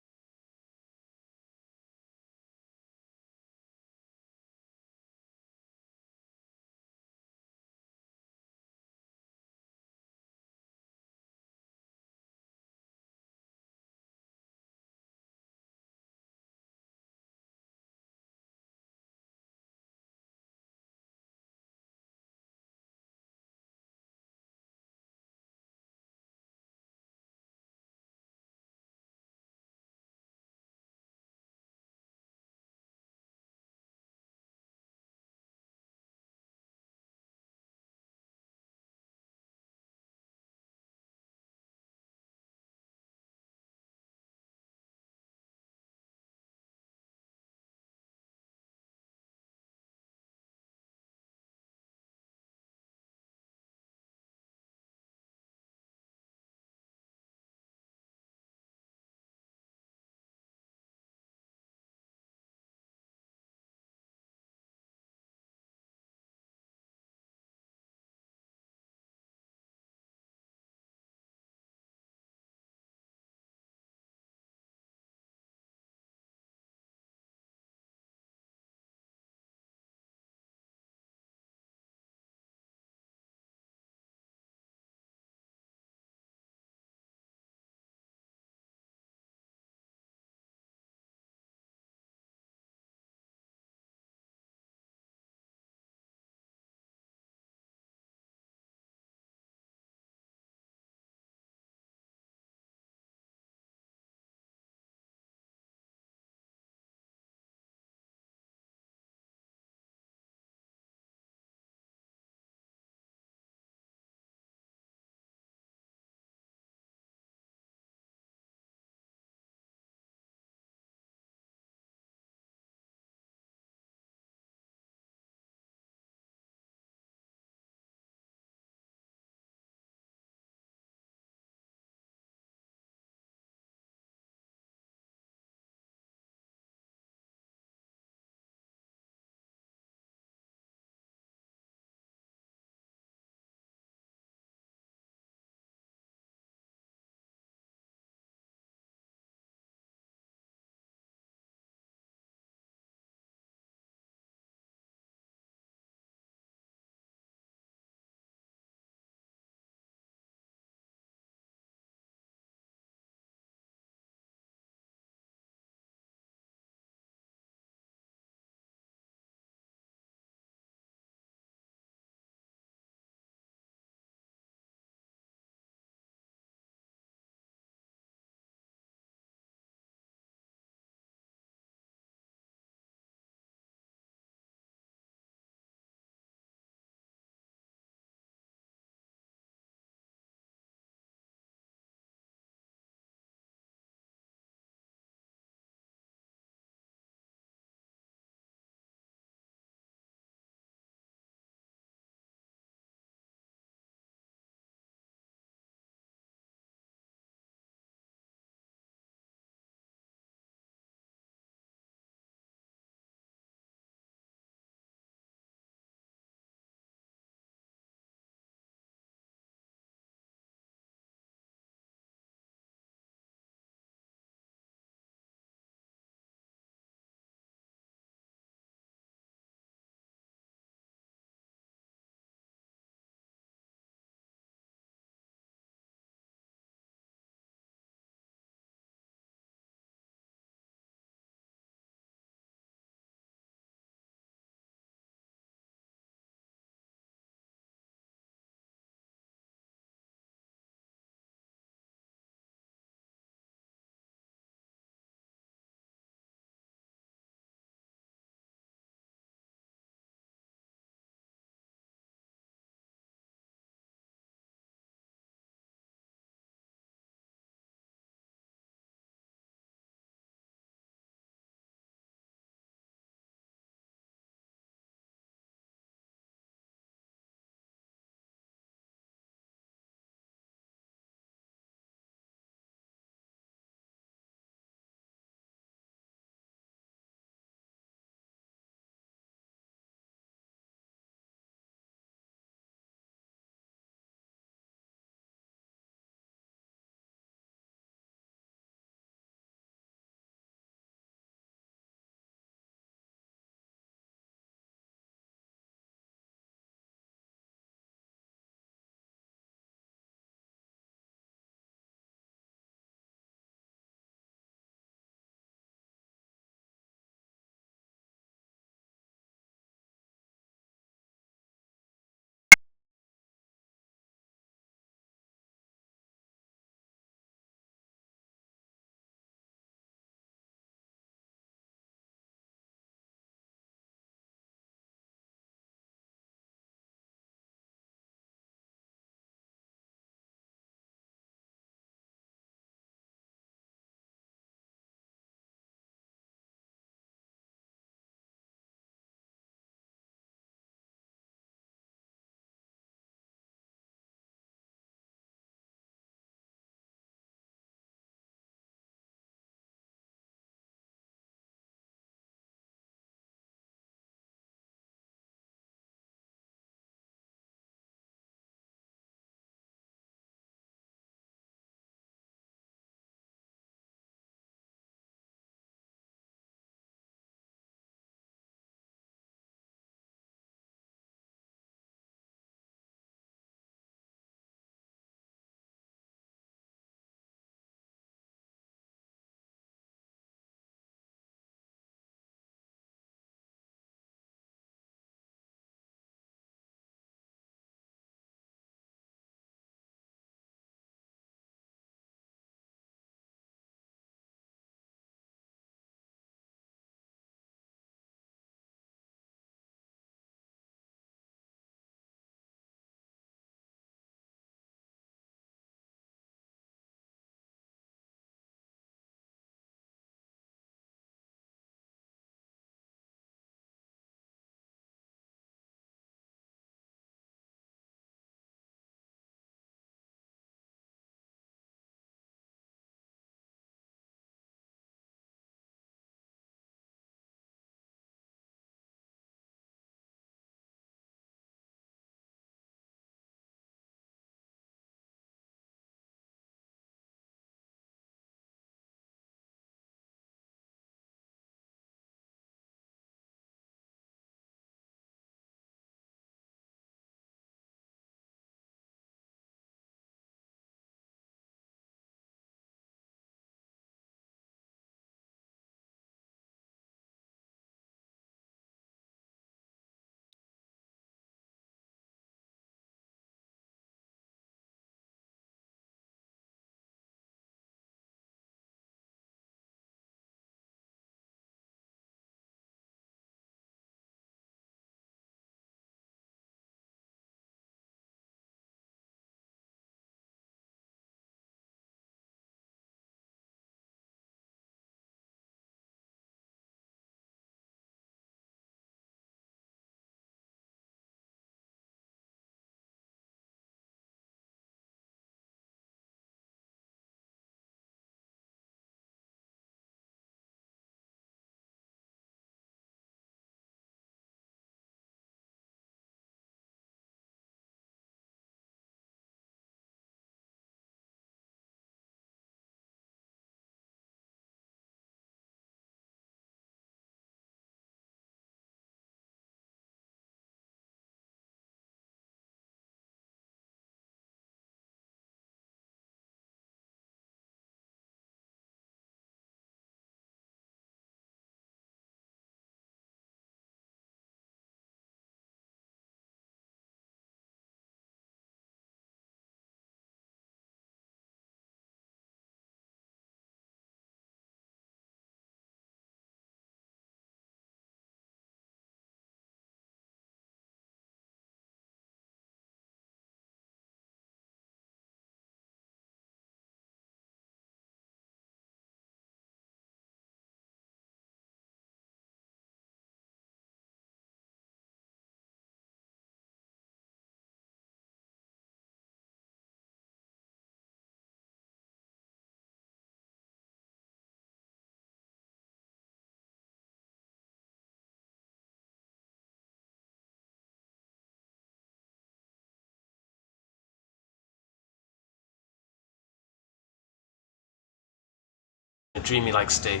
a dreamy-like state,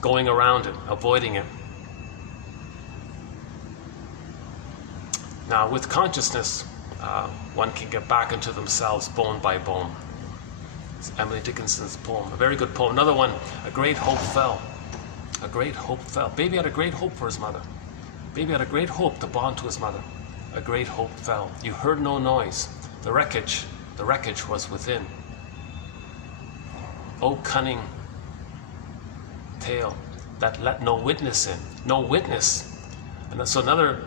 going around it, avoiding it. Now, with consciousness, one can get back into themselves bone by bone. It's Emily Dickinson's poem, a very good poem. Another one, A Great Hope Fell. A great hope fell. Baby had a great hope for his mother. Baby had a great hope to bond to his mother. A great hope fell. You heard no noise. The wreckage was within. O cunning tale that let no witness in. No witness. And so another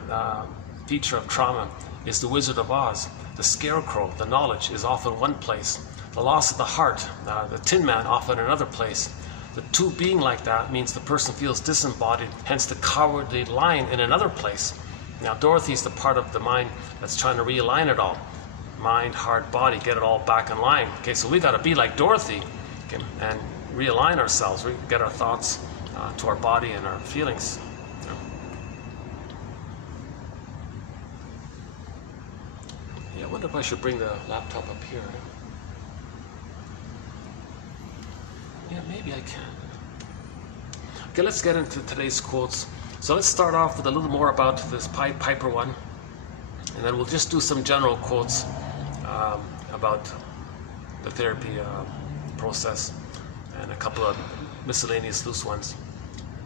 feature of trauma is the Wizard of Oz. The scarecrow, the knowledge, is often one place. The loss of the heart, the Tin Man, often another place. The two being like that means the person feels disembodied, hence the cowardly lion in another place. Now Dorothy's the part of the mind that's trying to realign it all. Mind, heart, body, get it all back in line. Okay, so we got to be like Dorothy, okay, and realign ourselves, get our thoughts to our body and our feelings. Yeah, I wonder if I should bring the laptop up here. Yeah, maybe I can. Okay, let's get into today's quotes. So let's start off with a little more about this Pied Piper one, and then we'll just do some general quotes about the therapy process and a couple of miscellaneous loose ones.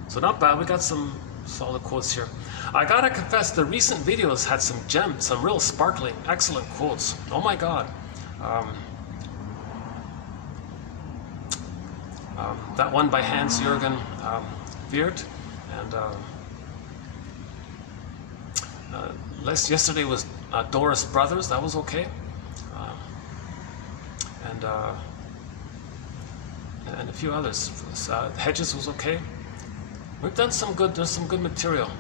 So not bad, we got some solid quotes here. I gotta confess, the recent videos had some gems, some real sparkling, excellent quotes. Oh my God. That one by Hans-Jürgen Wirth, and yesterday was Doris Brothers, that was okay, and a few others. Hedges was okay. We've done some good. There's some good material.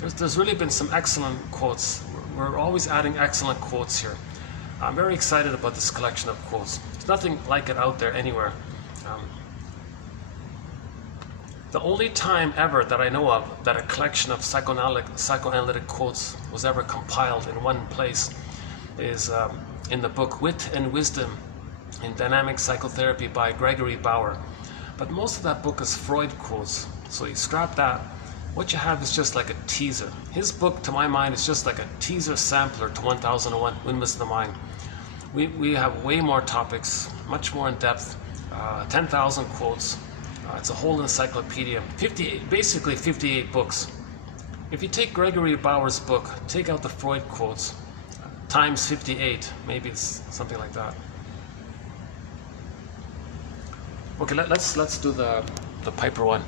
There's really been some excellent quotes. We're always adding excellent quotes here. I'm very excited about this collection of quotes. There's nothing like it out there anywhere. The only time ever that I know of that a collection of psychoanalytic quotes was ever compiled in one place is in the book Wit and Wisdom in Dynamic Psychotherapy by Gregory Bauer. But most of that book is Freud quotes, so you scrap that. What you have is just like a teaser. His book, to my mind, is just like a teaser sampler to 1001 Windmills of the Mind. We have way more topics, much more in depth, 10,000 quotes. It's a whole encyclopedia, basically 58 books. If you take Gregory Bauer's book, take out the Freud quotes, times 58, maybe it's something like that. Okay, let's do the Piper one.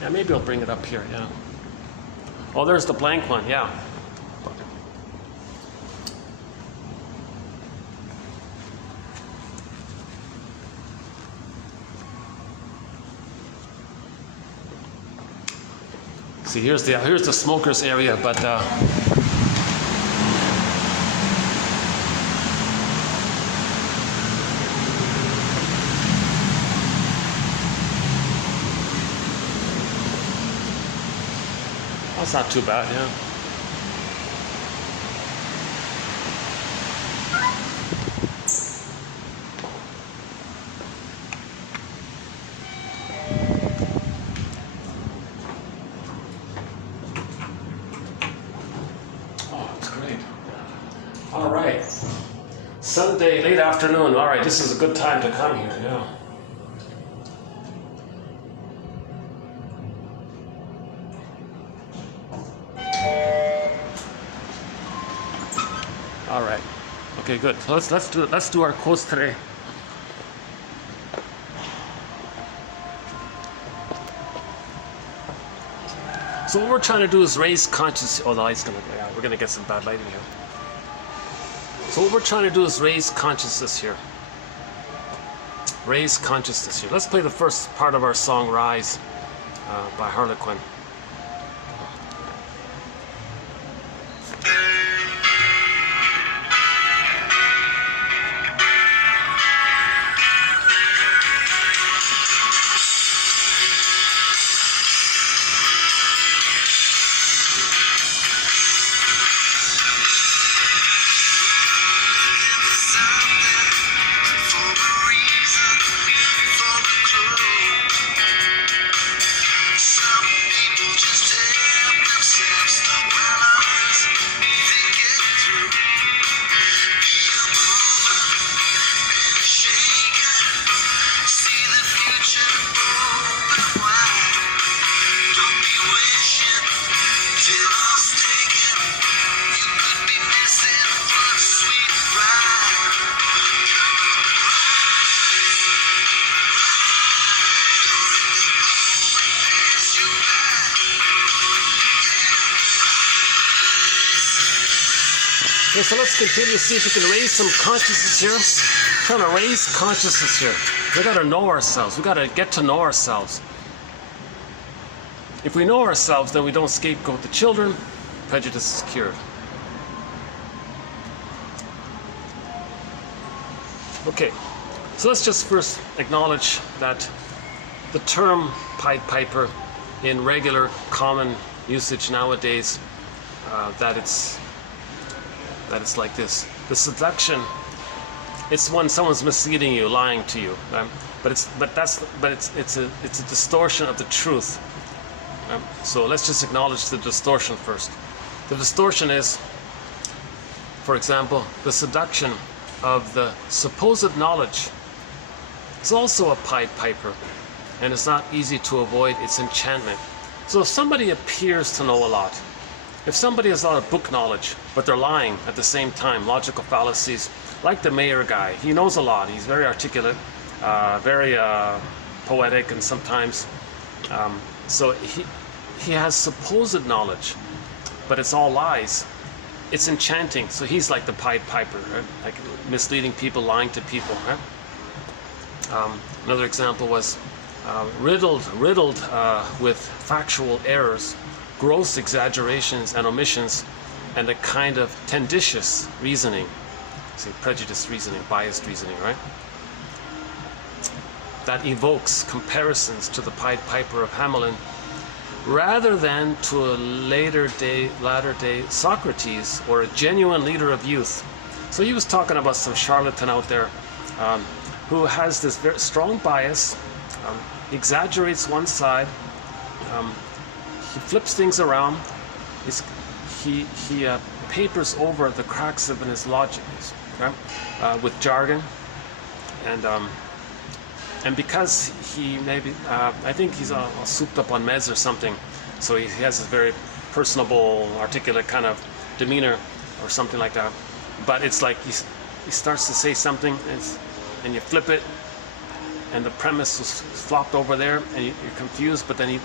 Yeah, maybe I'll bring it up here, yeah. Oh, there's the blank one, yeah. See, here's the smokers area, but that's not too bad, yeah. Sunday, late afternoon. All right, this is a good time to come here, yeah. All right. Okay, good. So let's do our quotes today. So what we're trying to do is raise consciousness. Oh, the light's we're gonna get some bad lighting here. So what we're trying to do is raise consciousness here. Raise consciousness here. Let's play the first part of our song, Rise, by Harlequin. Okay, so let's continue to see if we can raise some consciousness here. Trying to raise consciousness here. We got to know ourselves. We got to get to know ourselves. If we know ourselves, then we don't scapegoat the children. Prejudice is cured. Okay, so let's just first acknowledge that the term Pied Piper in regular common usage nowadays, that it's like this. The seduction, it's when someone's misleading you, lying to you, but it's a distortion of the truth. So let's just acknowledge the distortion first. The distortion is, for example, the seduction of the supposed knowledge. It's also a Pied Piper, and it's not easy to avoid its enchantment. So if somebody appears to know a lot, if somebody has a lot of book knowledge, but they're lying at the same time, logical fallacies, like the mayor guy, he knows a lot, he's very articulate, very poetic, and sometimes, so he has supposed knowledge, but it's all lies. It's enchanting, so he's like the Pied Piper, right? Like misleading people, lying to people, right? Another example was riddled with factual errors, gross exaggerations and omissions, and a kind of tendentious reasoning. See, prejudiced reasoning, biased reasoning, right? That evokes comparisons to the Pied Piper of Hamelin, rather than to a latter day Socrates or a genuine leader of youth. So he was talking about some charlatan out there who has this very strong bias, exaggerates one side, he flips things around, he papers over the cracks of his logic, right? With jargon, and because he maybe, I think he's all souped up on meds or something, so he has a very personable, articulate kind of demeanor or something like that. But it's like he starts to say something, and you flip it, and the premise was flopped over there, and you're confused. But then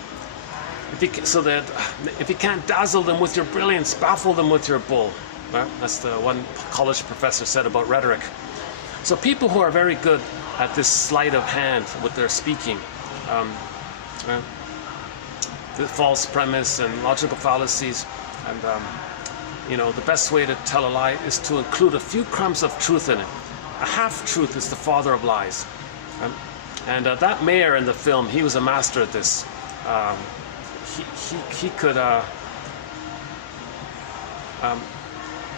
if you can't dazzle them with your brilliance, baffle them with your bull. Right? That's the one college professor said about rhetoric. So people who are very good at this sleight of hand with their speaking, the false premise and logical fallacies, and the best way to tell a lie is to include a few crumbs of truth in it. A half-truth is the father of lies. And that mayor in the film, he was a master at this. He could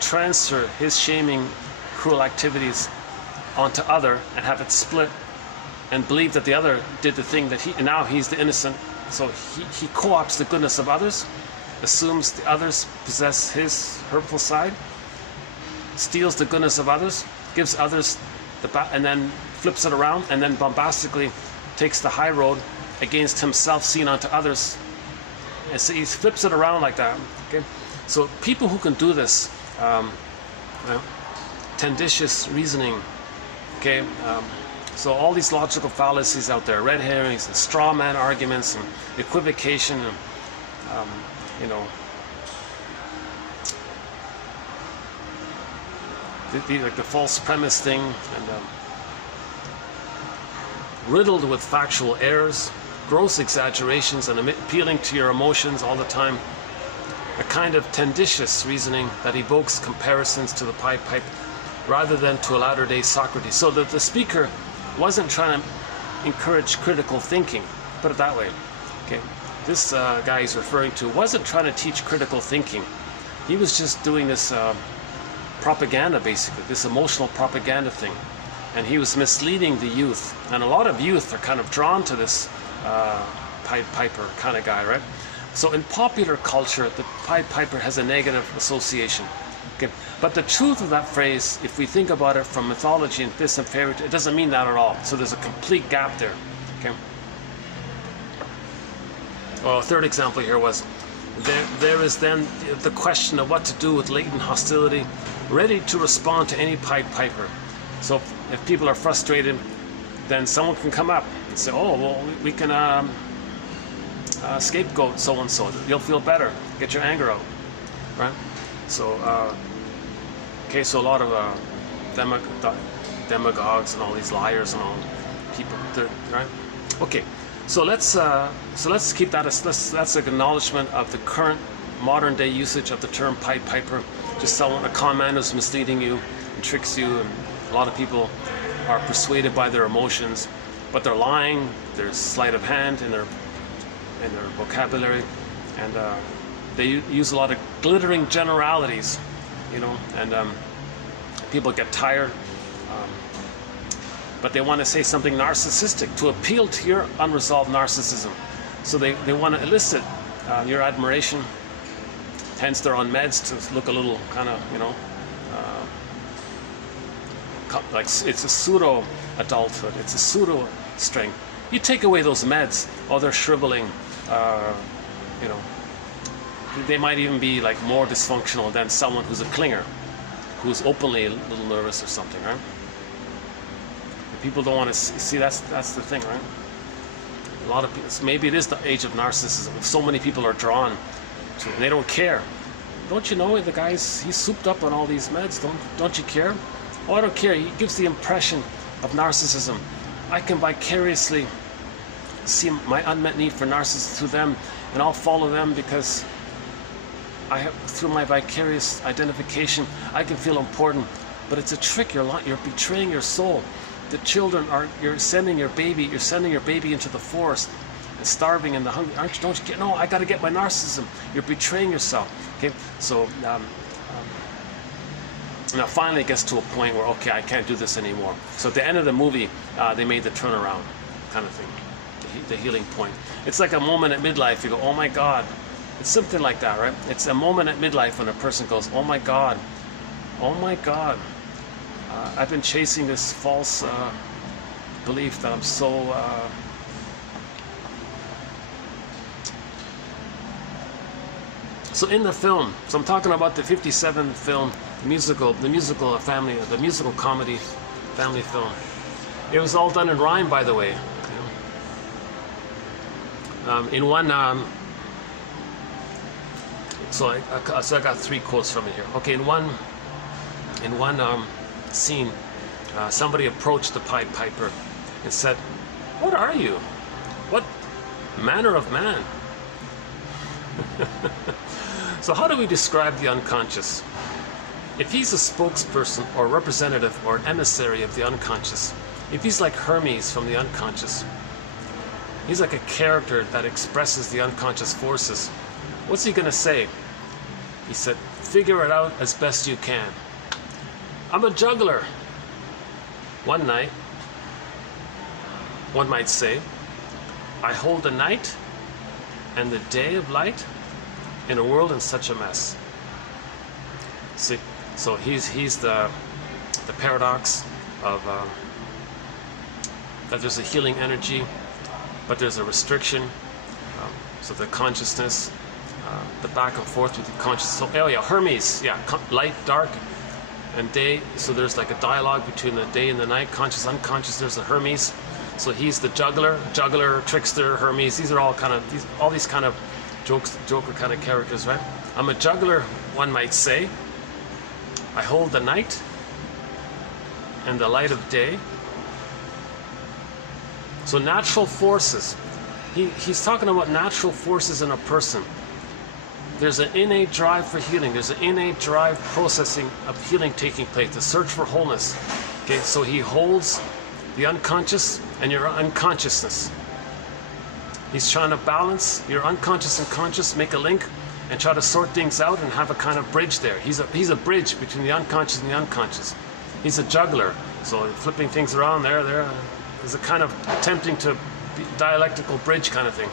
transfer his shaming, cruel activities onto other and have it split, and believe that the other did the thing that and now he's the innocent. So he co-opts the goodness of others, assumes the others possess his hurtful side, steals the goodness of others, gives others and then flips it around, and then bombastically takes the high road against himself, seen onto others. And so he flips it around like that. Okay, so people who can do this, tendentious reasoning. Okay, so all these logical fallacies out there, red herrings and straw man arguments and equivocation, and like the false premise thing, and riddled with factual errors, gross exaggerations, and appealing to your emotions all the time. A kind of tendentious reasoning that evokes comparisons to the Pied Piper rather than to a latter-day Socrates. So that the speaker wasn't trying to encourage critical thinking, put it that way. Okay, this guy he's referring to wasn't trying to teach critical thinking. He was just doing this propaganda, basically, this emotional propaganda thing. And he was misleading the youth. And a lot of youth are kind of drawn to this Pied Piper kind of guy, right? So in popular culture, the Pied Piper has a negative association. Okay? But the truth of that phrase, if we think about it from mythology and myths and fairy tale, it doesn't mean that at all. So there's a complete gap there. Okay? Well, a third example here was, there is then the question of what to do with latent hostility, ready to respond to any Pied Piper. So if people are frustrated, then someone can come up and say, oh, well, we can scapegoat so-and-so. You'll feel better. Get your anger out, right? So Okay, so a lot of demagogues and all these liars and all people, right? Okay, so let's keep that as that's an acknowledgement of the current modern day usage of the term Pied Piper. Just someone, a con man who's misleading you and tricks you, and a lot of people are persuaded by their emotions, but they're lying. There's sleight of hand in their vocabulary, and they use a lot of glittering generalities, you know, and people get tired, but they want to say something narcissistic to appeal to your unresolved narcissism. So they want to elicit your admiration. Hence they're on meds to look a little kind of, you know, like it's a pseudo adulthood, it's a pseudo strength. You take away those meds, oh, they're shriveling, you know, they might even be like more dysfunctional than someone who's a clinger, who's openly a little nervous or something, right? People don't want to see that's the thing, right? A lot of people, maybe it is the age of narcissism. So many people are drawn to, and they don't care. Don't you know the guy's, he's souped up on all these meds? Don't you care? Oh, I don't care. He gives the impression of narcissism. I can vicariously see my unmet need for narcissism through them, and I'll follow them because I have, through my vicarious identification, I can feel important. But it's a trick. You're betraying your soul. The children are, you're sending your baby into the forest and starving and the hungry. Don't you get? No, I got to get my narcissism. You're betraying yourself. Okay, so now finally it gets to a point where, okay, I can't do this anymore. So at the end of the movie, they made the turnaround kind of thing, the healing point. It's like a moment at midlife. You go, oh my God. It's something like that, right? It's a moment at midlife when a person goes, oh my God, I've been chasing this false belief that I'm so So in the film, so I'm talking about the '57 film, the musical comedy family film. It was all done in rhyme, by the way. In one, so I got 3 quotes from it here. Okay, in one scene, somebody approached the Pied Piper and said, "What are you? What manner of man?" So how do we describe the unconscious? If he's a spokesperson or representative or an emissary of the unconscious, if he's like Hermes from the unconscious, he's like a character that expresses the unconscious forces, what's he gonna say? He said, figure it out as best you can. I'm a juggler. One night, one might say, I hold the night and the day of light in a world in such a mess. See, so he's the paradox of that there's a healing energy, but there's a restriction. So the consciousness, the back and forth with the consciousness. So, oh yeah, Hermes, yeah, light, dark, and day. So there's like a dialogue between the day and the night, conscious, unconscious. There's a Hermes. So he's the juggler, trickster, Hermes. These are all kind of all these kind of Joker kind of characters, right? I'm a juggler, one might say. I hold the night and the light of day. So natural forces. He's talking about natural forces in a person. There's an innate drive for healing. There's an innate drive processing of healing taking place, the search for wholeness. Okay, so he holds the unconscious and your unconsciousness. He's trying to balance your unconscious and conscious, make a link, and try to sort things out and have a kind of bridge there. He's a bridge between the unconscious and the unconscious. He's a juggler, so flipping things around there is a kind of attempting to be dialectical bridge kind of thing.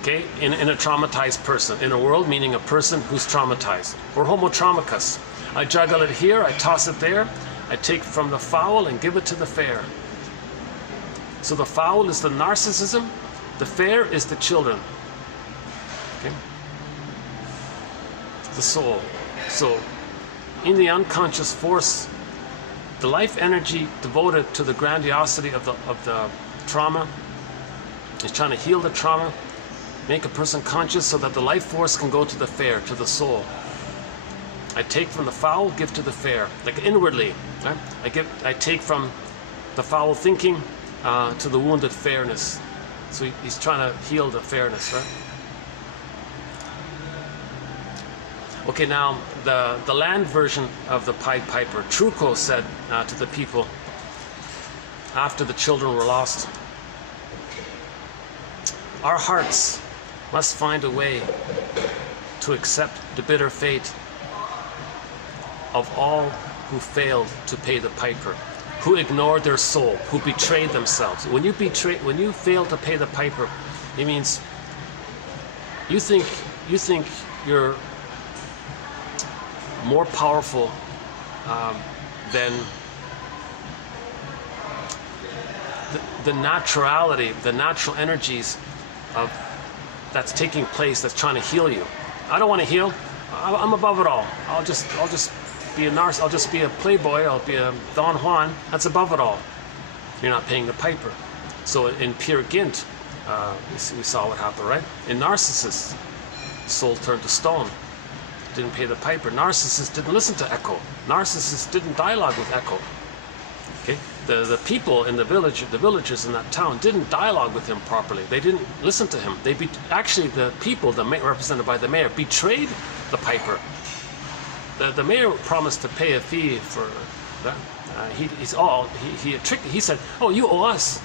Okay, in a traumatized person, in a world meaning a person who's traumatized. We're homo traumicus. I juggle it here, I toss it there, I take from the foul and give it to the fair. So the foul is the narcissism, the fair is the children. Okay? The soul. So in the unconscious force, the life energy devoted to the grandiosity of the trauma is trying to heal the trauma, make a person conscious so that the life force can go to the fair, to the soul. I take from the foul, give to the fair, like inwardly. Right? I take from the foul thinking to the wounded fairness. So he's trying to heal the fairness, right? Okay, now the land version of the Pied Piper, Truco said to the people after the children were lost, our hearts must find a way to accept the bitter fate of all who failed to pay the piper, who ignored their soul, who betrayed themselves. When you fail to pay the piper, it means you think you're more powerful than the naturality, the natural energies of that's taking place, that's trying to heal you. I don't want to heal. I'm above it all. I'll just be a narcissist. I'll just be a playboy. I'll be a Don Juan. That's above it all. You're not paying the piper. So in Peer Gynt, we saw what happened, right? In Narcissus, soul turned to stone. Didn't pay the piper. Narcissus didn't listen to Echo. Narcissus didn't dialogue with Echo. Okay, the people in the villagers in that town didn't dialogue with him properly. They didn't listen to him. Actually, the people, represented by the mayor, betrayed the piper. The mayor promised to pay a fee for that. He said, "Oh, you owe us."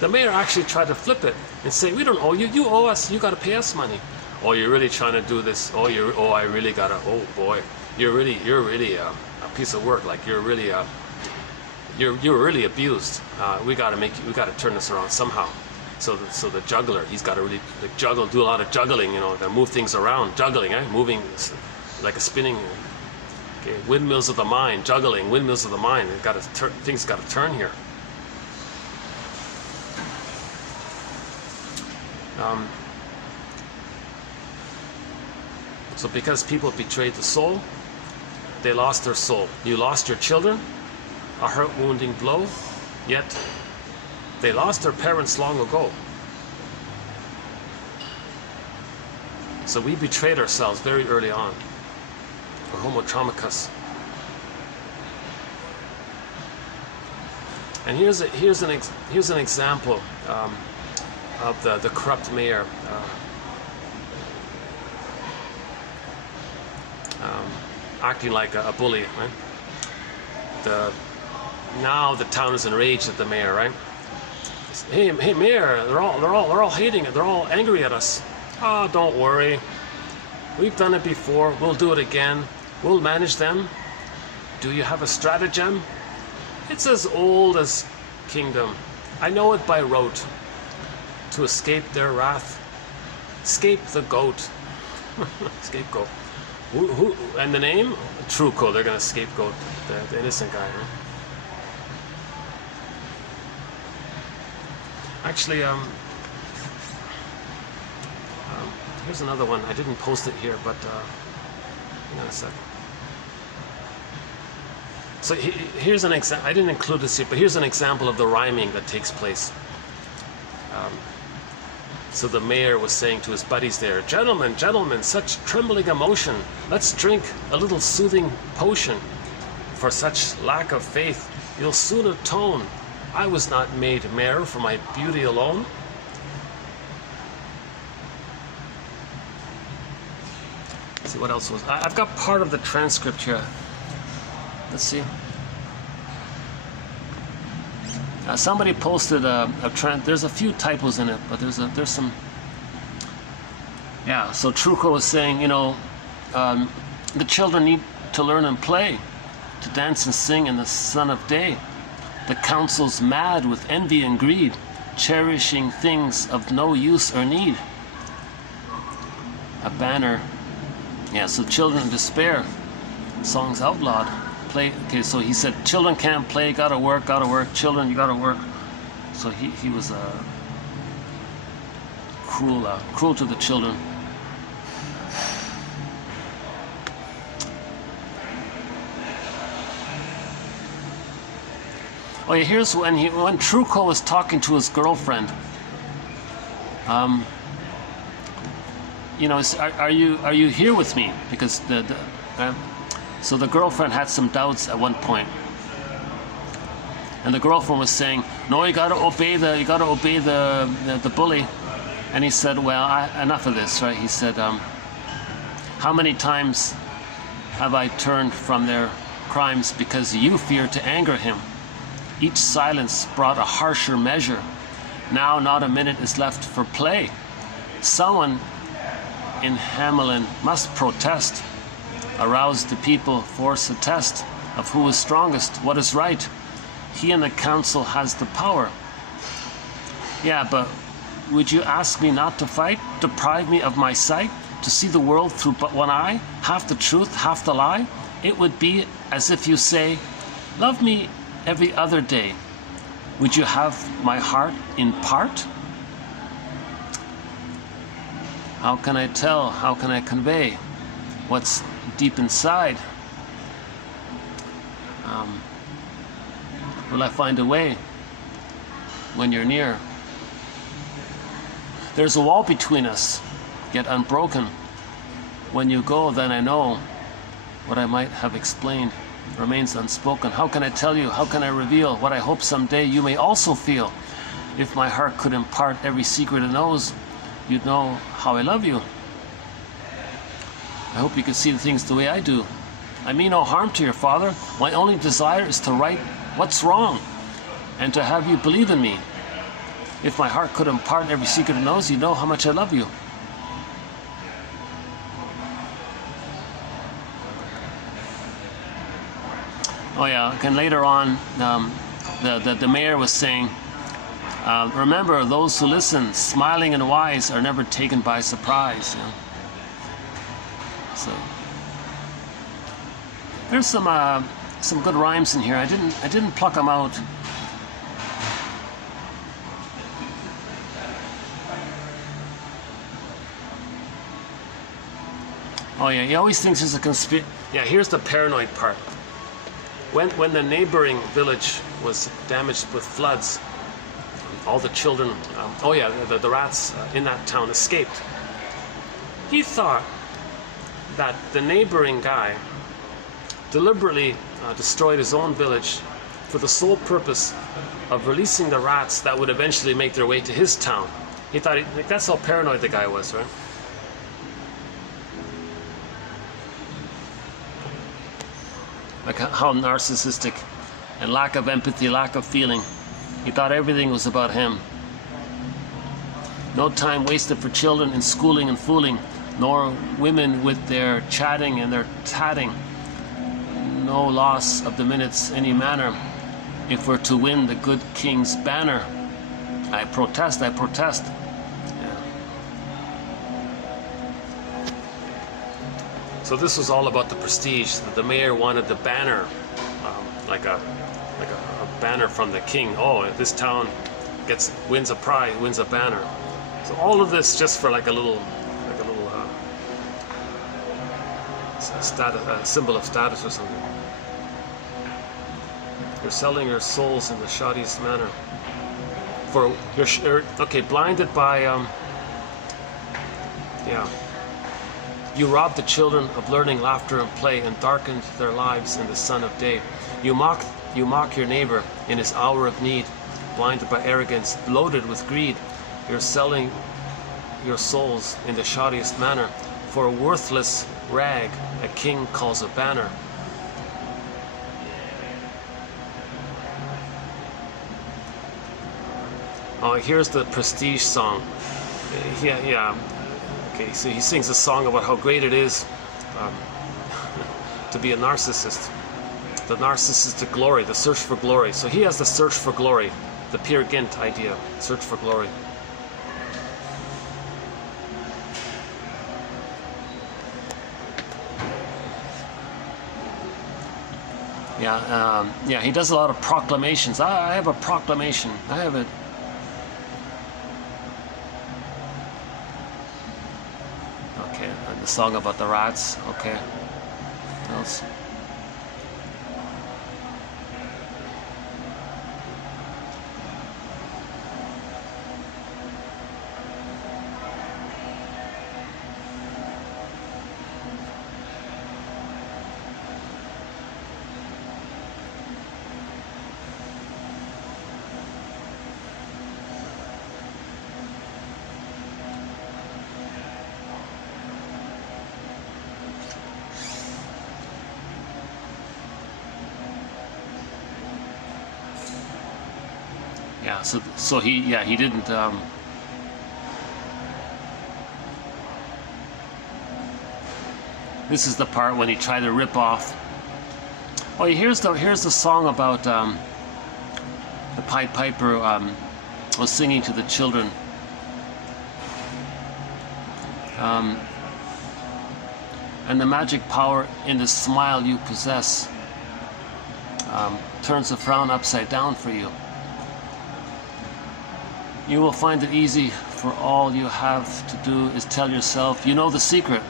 The mayor actually tried to flip it and say, "We don't owe you. You owe us. You got to pay us money." "Oh, you're really trying to do this? Oh, I really gotta. Oh boy, you're really a piece of work. Like you're really really abused. We gotta turn this around somehow." So the juggler, he's got to really juggle, do a lot of juggling, to move things around, juggling, moving like a spinning. Okay, windmills of the mind, juggling, windmills of the mind. Things got to turn here. So because people betrayed the soul, they lost their soul. You lost your children, a heart-wounding blow, yet they lost their parents long ago. So we betrayed ourselves very early on. We're homotraumicus. And here's an example of the corrupt mayor acting like a bully, right? Now the town is enraged at the mayor, right? Hey mayor, they're all hating it. They're all angry at us. Oh, don't worry. We've done it before. We'll do it again. We'll manage them. Do you have a stratagem? It's as old as kingdom. I know it by rote. To escape their wrath, escape the goat. Scapegoat. Who? And the name? Truco. They're gonna scapegoat the innocent guy. Right? Actually, here's another one. I didn't post it here, but hang on a sec. So here's an example. I didn't include this here, but here's an example of the rhyming that takes place. So the mayor was saying to his buddies there, "Gentlemen, gentlemen, such trembling emotion. Let's drink a little soothing potion. For such lack of faith, you'll soon atone. I was not made mayor for my beauty alone." Let's see what else was. I've got part of the transcript here. Let's see. Somebody posted there's a few typos in it, but there's some. Yeah. So Truco was saying, the children need to learn and play, to dance and sing in the sun of day. The council's mad with envy and greed, cherishing things of no use or need. A banner. Yeah. So children in despair. Songs outlawed. Play. Okay, so he said children can't play, gotta work, children, you gotta work. So he was cruel to the children. Oh yeah, here's when Truco was talking to his girlfriend. Are you here with me? Because So the girlfriend had some doubts at one point. And the girlfriend was saying, no, you gotta obey the bully. And he said, well, enough of this, right? He said, how many times have I turned from their crimes because you feared to anger him? Each silence brought a harsher measure. Now not a minute is left for play. Someone in Hamelin must protest. Arouse the people, force a test of who is strongest, what is right. He in the council has the power. Yeah, but would you ask me not to fight? Deprive me of my sight? To see the world through but one eye? Half the truth, half the lie? It would be as if you say, love me every other day. Would you have my heart in part? How can I tell? How can I convey what's deep inside? Will I find a way when you're near? There's a wall between us, yet unbroken. When you go, then I know what I might have explained remains unspoken. How can I tell you? How can I reveal what I hope someday you may also feel? If my heart could impart every secret it knows, you'd know how I love you. I hope you could see the things the way I do. I mean no harm to your father. My only desire is to right what's wrong and to have you believe in me. If my heart could impart every secret it knows, you'd know how much I love you. Oh yeah, and later on, the mayor was saying, remember, those who listen, smiling and wise, are never taken by surprise. You know? So there's some good rhymes in here. I didn't pluck them out. Oh yeah, he always thinks there's a conspiracy. Yeah, here's the paranoid part. When the neighboring village was damaged with floods, all the children, the rats in that town escaped. He thought that the neighboring guy deliberately destroyed his own village for the sole purpose of releasing the rats that would eventually make their way to his town. He thought, that's how paranoid the guy was, right? Like how narcissistic and lack of empathy, lack of feeling. He thought everything was about him. No time wasted for children in schooling and fooling, nor women with their chatting and their tatting. No loss of the minutes any manner, if we're to win the good king's banner. I protest, I protest. Yeah. So this was all about the prestige. The mayor wanted the banner, like a banner from the king. Oh, if this town wins a prize, wins a banner. So all of this just for like a little symbol of status or something. You're selling your souls in the shoddiest manner. For you're blinded by You robbed the children of learning, laughter, and play, and darkened their lives in the sun of day. You mock your neighbor in his hour of need, blinded by arrogance, bloated with greed. You're selling your souls in the shoddiest manner. For a worthless rag, a king calls a banner. Oh, here's the prestige song. Yeah. Okay, so he sings a song about how great it is to be a narcissist. The narcissistic glory, the search for glory. So he has the search for glory, the Peer Gynt idea, search for glory. Yeah, he does a lot of proclamations. I have a proclamation. I have it. Okay, and the song about the rats. Okay. What else? Yeah, so he didn't. This is the part when he tried to rip off. Oh, here's the song about the Pied Piper was singing to the children. And the magic power in the smile you possess turns the frown upside down for you. You will find it easy, for all you have to do is tell yourself you know the secret.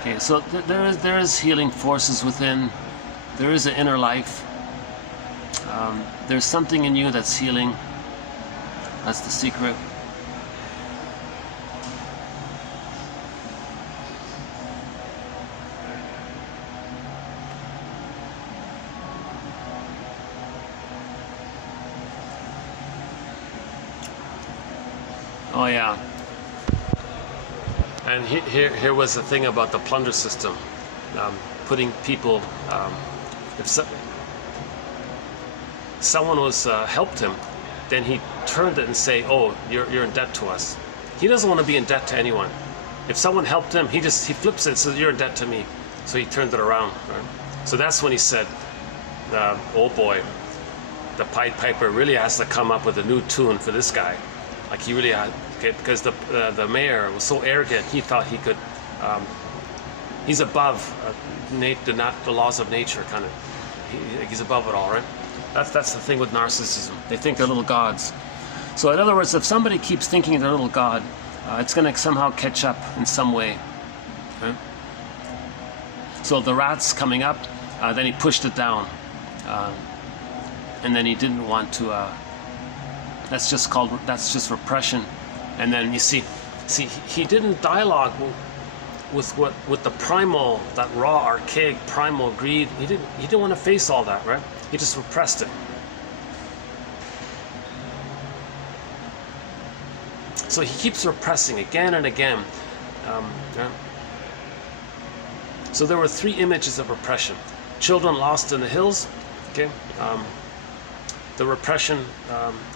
Okay, so there is healing forces within. There is an inner life. There's something in you that's healing. That's the secret. Oh yeah. And here was the thing about the plunder system, putting people. If someone was helped him, then he turned it and say, "Oh, you're in debt to us." He doesn't want to be in debt to anyone. If someone helped him, he flips it and says, "You're in debt to me." So he turned it around. Right? So that's when he said, "Oh boy, the Pied Piper really has to come up with a new tune for this guy." Like he really had, because the mayor was so arrogant, he thought he could. He's above the laws of nature, kind of. He's above it all, right? That's the thing with narcissism. They think they're little gods. So in other words, if somebody keeps thinking they're a little god, it's going to somehow catch up in some way. Right? So the rat's coming up, then he pushed it down, and then he didn't want to. That's just repression. And then you see, he didn't dialogue with the primal, that raw, archaic, primal greed. He didn't want to face all that, right? He just repressed it. So he keeps repressing again and again. Yeah. So there were three images of repression: children lost in the hills. Okay. The repression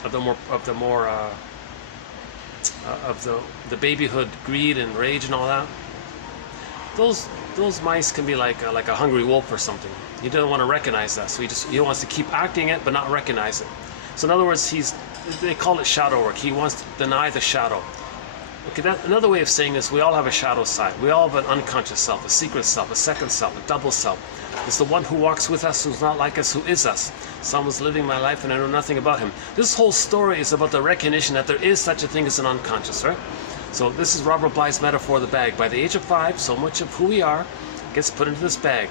of the babyhood greed and rage and all that. Those mice can be like a hungry wolf or something. He doesn't want to recognize that, so he wants to keep acting it but not recognize it. So in other words, they call it shadow work. He wants to deny the shadow. Okay, another way of saying this: we all have a shadow side. We all have an unconscious self, a secret self, a second self, a double self. It's the one who walks with us, who's not like us, who is us. Someone's living my life and I know nothing about him. This whole story is about the recognition that there is such a thing as an unconscious, right? So this is Robert Bly's metaphor of the bag. By the age of 5, so much of who we are gets put into this bag.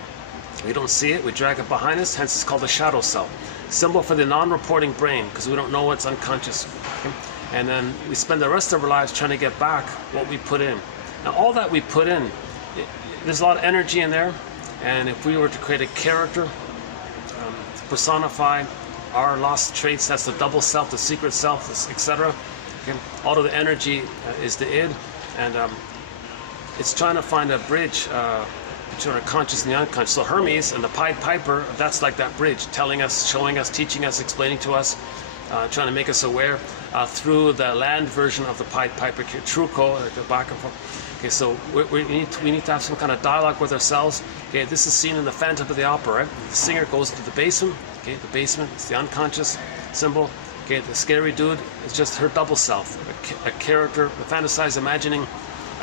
We don't see it, we drag it behind us, hence it's called the shadow self. Symbol for the non-reporting brain, because we don't know what's unconscious. Okay? And then we spend the rest of our lives trying to get back what we put in. Now all that we put in, there's a lot of energy in there. And if we were to create a character, to personify our lost traits, that's the double self, the secret self, etc. Okay? All of the energy is the id, and it's trying to find a bridge between our conscious and the unconscious. So Hermes and the Pied Piper, that's like that bridge, telling us, showing us, teaching us, explaining to us, trying to make us aware through the land version of the Pied Piper, Truco, the back and forth. Okay, so we need to have some kind of dialogue with ourselves. Okay, this is seen in the Phantom of the Opera, right? The singer goes into the basement. Okay, the basement is the unconscious symbol. Okay, the scary dude is just her double self, a character, a fantasized imagining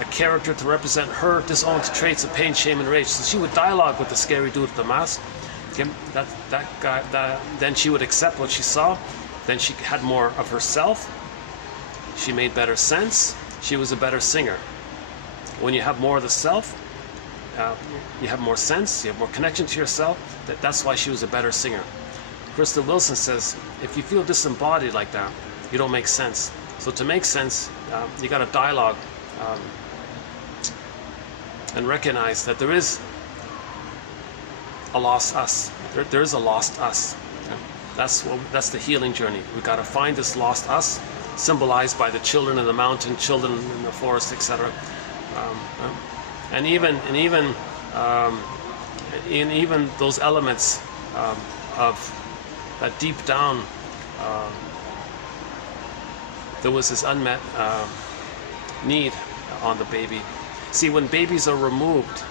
a character to represent her disowned traits of pain, shame, and rage. So she would dialogue with the scary dude with the mask. Okay, that guy. Then she would accept what she saw. Then she had more of herself. She made better sense. She was a better singer. When you have more of the self, you have more sense, you have more connection to yourself. That's why she was a better singer. Crystal Wilson says, if you feel disembodied like that, you don't make sense. So to make sense, you got to dialogue and recognize that there is a lost us. There is a lost us. That's the healing journey. We got to find this lost us, symbolized by the children in the mountain, children in the forest, etc. And even in even those elements of that deep down, there was this unmet need on the baby. See, when babies are removed,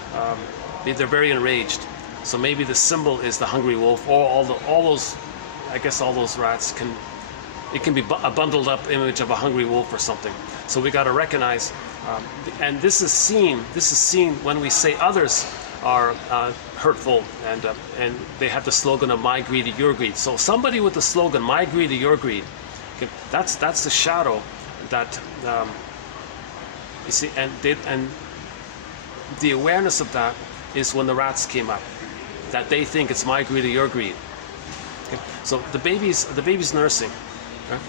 they're very enraged. So maybe the symbol is the hungry wolf, or all those, I guess all those rats it can be a bundled up image of a hungry wolf or something. So we got to recognize, and this is seen when we say others are hurtful, and they have the slogan of my greed or your greed. So somebody with the slogan my greed or your greed, okay, that's the shadow that you see, and the awareness of that is when the rats came up, that they think it's my greed or your greed. Okay? So the baby's nursing. Okay?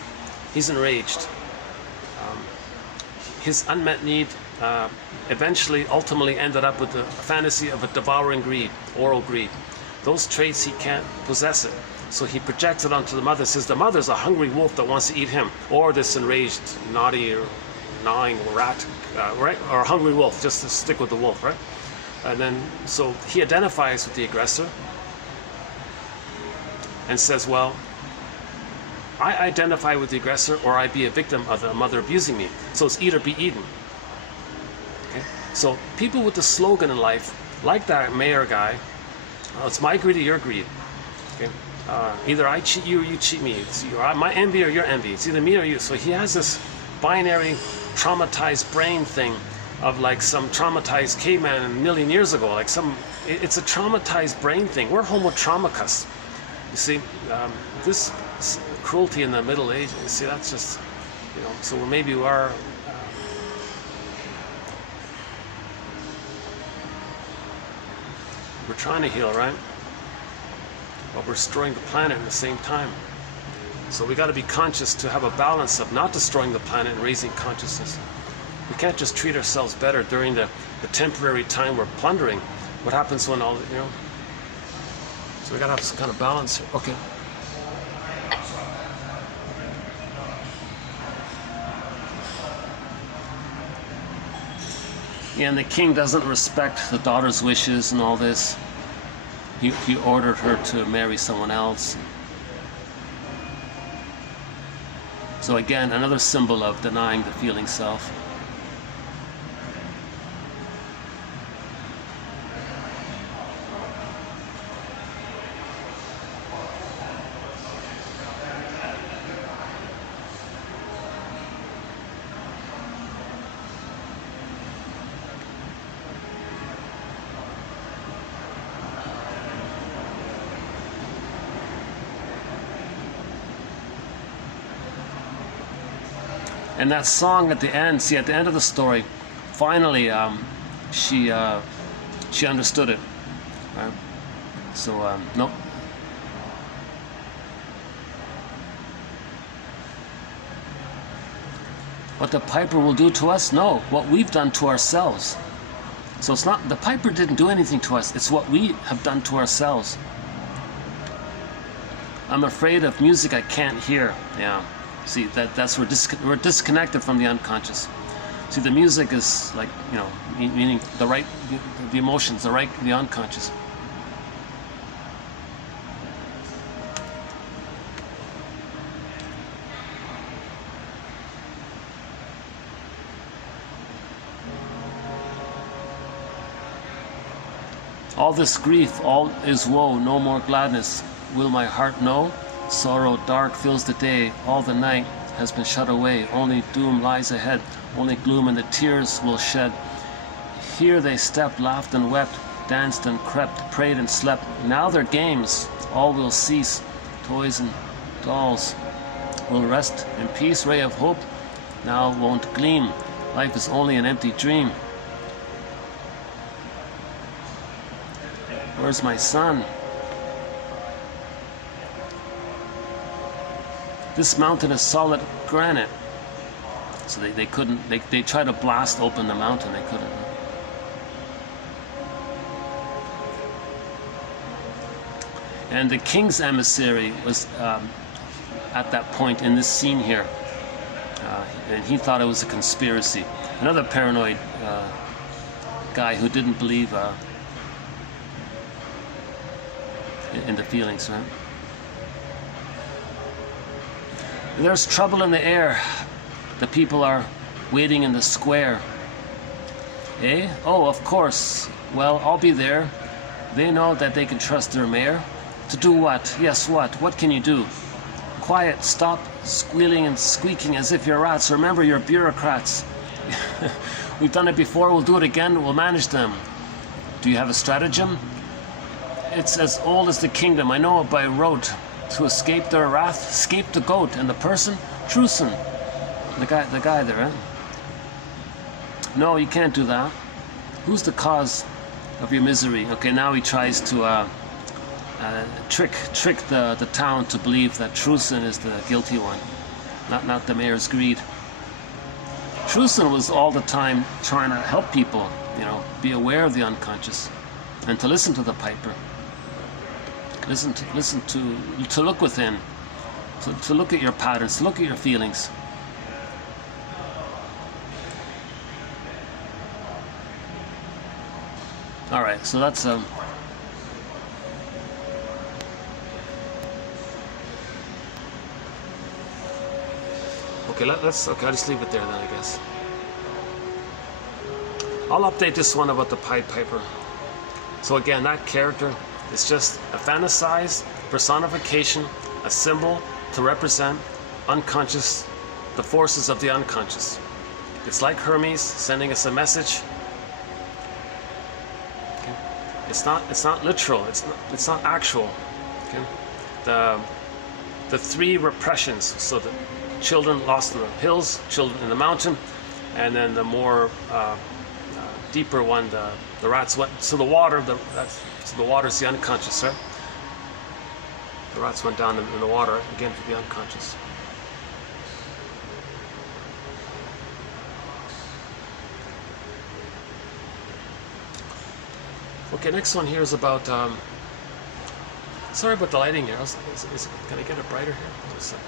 He's enraged. His unmet need ultimately ended up with the fantasy of a devouring greed, oral greed. Those traits, he can't possess it. So he projects it onto the mother, says the mother's a hungry wolf that wants to eat him, or this enraged, naughty, or gnawing rat, right? Or a hungry wolf, just to stick with the wolf, right? And then, so he identifies with the aggressor and says, well, I identify with the aggressor, or I be a victim of the mother abusing me. So it's eat or be eaten. Okay? So people with the slogan in life, like that mayor guy, it's my greed or your greed. Okay? Either I cheat you or you cheat me. It's my envy or your envy. It's either me or you. So he has this binary, traumatized brain thing of like some traumatized caveman a million years ago. Like it's a traumatized brain thing. We're homo traumicus. You see, this cruelty in the Middle Ages, you see, that's just, so maybe we are, we're trying to heal, right? But we're destroying the planet at the same time. So we got to be conscious to have a balance of not destroying the planet and raising consciousness. We can't just treat ourselves better during the temporary time we're plundering. What happens when all, so we got to have some kind of balance here. Okay. Yeah, and the king doesn't respect the daughter's wishes and all this. He ordered her to marry someone else. So again, another symbol of denying the feeling self. And that song at the end, see, at the end of the story, finally, she understood it. Right? So, no. What the piper will do to us? No, what we've done to ourselves. So it's not, the piper didn't do anything to us, it's what we have done to ourselves. I'm afraid of music I can't hear. Yeah. See, that's we're disconnected from the unconscious. See, the music is like, meaning the emotions, the unconscious. All this grief, all is woe, no more gladness. Will my heart know? Sorrow dark fills the day, all the night has been shut away, only doom lies ahead, only gloom and the tears will shed. Here they stepped, laughed and wept, danced and crept, prayed and slept. Now their games, all will cease, toys and dolls will rest in peace, ray of hope now won't gleam, life is only an empty dream. Where's my son? This mountain is solid granite. So they couldn't, they tried to blast open the mountain, they couldn't. And the king's emissary was at that point in this scene here. And he thought it was a conspiracy. Another paranoid guy who didn't believe in the feelings, right? There's trouble in the air. The people are waiting in the square. Eh? Oh, of course. Well, I'll be there. They know that they can trust their mayor. To do what? Yes, what? What can you do? Quiet, stop squealing and squeaking as if you're rats. Remember, you're bureaucrats. We've done it before, we'll do it again, we'll manage them. Do you have a stratagem? It's as old as the kingdom, I know it by rote. To escape their wrath, escape the goat, and the person, Truson. The guy there, eh? No, you can't do that. Who's the cause of your misery? Okay, now he tries to trick the town to believe that Truson is the guilty one, not the mayor's greed. Truson was all the time trying to help people, you know, be aware of the unconscious, and to listen to the piper. Listen to look within, to look at your patterns, to look at your feelings. All right, so that's okay. I'll just leave it there then, I guess. I'll update this one about the Pied Piper. So again, that character is just a fantasized personification, a symbol to represent unconscious, the forces of the unconscious. It's like Hermes sending us a message. Okay. It's not literal. It's not actual. Okay. The three repressions. So the children lost in the hills, children in the mountain, and then the more deeper one, the rats went. So the water, so the water is the unconscious, right? The rats went down in the water again for the unconscious. Okay, next one here is about. Sorry about the lighting here. Can I get it brighter here? Just a second.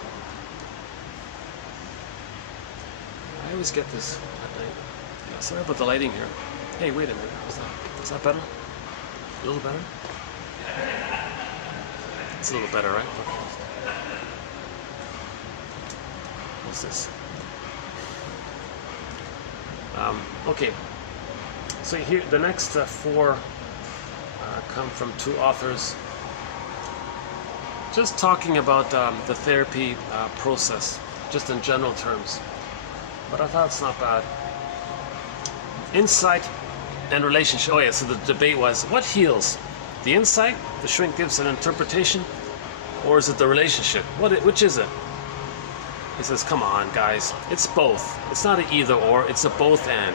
I always get this at night. Yeah, sorry about the lighting here. Hey, wait a minute. Is that better? A little better? It's a little better, right? What's this? Okay. So here, the next four come from two authors. Just talking about the therapy process, just in general terms. But I thought it's not bad. Insight and relationship. Oh yeah, so the debate was, what heals? The insight, the shrink gives an interpretation, or is it the relationship? Which is it? He says, come on guys, it's both. It's not an either or, it's a both and.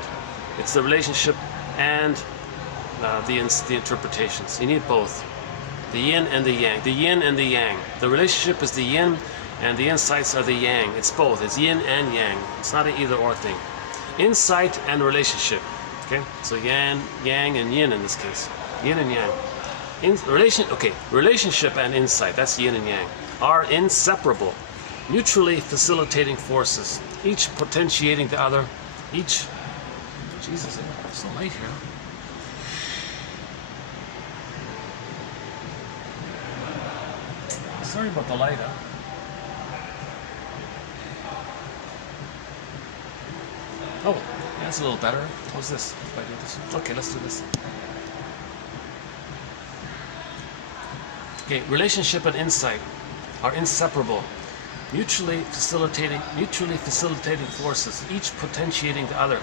It's the relationship and the interpretations. You need both. The yin and the yang. The yin and the yang. The relationship is the yin and the insights are the yang. It's both. It's yin and yang. It's not an either or thing. Insight and relationship. Okay? So yang and yin in this case. Yin and yang. Relationship and insight, that's yin and yang, are inseparable, mutually facilitating forces, each potentiating the other, each... Jesus, it's so light here. Sorry about the light, huh? Oh, yeah, that's a little better. What's this? If I do this? Okay, let's do this. Okay, relationship and insight are inseparable, mutually facilitating forces, each potentiating the other,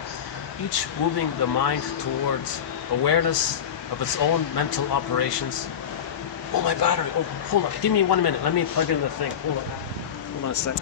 each moving the mind towards awareness of its own mental operations. Oh, my battery! Oh, hold on. Give me 1 minute. Let me plug in the thing. Hold on a sec.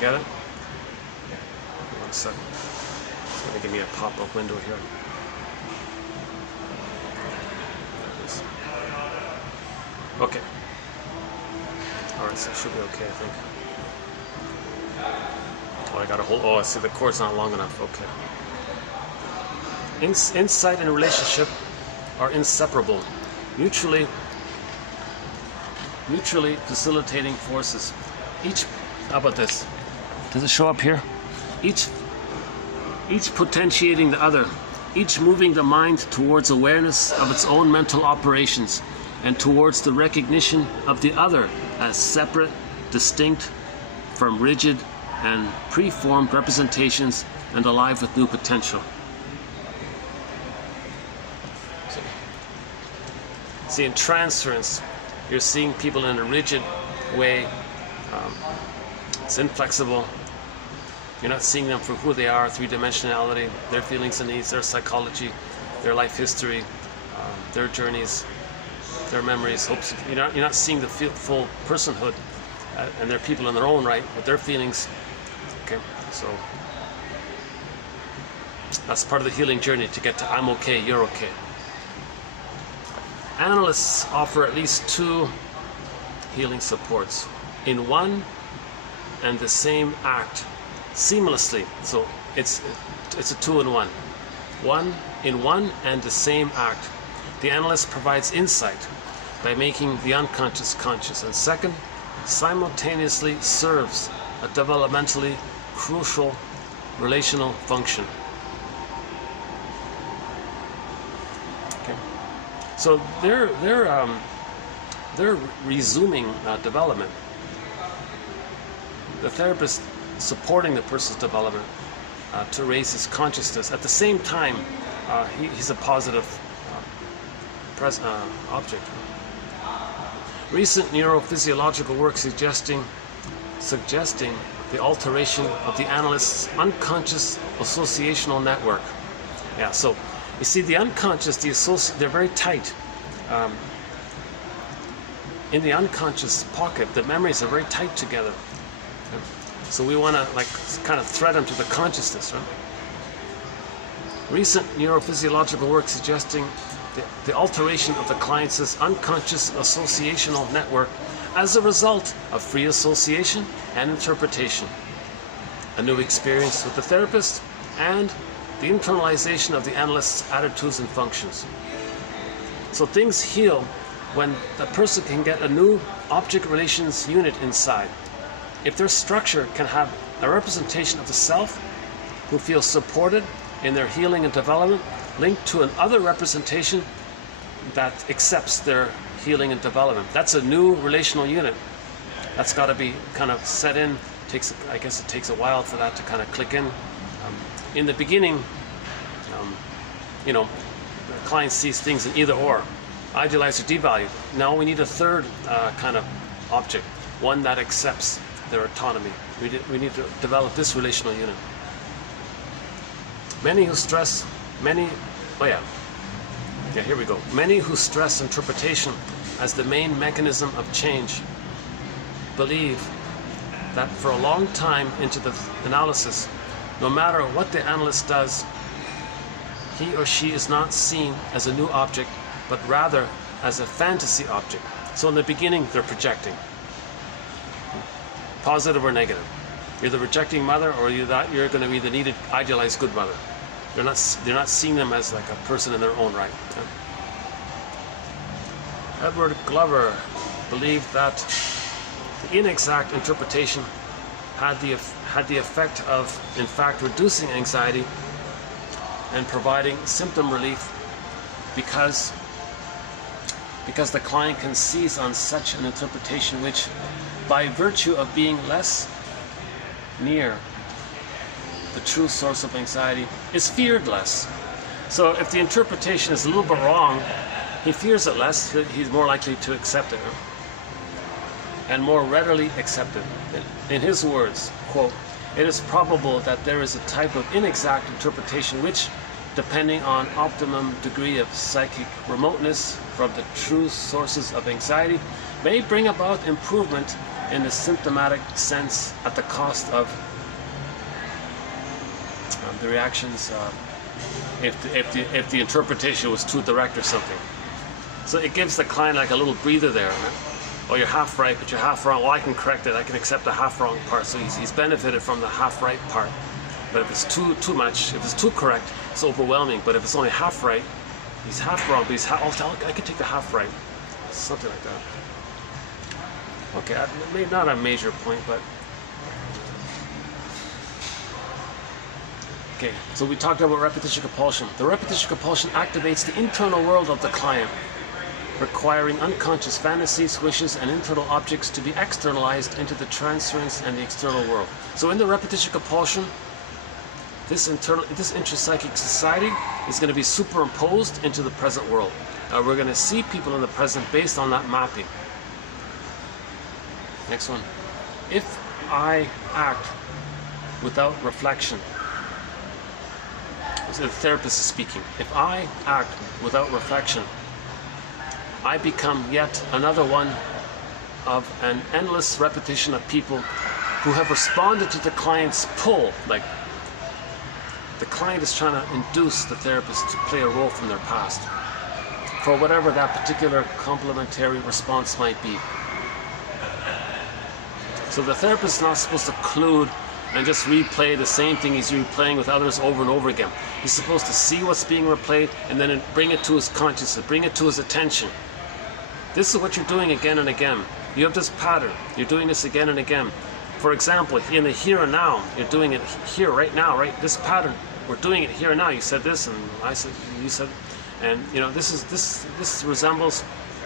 Get it? 1 second. It's going to give me a pop-up window here. There it is. Okay. Alright, so it should be okay, I think. Oh, I gotta hold. Oh, I see the cord's not long enough. Okay. Insight and relationship are inseparable, mutually facilitating forces. How about this? Does it show up here? Each potentiating the other, each moving the mind towards awareness of its own mental operations and towards the recognition of the other as separate, distinct from rigid and preformed representations and alive with new potential. See, in transference, you're seeing people in a rigid way. It's inflexible. You're not seeing them for who they are, three-dimensionality, their feelings and needs, their psychology, their life history, their journeys, their memories, hopes. You're not seeing the full personhood, and they're people in their own right with their feelings. Okay, so that's part of the healing journey, to get to I'm okay, you're okay. Analysts offer at least two healing supports in one and the same act, seamlessly. So it's a two-in-one. One in one and the same act. The analyst provides insight by making the unconscious conscious, and second, simultaneously serves a developmentally crucial relational function. Okay, so they're resuming development. The therapist supporting the person's development to raise his consciousness. At the same time, he's a positive object. Recent neurophysiological work suggesting the alteration of the analyst's unconscious associational network. Yeah, so you see, the unconscious, they're very tight. In the unconscious pocket, the memories are very tight together. So we want to kind of thread them to the consciousness, right? Recent neurophysiological work suggesting the alteration of the client's unconscious associational network as a result of free association and interpretation, a new experience with the therapist, and the internalization of the analyst's attitudes and functions. So things heal when the person can get a new object relations unit inside. If their structure can have a representation of the self who feels supported in their healing and development, linked to another representation that accepts their healing and development. That's a new relational unit. That's got to be kind of set in. I guess it takes a while for that to kind of click in. In the beginning, the client sees things in either or, idealized or devalued. Now we need a third kind of object, one that accepts their autonomy. We need to develop this relational unit. Many who stress interpretation as the main mechanism of change believe that for a long time into the analysis, no matter what the analyst does, he or she is not seen as a new object, but rather as a fantasy object. So in the beginning, they're projecting, positive or negative. You're the rejecting mother, or you're going to be the needed, idealized good mother. They're not seeing them as like a person in their own right. Yeah? Edward Glover believed that the inexact interpretation had the effect of, in fact, reducing anxiety and providing symptom relief because the client can seize on such an interpretation which, by virtue of being less near the true source of anxiety, is feared less. So if the interpretation is a little bit wrong, he fears it less. He's more likely to accept it, and more readily accept it. In his words, quote, "It is probable that there is a type of inexact interpretation which, depending on optimum degree of psychic remoteness from the true sources of anxiety, may bring about improvement in the symptomatic sense at the cost of the reactions if the interpretation was too direct or something." So it gives the client like a little breather there, right? Oh, you're half right, but you're half wrong. Well, I can correct it. I can accept the half wrong part. So he's benefited from the half right part. But if it's too much, if it's too correct, it's overwhelming. But if it's only half right, he's half wrong, but he's I can take the half right. Something like that. Okay, not a major point, but okay. So we talked about repetition compulsion. The repetition compulsion activates the internal world of the client, requiring unconscious fantasies, wishes, and internal objects to be externalized into the transference and the external world. So in the repetition compulsion, this intrapsychic society is going to be superimposed into the present world. We're going to see people in the present based on that mapping. Next one. If I act without reflection, the therapist is speaking. If I act without reflection, I become yet another one of an endless repetition of people who have responded to the client's pull. Like, the client is trying to induce the therapist to play a role from their past for whatever that particular complementary response might be. So the therapist is not supposed to collude and just replay the same thing he's replaying with others over and over again. He's supposed to see what's being replayed and then bring it to his consciousness, bring it to his attention. This is what you're doing again and again. You have this pattern. You're doing this again and again. For example, in the here and now, you're doing it here, right now, right? This pattern, we're doing it here and now. You said this, and I said, you said, and you know, this resembles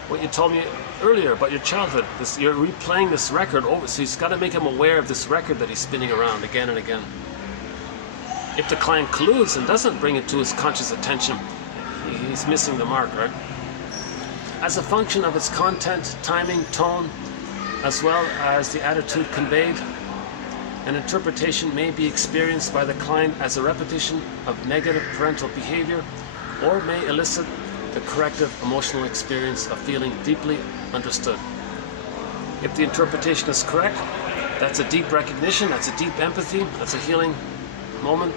what you told me earlier about your childhood. You're replaying this record over, so you've got to make him aware of this record that he's spinning around again and again. If the client colludes and doesn't bring it to his conscious attention, he's missing the mark, right? As a function of its content, timing, tone, as well as the attitude conveyed, an interpretation may be experienced by the client as a repetition of negative parental behavior, or may elicit the corrective emotional experience of feeling deeply understood. If the interpretation is correct, that's a deep recognition, that's a deep empathy, that's a healing moment.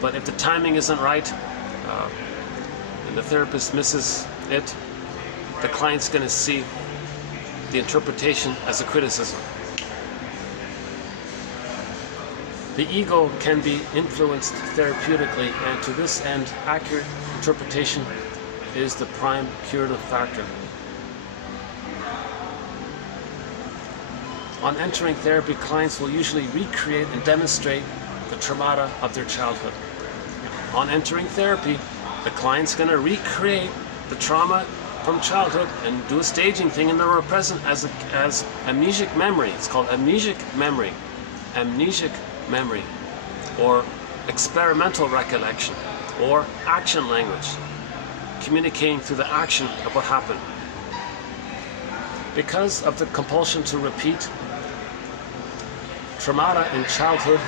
But if the timing isn't right, and the therapist misses it, the client's going to see the interpretation as a criticism. The ego can be influenced therapeutically, and to this end, accurate interpretation is the prime curative factor. On entering therapy, clients will usually recreate and demonstrate the traumata of their childhood. On entering therapy, the client's going to recreate the trauma from childhood and do a staging thing in the present as amnesic memory. It's called amnesic memory. Amnesic memory, or experimental recollection, or action language, communicating through the action of what happened. Because of the compulsion to repeat, traumata in childhood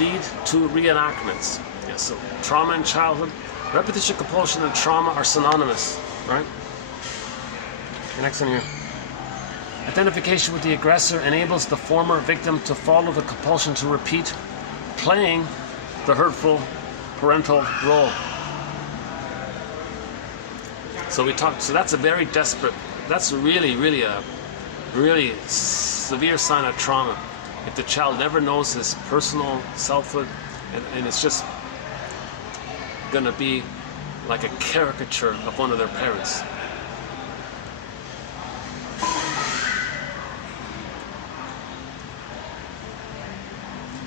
lead to reenactments. Yeah, so trauma in childhood, repetition, compulsion, and trauma are synonymous, right? The next one here. Identification with the aggressor enables the former victim to follow the compulsion to repeat, playing the hurtful parental role. So that's a very desperate, that's really a really severe sign of trauma. If the child never knows his personal selfhood, and it's just gonna be like a caricature of one of their parents.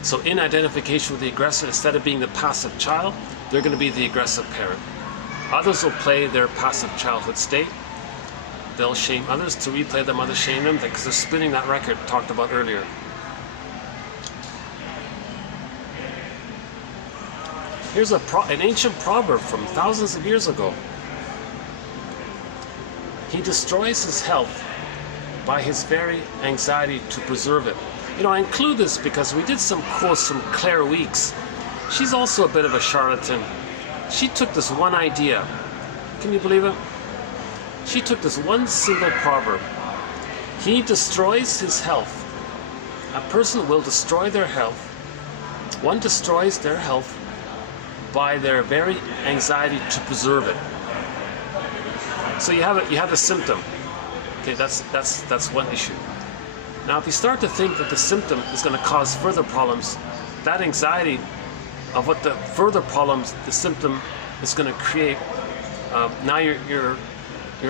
So in identification with the aggressor, instead of being the passive child, they're going to be the aggressive parent. Others will play their passive childhood state. They'll shame others to replay them, others shame them, because they're spinning that record talked about earlier. Here's an ancient proverb from thousands of years ago. He destroys his health by his very anxiety to preserve it. You know, I include this because we did some quotes from Claire Weeks. She's also a bit of a charlatan. She took this one idea. Can you believe it? She took this one single proverb. He destroys his health. A person will destroy their health. One destroys their health by their very anxiety to preserve it. So you have a symptom. Okay, that's one issue. Now, if you start to think that the symptom is going to cause further problems, that anxiety of what the further problems the symptom is going to create, now you're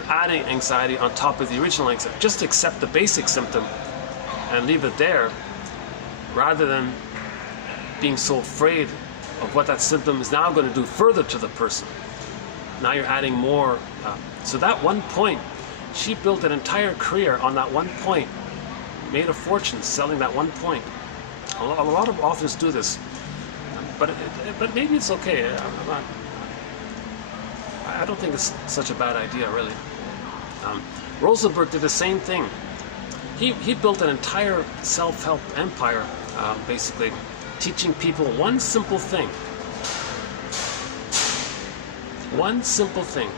adding anxiety on top of the original anxiety. Just accept the basic symptom and leave it there, rather than being so afraid of what that symptom is now going to do further to the person. Now you're adding more. So that one point, she built an entire career on that one point, made a fortune selling that one point. A lot of authors do this, but maybe it's okay. I don't think it's such a bad idea, really. Rosenberg did the same thing. He built an entire self-help empire, basically teaching people one simple thing. One simple thing,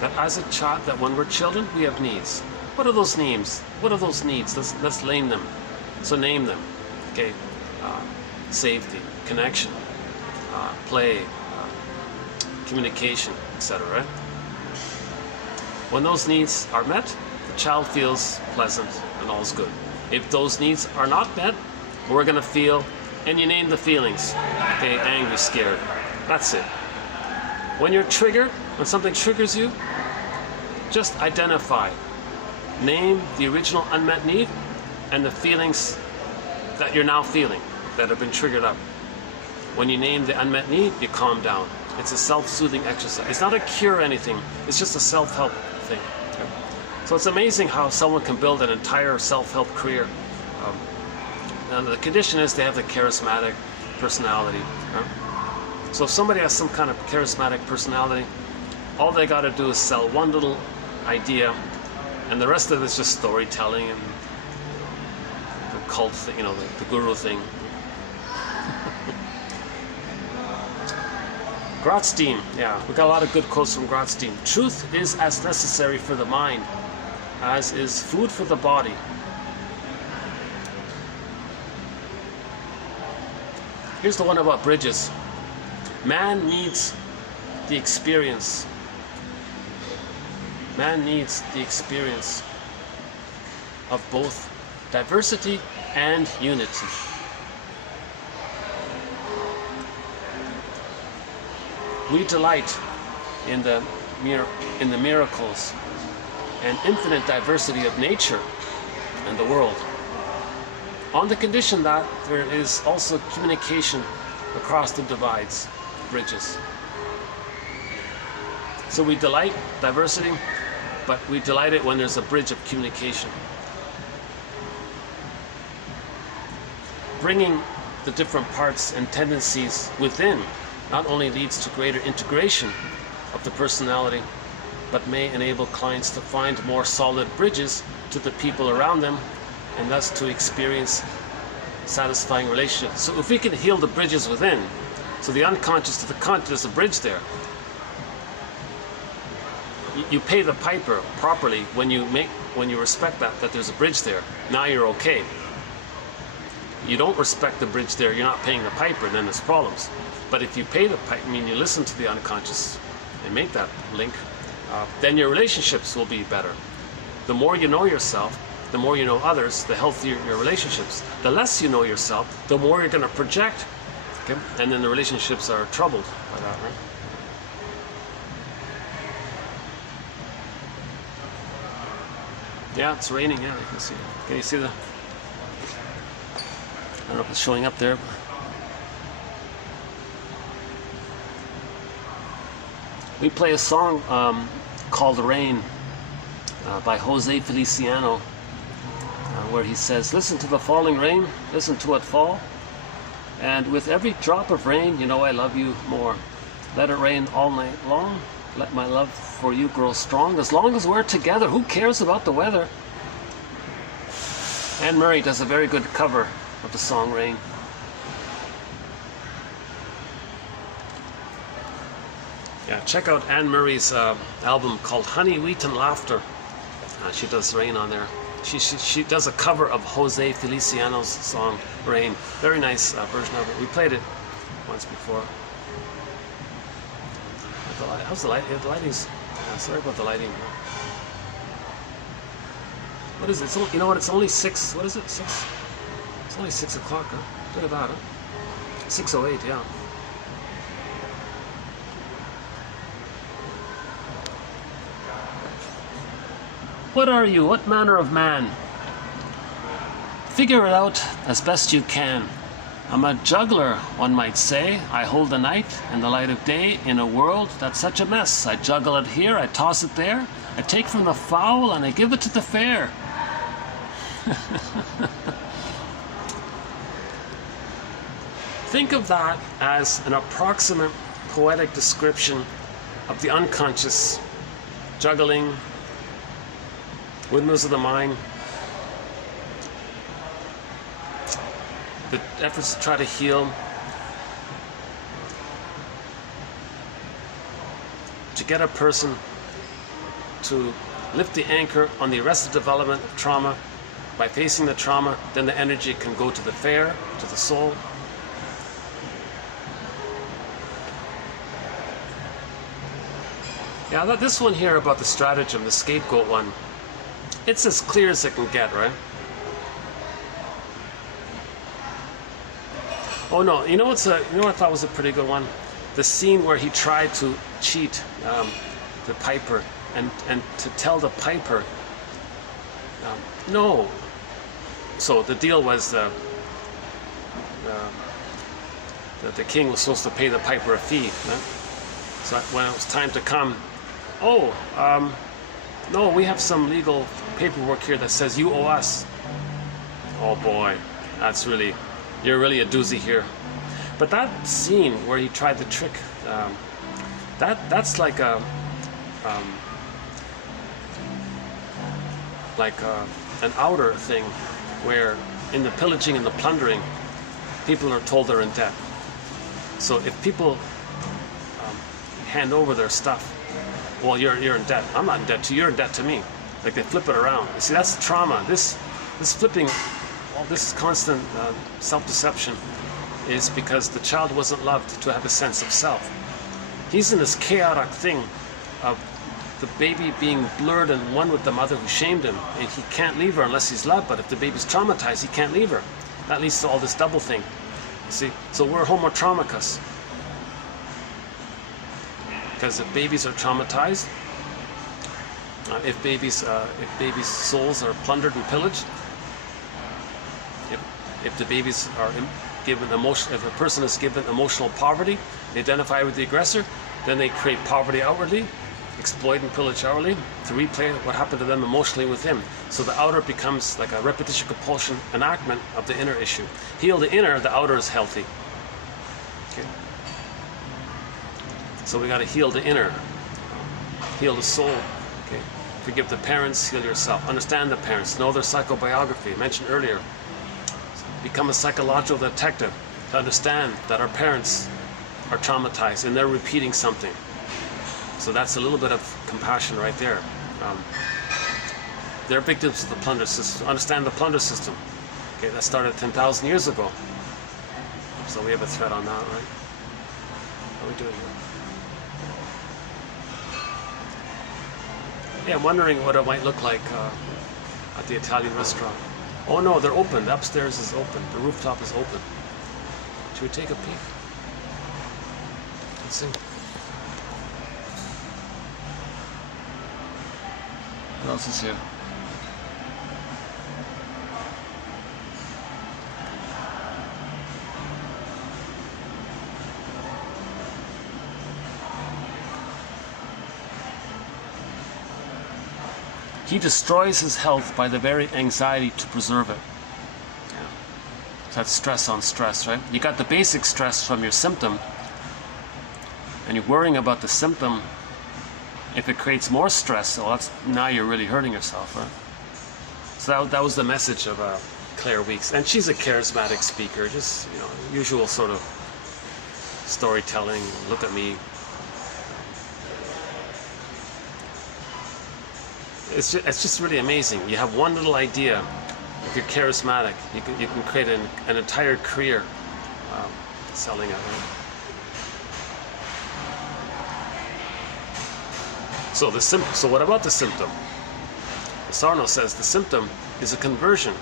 that as a child, that when we're children, we have needs. What are those needs? What are those needs? Let's name them. So name them. Okay, safety, connection, play, communication, etc. Right? When those needs are met, the child feels pleasant and all's good. If those needs are not met, we're going to feel, and you name the feelings. Okay, angry, scared. That's it. When you're triggered, when something triggers you, just identify. Name the original unmet need and the feelings that you're now feeling that have been triggered up. When you name the unmet need, you calm down. It's a self-soothing exercise. It's not a cure or anything. It's just a self-help thing. Okay? So it's amazing how someone can build an entire self-help career. And the condition is they have the charismatic personality. Right? So if somebody has some kind of charismatic personality, all they got to do is sell one little idea, and the rest of it is just storytelling and the cult thing, the guru thing. Grotstein, yeah, we got a lot of good quotes from Grotstein. Truth is as necessary for the mind as is food for the body. Here's the one about bridges. Man needs the experience. Man needs the experience of both diversity and unity. We delight in the miracles and infinite diversity of nature and the world, on the condition that there is also communication across the divides, bridges. So we delight diversity, but we delight it when there's a bridge of communication. Bringing the different parts and tendencies within not only leads to greater integration of the personality, but may enable clients to find more solid bridges to the people around them, and thus to experience satisfying relationships. So if we can heal the bridges within, so the unconscious to the conscious, there's a bridge there. You pay the piper properly when you respect that there's a bridge there. Now you're okay. You don't respect the bridge there, you're not paying the piper, then there's problems. But if you pay the piper, you listen to the unconscious and make that link, then your relationships will be better. The more you know yourself, the more you know others, the healthier your relationships. The less you know yourself, the more you're going to project, okay? And then the relationships are troubled by that, right? Yeah, it's raining. Yeah, you can see it. Can you see the? I don't know if it's showing up there. We play a song called "Rain" by Jose Feliciano, where he says, "Listen to the falling rain, listen to it fall, and with every drop of rain, you know I love you more. Let it rain all night long. Let my love for you grow strong. As long as we're together, who cares about the weather?" Anne Murray does a very good cover of the song "Rain." Yeah, check out Anne Murray's album called "Honey, Wheat and Laughter." She does "Rain" on there. She does a cover of Jose Feliciano's song "Rain." Very nice version of it. We played it once before. How's the light? The lighting's Sorry about the lighting. What is it? It's only, you know what? It's only 6. What is it? 6? It's only 6 o'clock. Huh? Look at that. Huh? 6:08. Yeah. What are you? What manner of man? Figure it out as best you can. I'm a juggler, one might say. I hold the night and the light of day in a world that's such a mess. I juggle it here, I toss it there. I take from the foul and I give it to the fair. Think of that as an approximate poetic description of the unconscious, juggling, windmills of the mind, the efforts to try to heal, to get a person to lift the anchor on the arrested development of trauma. By facing the trauma, then the energy can go to the fair, to the soul. Yeah, this one here about the stratagem, the scapegoat one, it's as clear as it can get, right? Oh no, you know what I thought was a pretty good one? The scene where he tried to cheat the piper and to tell the piper, no. So the deal was that the king was supposed to pay the piper a fee. Right? So when it was time to come, no, we have some legal paperwork here that says you owe us. Oh boy, you're really a doozy here. But that scene where he tried to trick, that's like an outer thing, where in the pillaging and the plundering, people are told they're in debt. So if people hand over their stuff, well, you're in debt. I'm not in debt to you. You're in debt to me. Like they flip it around. You see, that's trauma. This flipping, this constant self-deception is because the child wasn't loved to have a sense of self. He's in this chaotic thing of the baby being blurred and one with the mother who shamed him, and he can't leave her unless he's loved. But if the baby's traumatized, he can't leave her. That leads to all this double thing. You see, so we're homo traumicus. Because if babies are traumatized, if babies' souls are plundered and pillaged, if the babies are given if a person is given emotional poverty, they identify with the aggressor, then they create poverty outwardly, exploit and pillage outwardly to replay what happened to them emotionally with him. So the outer becomes like a repetition compulsion enactment of the inner issue. Heal the inner, the outer is healthy. Okay. So we got to heal the inner, heal the soul. Okay. Forgive the parents, heal yourself. Understand the parents, know their psychobiography. I mentioned earlier. Become a psychological detective to understand that our parents are traumatized and they're repeating something. So that's a little bit of compassion right there. They're victims of the plunder system. Understand the plunder system. Okay, that started 10,000 years ago. So we have a thread on that, right? How are we doing here? Yeah, I'm wondering what it might look like at the Italian restaurant. Oh no, they're open. The upstairs is open. The rooftop is open. Should we take a peek? Let's see. What else is here? He destroys his health by the very anxiety to preserve it. Yeah. So that's stress on stress, right? You got the basic stress from your symptom, and you're worrying about the symptom. If it creates more stress, well, now you're really hurting yourself, right? So that was the message of Claire Weeks, and she's a charismatic speaker, just usual sort of storytelling. Look at me. It's just really amazing. You have one little idea. If you're charismatic, you can create an entire career selling it. Right? So so what about the symptom? Sarno says the symptom is a conversion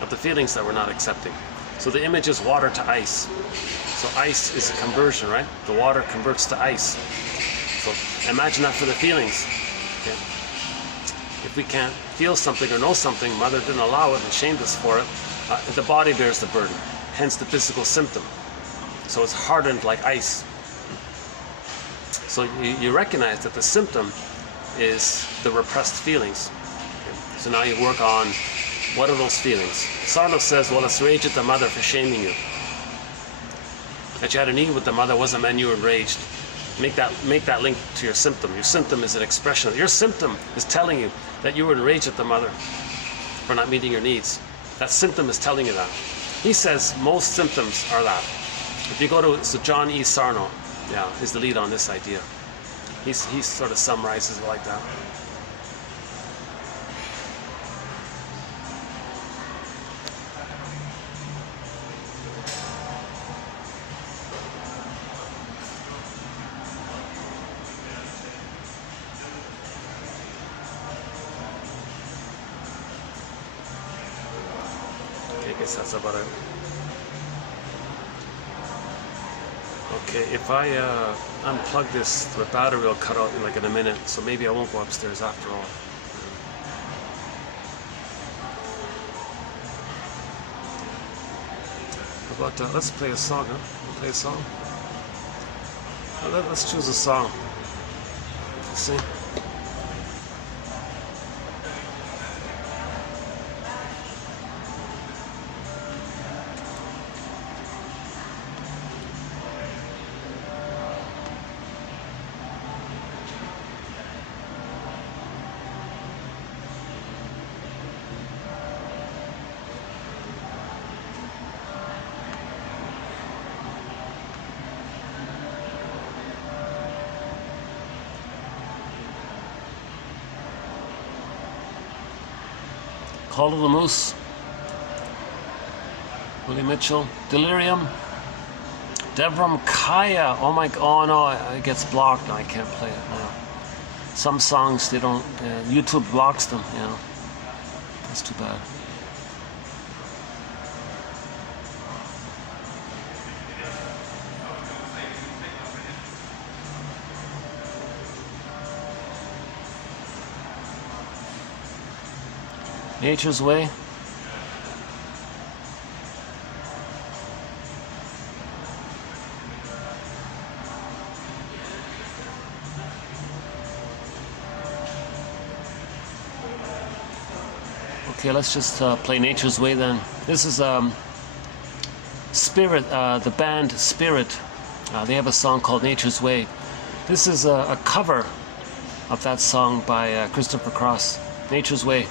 of the feelings that we're not accepting. So the image is water to ice. So ice is a conversion, right? The water converts to ice. So imagine that for the feelings. Okay? If we can't feel something or know something, Mother didn't allow it and shamed us for it, the body bears the burden, hence the physical symptom. So it's hardened like ice. So you recognize that the symptom is the repressed feelings. Okay? So now you work on what are those feelings. Sarno says, well, let's rage at the mother for shaming you. That you had an eating with the mother wasn't meant you were enraged. Make that link to your symptom. Your symptom is an expression. Your symptom is telling you that you were enraged at the mother for not meeting your needs. That symptom is telling you that. He says most symptoms are that. If you go to, so John E. Sarno, yeah, is the lead on this idea. He sort of summarizes it like that. I guess that's about it. Okay, if I unplug this, the battery will cut out in a minute, so maybe I won't go upstairs after all. How about let's play a song, huh? We'll play a song. Let's choose a song. Let's see. Call of the Moose, Willie Mitchell, Delirium, Devram Kaya. Oh my God, oh no, it gets blocked. I can't play it now. Some songs they don't, YouTube blocks them, That's too bad. Nature's Way. Okay, let's just play Nature's Way then. This is Spirit, the band Spirit. They have a song called Nature's Way. This is a cover of that song by Christopher Cross, Nature's Way.